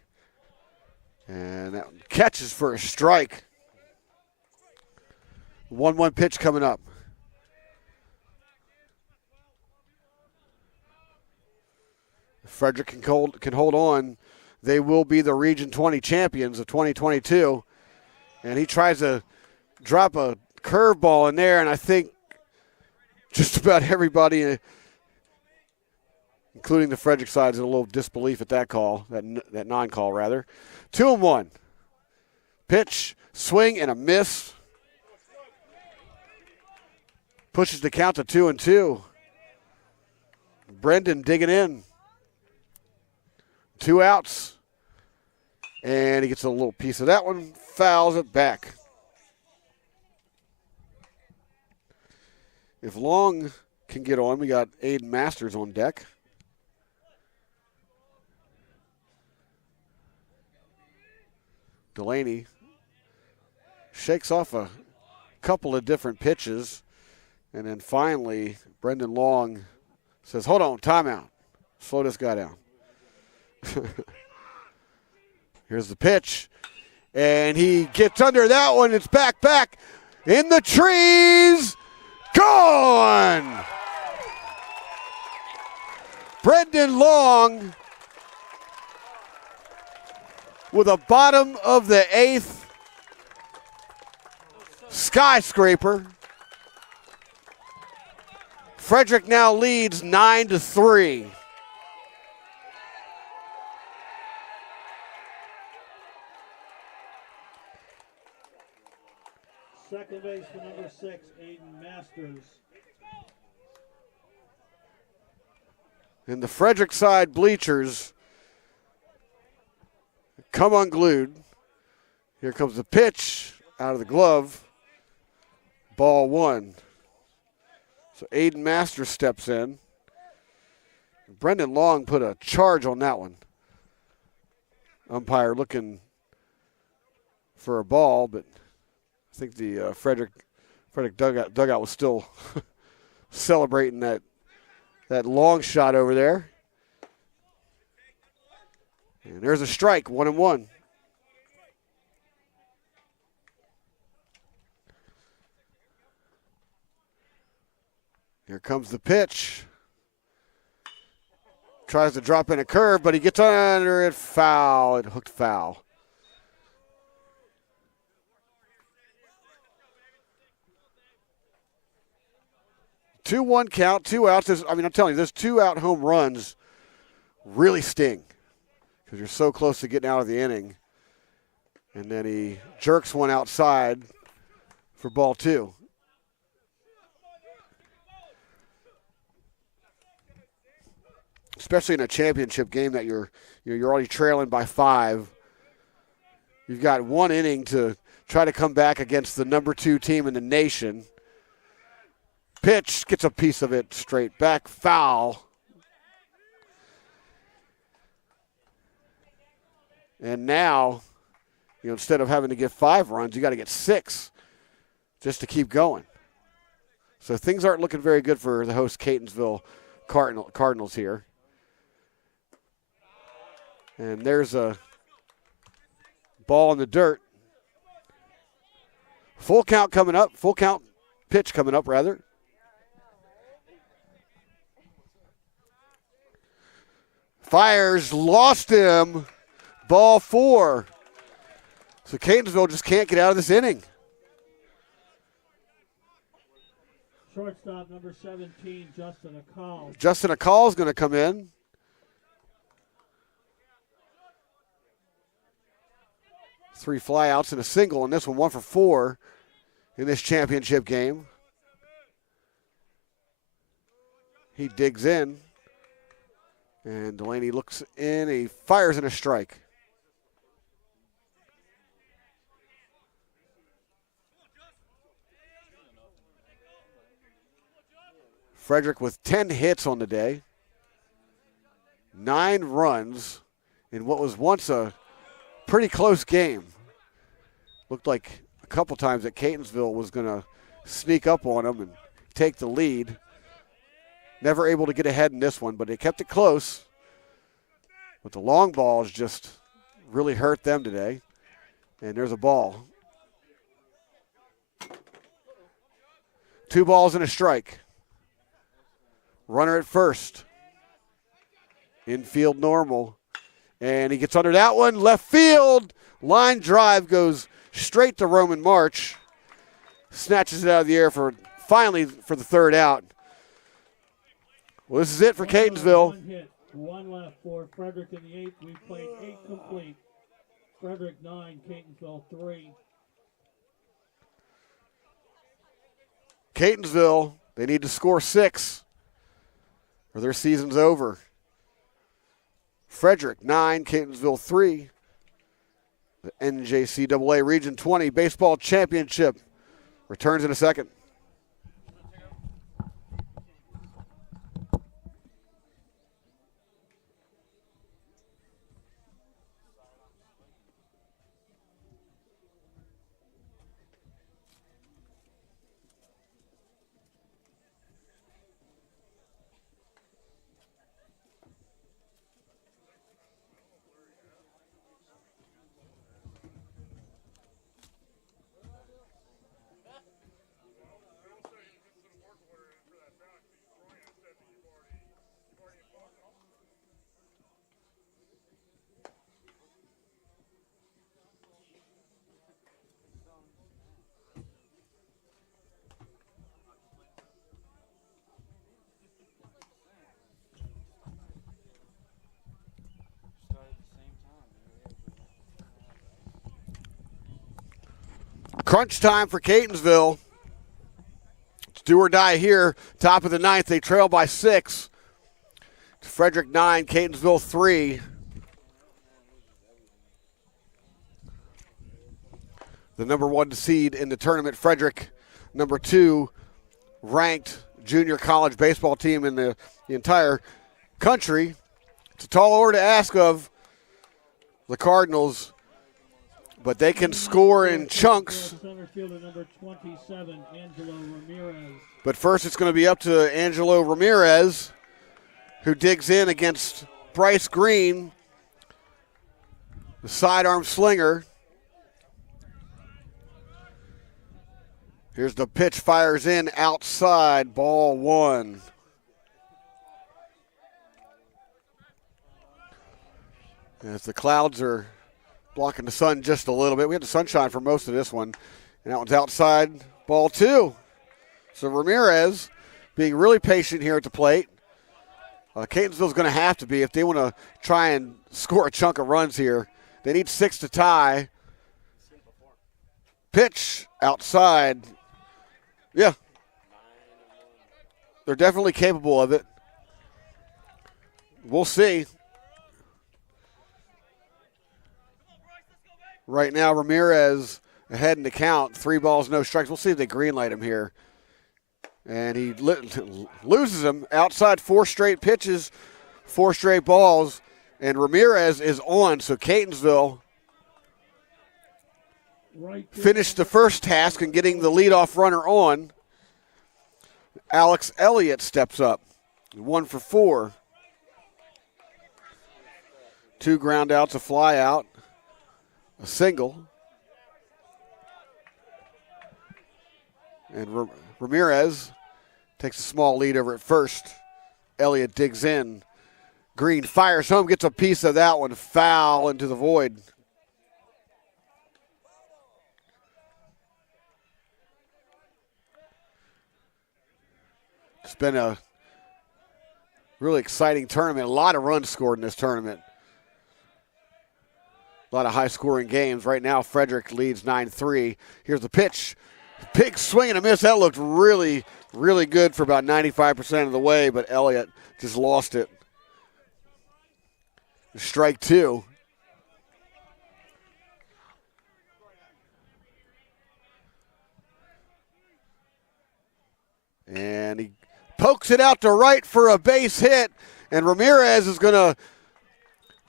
And that catches for a strike. 1-1 pitch coming up. If Frederick can hold on, they will be the Region 20 champions of 2022. And he tries to drop a curveball in there, and I think just about everybody, including the Frederick side, is in a little disbelief at that call, that non-call rather. 2-1. Pitch, swing, and a miss. Pushes the count to 2-2. Brendan digging in. 2 outs. And he gets a little piece of that one, fouls it back. If Long can get on, we got Aiden Masters on deck. Delaney shakes off a couple of different pitches, and then finally Brendan Long says, hold on, timeout. Slow this guy down. Here's the pitch, and he gets under that one. It's back, in the trees, gone! Brendan Long with a bottom of the 8th skyscraper. Frederick now leads 9-3. Second base for number 6, Aiden Masters. And the Frederick side bleachers come unglued. Here comes the pitch out of the glove. Ball 1. So Aiden Masters steps in. Brendan Long put a charge on that one. Umpire looking for a ball, but I think the Frederick dugout was still celebrating that long shot over there. And there's a strike, 1-1. Here comes the pitch. Tries to drop in a curve, but he gets under it, foul. It hooked foul. Two-one count, 2 outs. I'm telling you, those 2-out home runs really sting because you're so close to getting out of the inning. And then he jerks one outside for ball 2. Especially in a championship game that you're already trailing by 5. You've got 1 inning to try to come back against the number 2 team in the nation. Pitch, gets a piece of it straight back, foul. And now, instead of having to get 5 runs, you got to get 6 just to keep going. So things aren't looking very good for the host Catonsville Cardinals here. And there's a ball in the dirt. Full count pitch coming up, rather. Fires, lost him. Ball 4. So Catonsville just can't get out of this inning. Shortstop number 17, Justin Akal. Justin Akal is going to come in. Three flyouts and a single in this one, 1 for 4 in this championship game. He digs in. And Delaney looks in. He fires in a strike. Frederick with 10 hits on the day, 9 runs, in what was once a pretty close game. Looked like a couple times that Catonsville was going to sneak up on them and take the lead. Never able to get ahead in this one, but they kept it close. But the long balls just really hurt them today. And there's a ball. 2 balls and a strike. Runner at first. Infield normal. And he gets under that one. Left field. Line drive goes straight to Roman March. Snatches it out of the air finally for the 3rd out. Well, this is it for Catonsville. 1 hit, 1 left for Frederick in the 8th. We played 8 complete. Frederick 9, Catonsville 3. Catonsville, they need to score 6 or their season's over. Frederick 9, Catonsville 3. The NJCAA Region 20 Baseball Championship returns in a second. Crunch time for Catonsville. It's do or die here. Top of the 9th, they trail by 6. Frederick 9, Catonsville 3. The number 1 seed in the tournament, Frederick, number 2 ranked junior college baseball team in the entire country. It's a tall order to ask of the Cardinals, but they can score in chunks. Center fielder number 27, Angelo Ramirez. But first it's going to be up to Angelo Ramirez, who digs in against Bryce Green, the sidearm slinger. Here's the pitch, fires in outside, ball 1. As the clouds are blocking the sun just a little bit. We had the sunshine for most of this one. And that one's outside, ball 2. So Ramirez being really patient here at the plate. Catonsville's going to have to be if they want to try and score a chunk of runs here. They need 6 to tie. Pitch outside. Yeah. They're definitely capable of it. We'll see. Right now, Ramirez ahead in the count. 3 balls, no strikes. We'll see if they greenlight him here. And he loses him outside. 4 straight pitches, 4 straight balls. And Ramirez is on. So Catonsville finished the first task in getting the leadoff runner on. Alex Elliott steps up. 1 for 4. 2 ground outs, a fly out. A single. And Ramirez takes a small lead over at first. Elliott digs in. Green fires home, gets a piece of that one. Foul into the void. It's been a really exciting tournament. A lot of runs scored in this tournament. A lot of high-scoring games. Right now, Frederick leads 9-3. Here's the pitch. Big swing and a miss. That looked really, really good for about 95% of the way, but Elliott just lost it. Strike 2. And he pokes it out to right for a base hit, and Ramirez is going to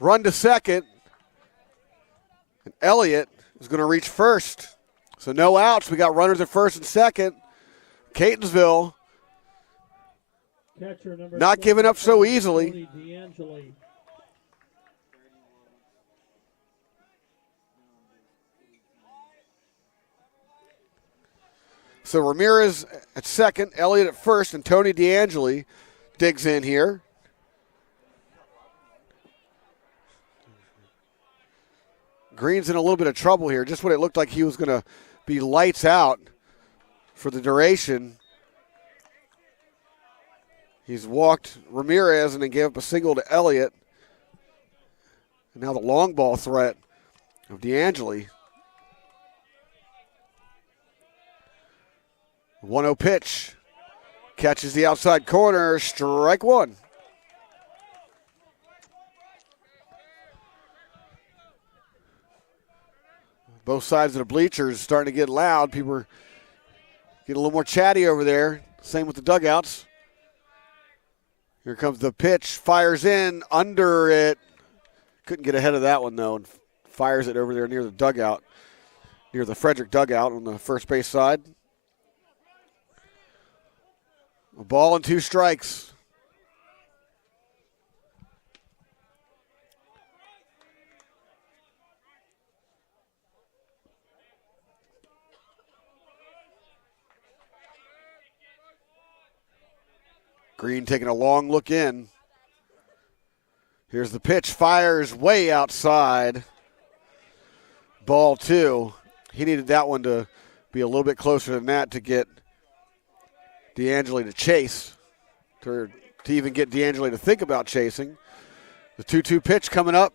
run to second. And Elliott is going to reach first. So no outs. We got runners at first and second. Catonsville Catcher number not giving up so 27, easily. Tony D'Angeli. So Ramirez at second, Elliott at first, and Tony D'Angeli digs in here. Green's in a little bit of trouble here. Just when it looked like he was going to be lights out for the duration, he's walked Ramirez and then gave up a single to Elliott. And now the long ball threat of D'Angeli. 1-0 pitch. Catches the outside corner. Strike one. Both sides of the bleachers starting to get loud. People are getting a little more chatty over there. Same with the dugouts. Here comes the pitch. Fires in. Under it. Couldn't get ahead of that one, though, and fires it over there near the dugout, near the Frederick dugout on the first base side. A ball and 2 strikes. Green taking a long look in. Here's the pitch. Fires way outside. Ball 2. He needed that one to be a little bit closer than that to get D'Angeli to chase, to even get D'Angeli to think about chasing. The 2-2 pitch coming up.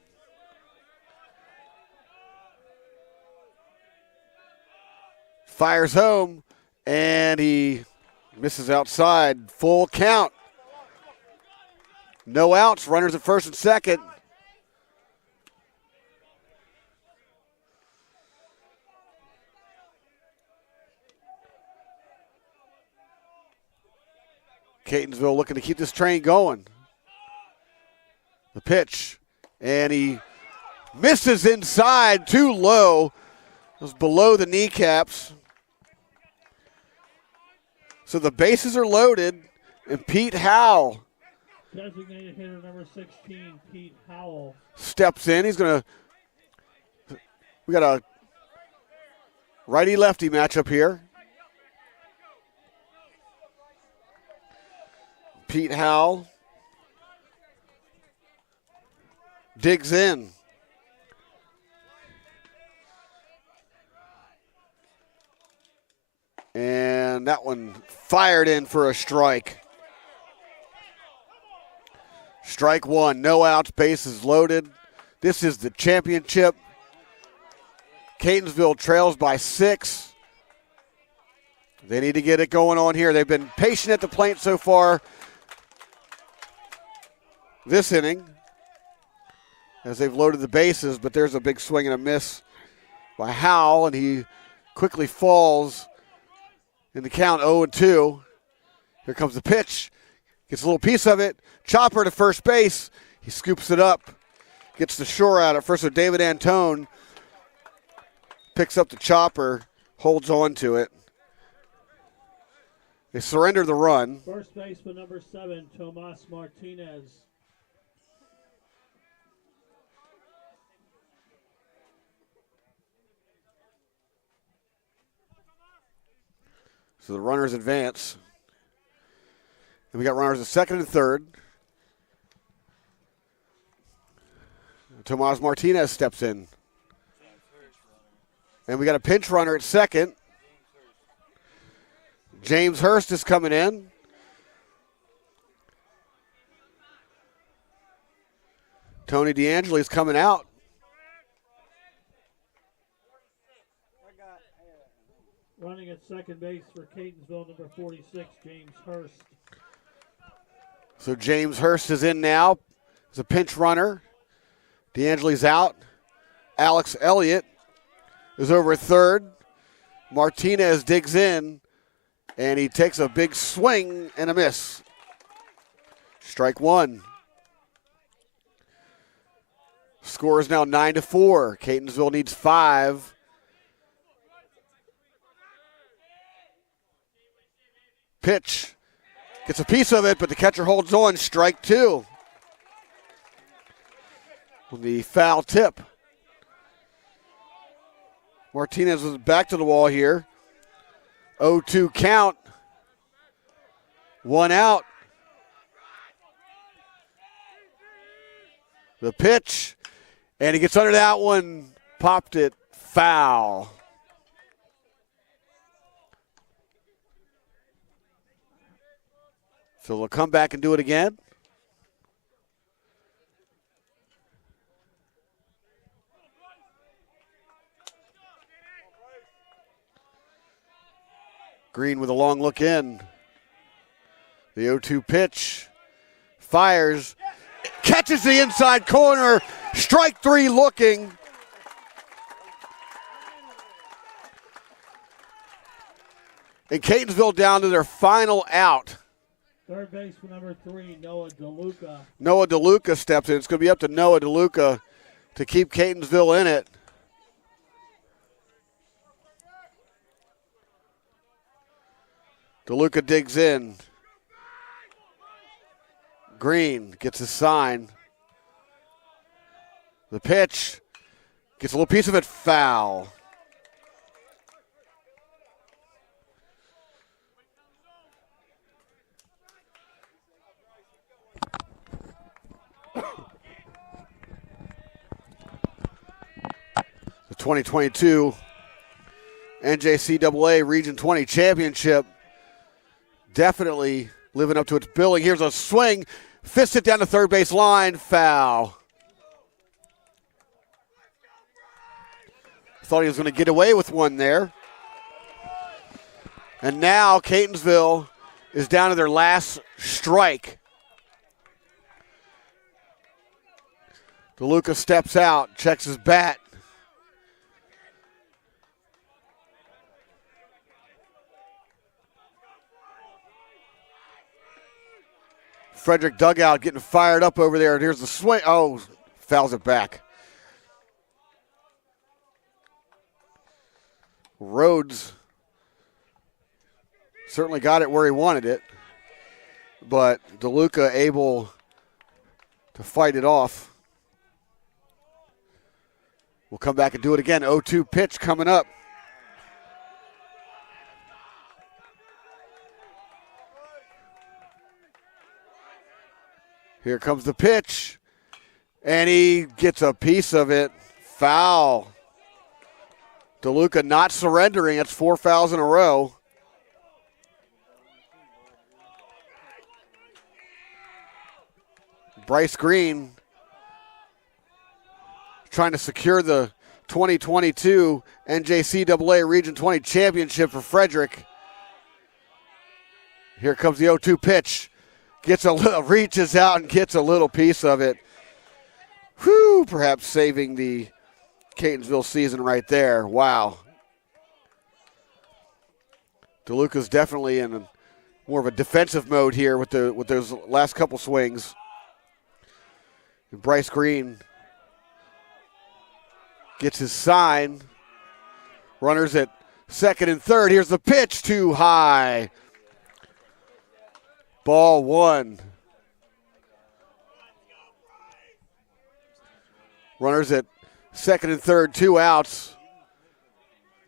Fires home, and he misses outside. Full count. No outs. Runners at first and second. Catonsville looking to keep this train going. The pitch, and he misses inside, too low. It was below the kneecaps. So the bases are loaded, and Pete Howell Designated hitter number 16, Pete Howell. steps in. He's going to, we got a righty-lefty matchup here. Pete Howell digs in. And that one fired in for a strike. Strike one, no outs, bases loaded. This is the championship. Catonsville trails by 6. They need to get it going on here. They've been patient at the plate so far this inning as they've loaded the bases, but there's a big swing and a miss by Howell, and he quickly falls in the count 0-2. Here comes the pitch. Gets a little piece of it. Chopper to first base. He scoops it up. Gets the shore out at first. So David Antone picks up the chopper, holds on to it. They surrender the run. First baseman number 7, Tomas Martinez. So the runners advance. And we got runners at second and third. Tomas Martinez steps in. And we got a pinch runner at second. James Hurst is coming in. Tony D'Angeli is coming out. Running at second base for Catonsville, number 46, James Hurst. So James Hurst is in now. He's a pinch runner. D'Angeli's out. Alex Elliott is over at third. Martinez digs in, and he takes a big swing and a miss. Strike one. Score is now 9-4. Catonsville needs 5. Pitch. Gets a piece of it, but the catcher holds on. Strike 2. On the foul tip. Martinez was back to the wall here. 0-2 count. 1 out. The pitch. And he gets under that one. Popped it. Foul. So they'll come back and do it again. Green with a long look in. The 0-2 pitch. Fires. Catches the inside corner. Strike 3 looking. And Catonsville down to their final out. Third baseman number 3, Noah DeLuca. Noah DeLuca steps in. It's going to be up to Noah DeLuca to keep Catonsville in it. DeLuca digs in. Green gets his sign. The pitch. Gets a little piece of it. Foul. The 2022 NJCAA Region 20 Championship definitely living up to its billing. Here's a swing. Fist it down the third base line. Foul. Thought he was going to get away with one there. And now Catonsville is down to their last strike. DeLuca steps out, checks his bat. Frederick dugout getting fired up over there. And here's the swing. Oh, fouls it back. Rhodes certainly got it where he wanted it, but DeLuca able to fight it off. We'll come back and do it again. 0-2 pitch coming up. Here comes the pitch, and he gets a piece of it. Foul. DeLuca not surrendering. That's 4 fouls in a row. Bryce Green trying to secure the 2022 NJCAA Region 20 Championship for Frederick. Here comes the 0-2 pitch. Gets a little, reaches out and gets a little piece of it. Whew, perhaps saving the Catonsville season right there. Wow. DeLuca's definitely in more of a defensive mode here with those last couple swings. And Bryce Green gets his sign. Runners at second and third. Here's the pitch, too high. Ball 1. Runners at second and third, 2 outs.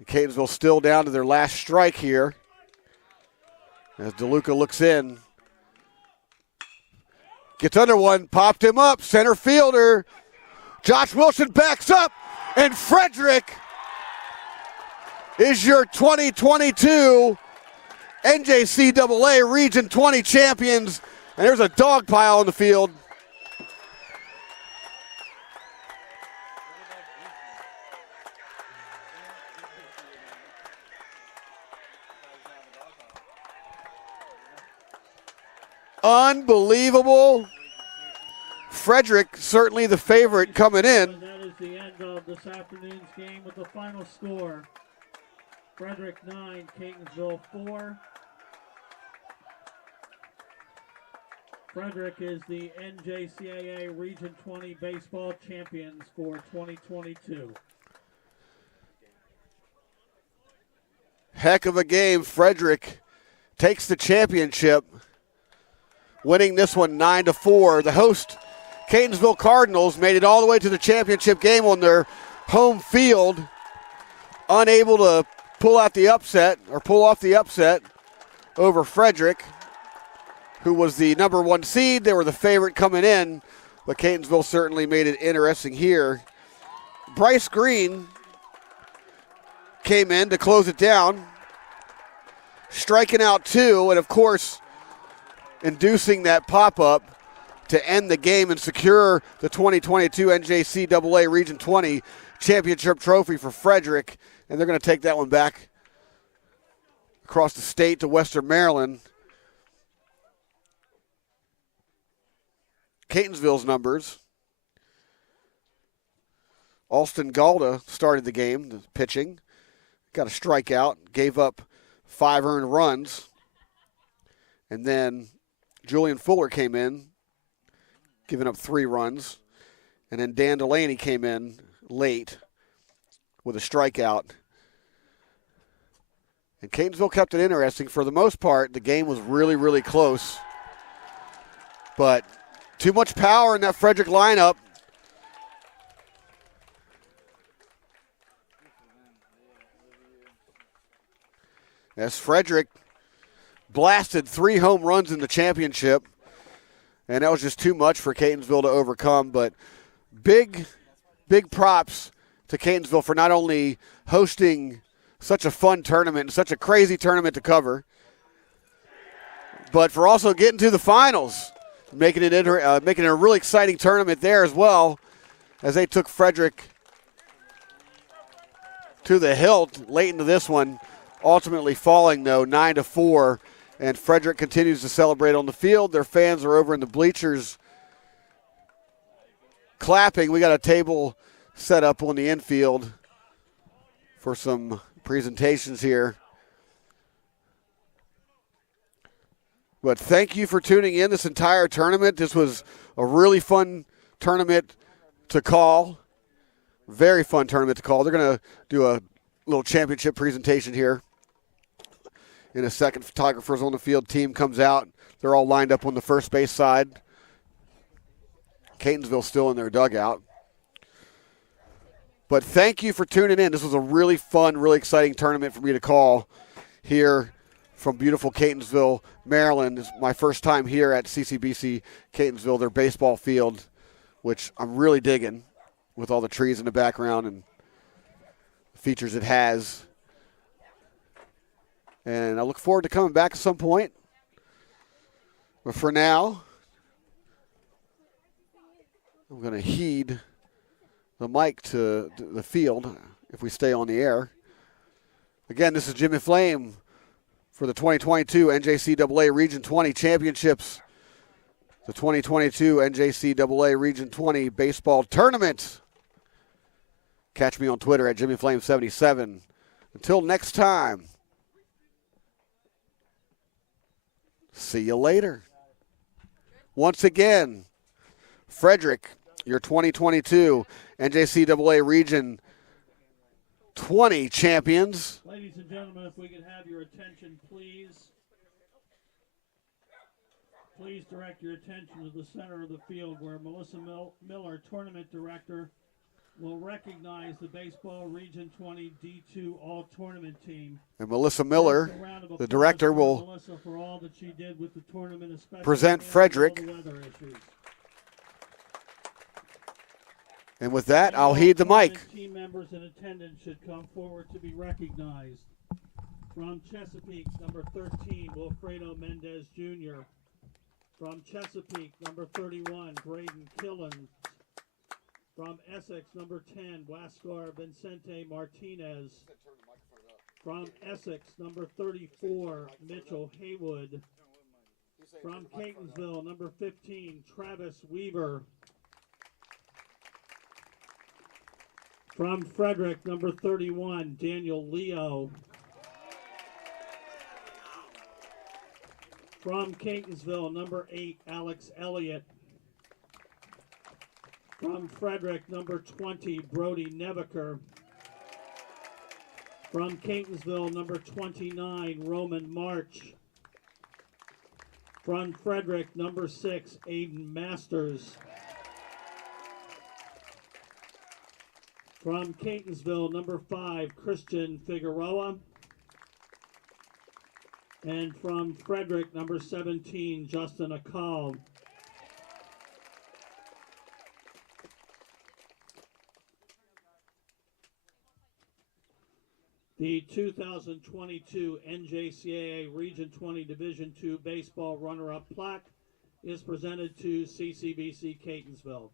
Catonsville still down to their last strike here. As DeLuca looks in. Gets under one, popped him up, center fielder. Josh Wilson backs up, and Frederick is your 2022 NJCAA Region 20 champions. And there's a dog pile on the field. Unbelievable. Frederick certainly the favorite coming in. And that is the end of this afternoon's game with the final score. Frederick 9, Catonsville 4. Frederick is the NJCAA Region 20 baseball champions for 2022. Heck of a game. Frederick takes the championship, winning this one 9-4. The host, Catonsville Cardinals, made it all the way to the championship game on their home field, unable to pull off the upset over Frederick, who was the number 1 seed. They were the favorite coming in, but Catonsville certainly made it interesting here. Bryce Green came in to close it down, striking out 2, and of course, inducing that pop-up to end the game and secure the 2022 NJCAA Region 20 championship trophy for Frederick, and they're going to take that one back across the state to Western Maryland. Catonsville's numbers. Alston Galda started the game, pitching. Got a strikeout, gave up 5 earned runs. And then Julian Fuller came in, giving up 3 runs. And then Dan Delaney came in late with a strikeout. And Catonsville kept it interesting. For the most part, the game was really, really close. But too much power in that Frederick lineup. As Frederick blasted 3 home runs in the championship, and that was just too much for Catonsville to overcome. But big props to Catonsville for not only hosting such a fun tournament, such a crazy tournament to cover, but for also getting to the finals, making it a really exciting tournament there as well, as they took Frederick to the hilt late into this one, ultimately falling, though, 9-4, and Frederick continues to celebrate on the field. Their fans are over in the bleachers clapping. We got a table set up on the infield for some presentations here. But thank you for tuning in this entire tournament. This was a really fun tournament to call. Very fun tournament to call. They're going to do a little championship presentation here in a second. Photographers on the field, team comes out. They're all lined up on the first base side. Catonsville still in their dugout. But thank you for tuning in. This was a really fun, really exciting tournament for me to call here from beautiful Catonsville, Maryland. It's my first time here at CCBC Catonsville, their baseball field, which I'm really digging with all the trees in the background and the features it has. And I look forward to coming back at some point. But for now, I'm going to heed the mic to the field if we stay on the air. Again, this is Jimmy Flame for the 2022 NJCAA Region 20 Championships, the 2022 NJCAA Region 20 Baseball Tournament. Catch me on Twitter at JimmyFlame77. Until next time, see you later. Once again, Frederick, your 2022 NJCAA Region 20 champions. Ladies and gentlemen, if we could have your attention, please. Please direct your attention to the center of the field where Melissa Miller, tournament director, will recognize the baseball Region 20 D2 All-Tournament team. And Melissa Miller, the director, will Melissa for all that she did with the tournament, especially present Frederick. And with that, I'll heed the mic. Team members in attendance should come forward to be recognized. From Chesapeake, number 13, Wilfredo Mendez Jr. From Chesapeake, number 31, Braden Killens. From Essex, number 10, Huascar Vicente Martinez. From Essex, number 34, Mitchell Haywood. From Catonsville, number 15, Travis Weaver. From Frederick, number 31, Daniel Leo. From Catonsville, number 8, Alex Elliott. From Frederick, number 20, Brody Neviker. From Catonsville, number 29, Roman March. From Frederick, number 6, Aiden Masters. From Catonsville, number 5, Christian Figueroa. And from Frederick, number 17, Justin Akal. The 2022 NJCAA Region 20 Division II Baseball Runner-Up plaque is presented to CCBC Catonsville.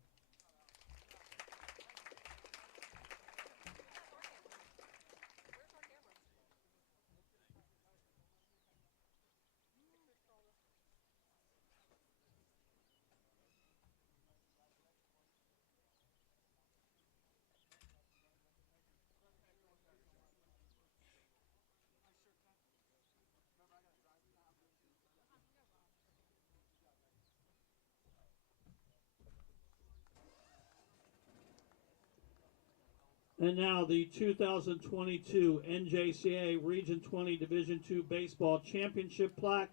And now the 2022 NJCAA Region 20 Division II Baseball Championship plaque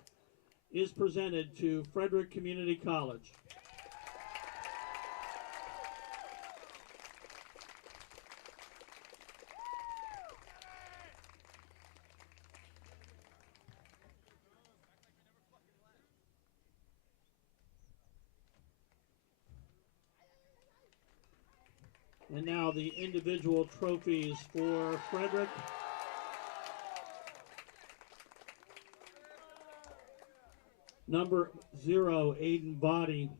is presented to Frederick Community College. And now the individual trophies for Frederick. Number 0, Aiden Body.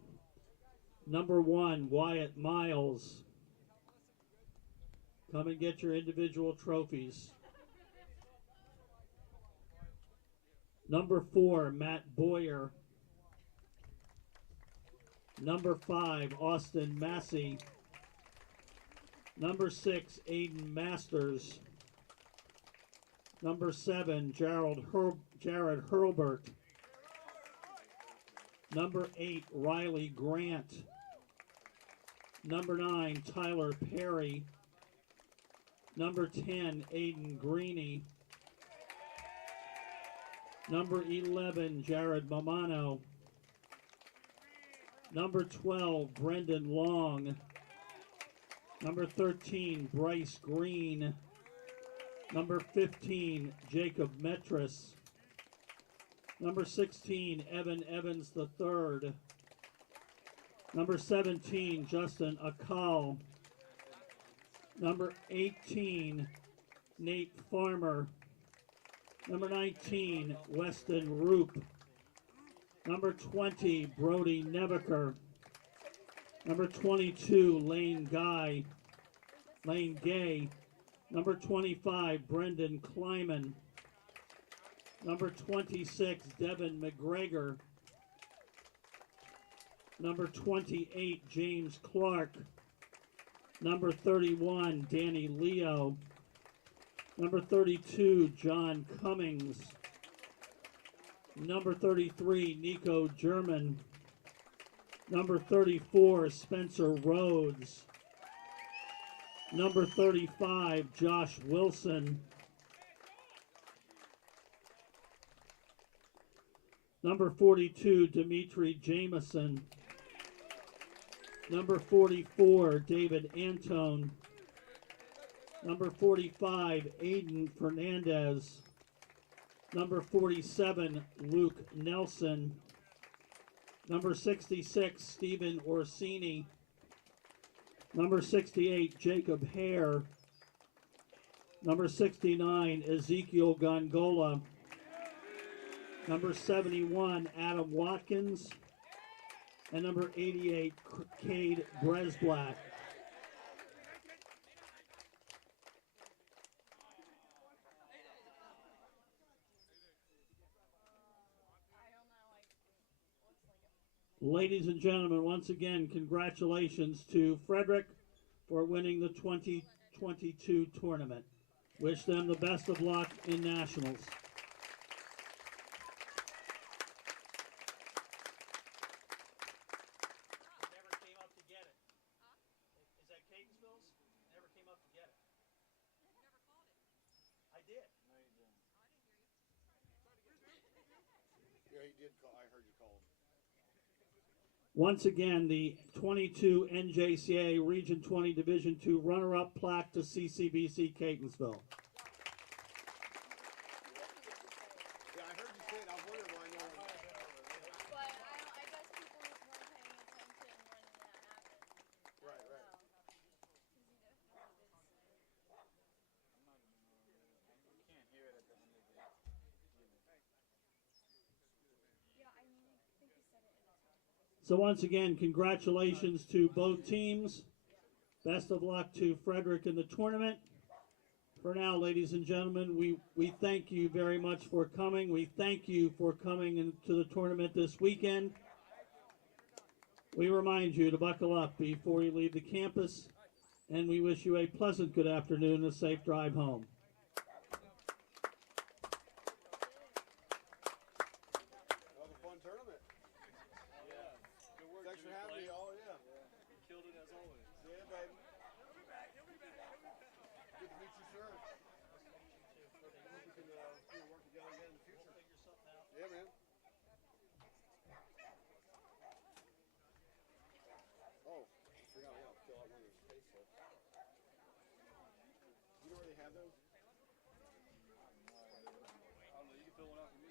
Number 1, Wyatt Miles. Come and get your individual trophies. Number 4, Matt Boyer. Number 5, Austin Massey. Number 6, Aiden Masters. Number 7, Jared Hurlbert. Number 8, Riley Grant. Number 9, Tyler Perry. Number 10, Aiden Greeny. Number 11, Jared Mamano. Number 12, Brendan Long. Number 13, Bryce Green. Number 15, Jacob Metris. Number 16, Evan Evans III. Number 17, Justin Akal. Number 18, Nate Farmer. Number 19, Weston Roop. Number 20, Brody Neviker. Number 22, Lane Gay. Number 25, Brendan Kleiman. Number 26, Devin McGregor. Number 28, James Clark. Number 31, Danny Leo. Number 32, John Cummings. Number 33, Nico German. Number 34, Spencer Rhodes. Number 35, Josh Wilson. Number 42, Dimitri Jameson. Number 44, David Antone. Number 45, Aiden Fernandez. Number 47, Luke Nelson. Number 66, Stephen Orsini. Number 68, Jacob Hare. Number 69, Ezekiel Gongola. Number 71, Adam Watkins. And number 88, Cade Bresblatt. Ladies and gentlemen, once again, congratulations to Frederick for winning the 2022 tournament. Wish them the best of luck in nationals. did. No, you didn't. Yeah, he did call. I heard you call him. Once again, the 22 NJCAA Region 20 Division II runner-up plaque to CCBC Catonsville. Yeah, I heard you say it. I was wondering why no one. But I guess people just weren't paying attention when that happened. Right, I don't right. know. 'Cause he definitely did say it. I'm not even you can't hear it at the end of it. Yeah, I mean, I think he said it in a tone. So once again, congratulations to both teams. Best of luck to Frederick in the tournament. For now, ladies and gentlemen, we thank you very much for coming. We thank you for coming into the tournament this weekend. We remind you to buckle up before you leave the campus, and we wish you a pleasant good afternoon and a safe drive home. Another fun tournament. Yeah. Good work. Thanks for having me. Oh yeah. You killed it as always. Yeah, baby. Good to meet you, sir. Hope we can work together again in the future. Yeah, man. Oh, I forgot. Yeah, I'll fill out one of those space slips. You know where they have those? I don't know. You can fill one out for me.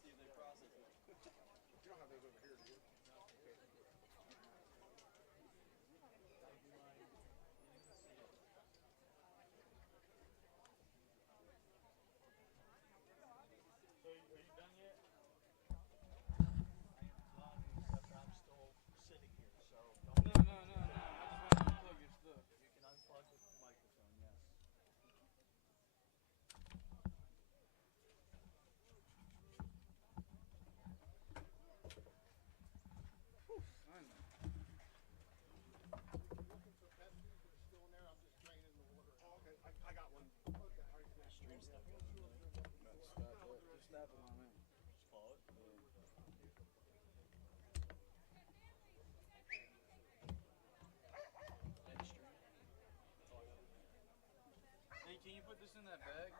See if they process it. You don't have those over here, do you? So are you done yet? I'm still sitting here, so No. I just want to unplug your stuff. you can unplug the microphone, yes. I know. Oh, okay. I got one. Okay. All right. Stream stuff. Just snap it on in. Just call it. Any stream. Hey, can you put this in that bag?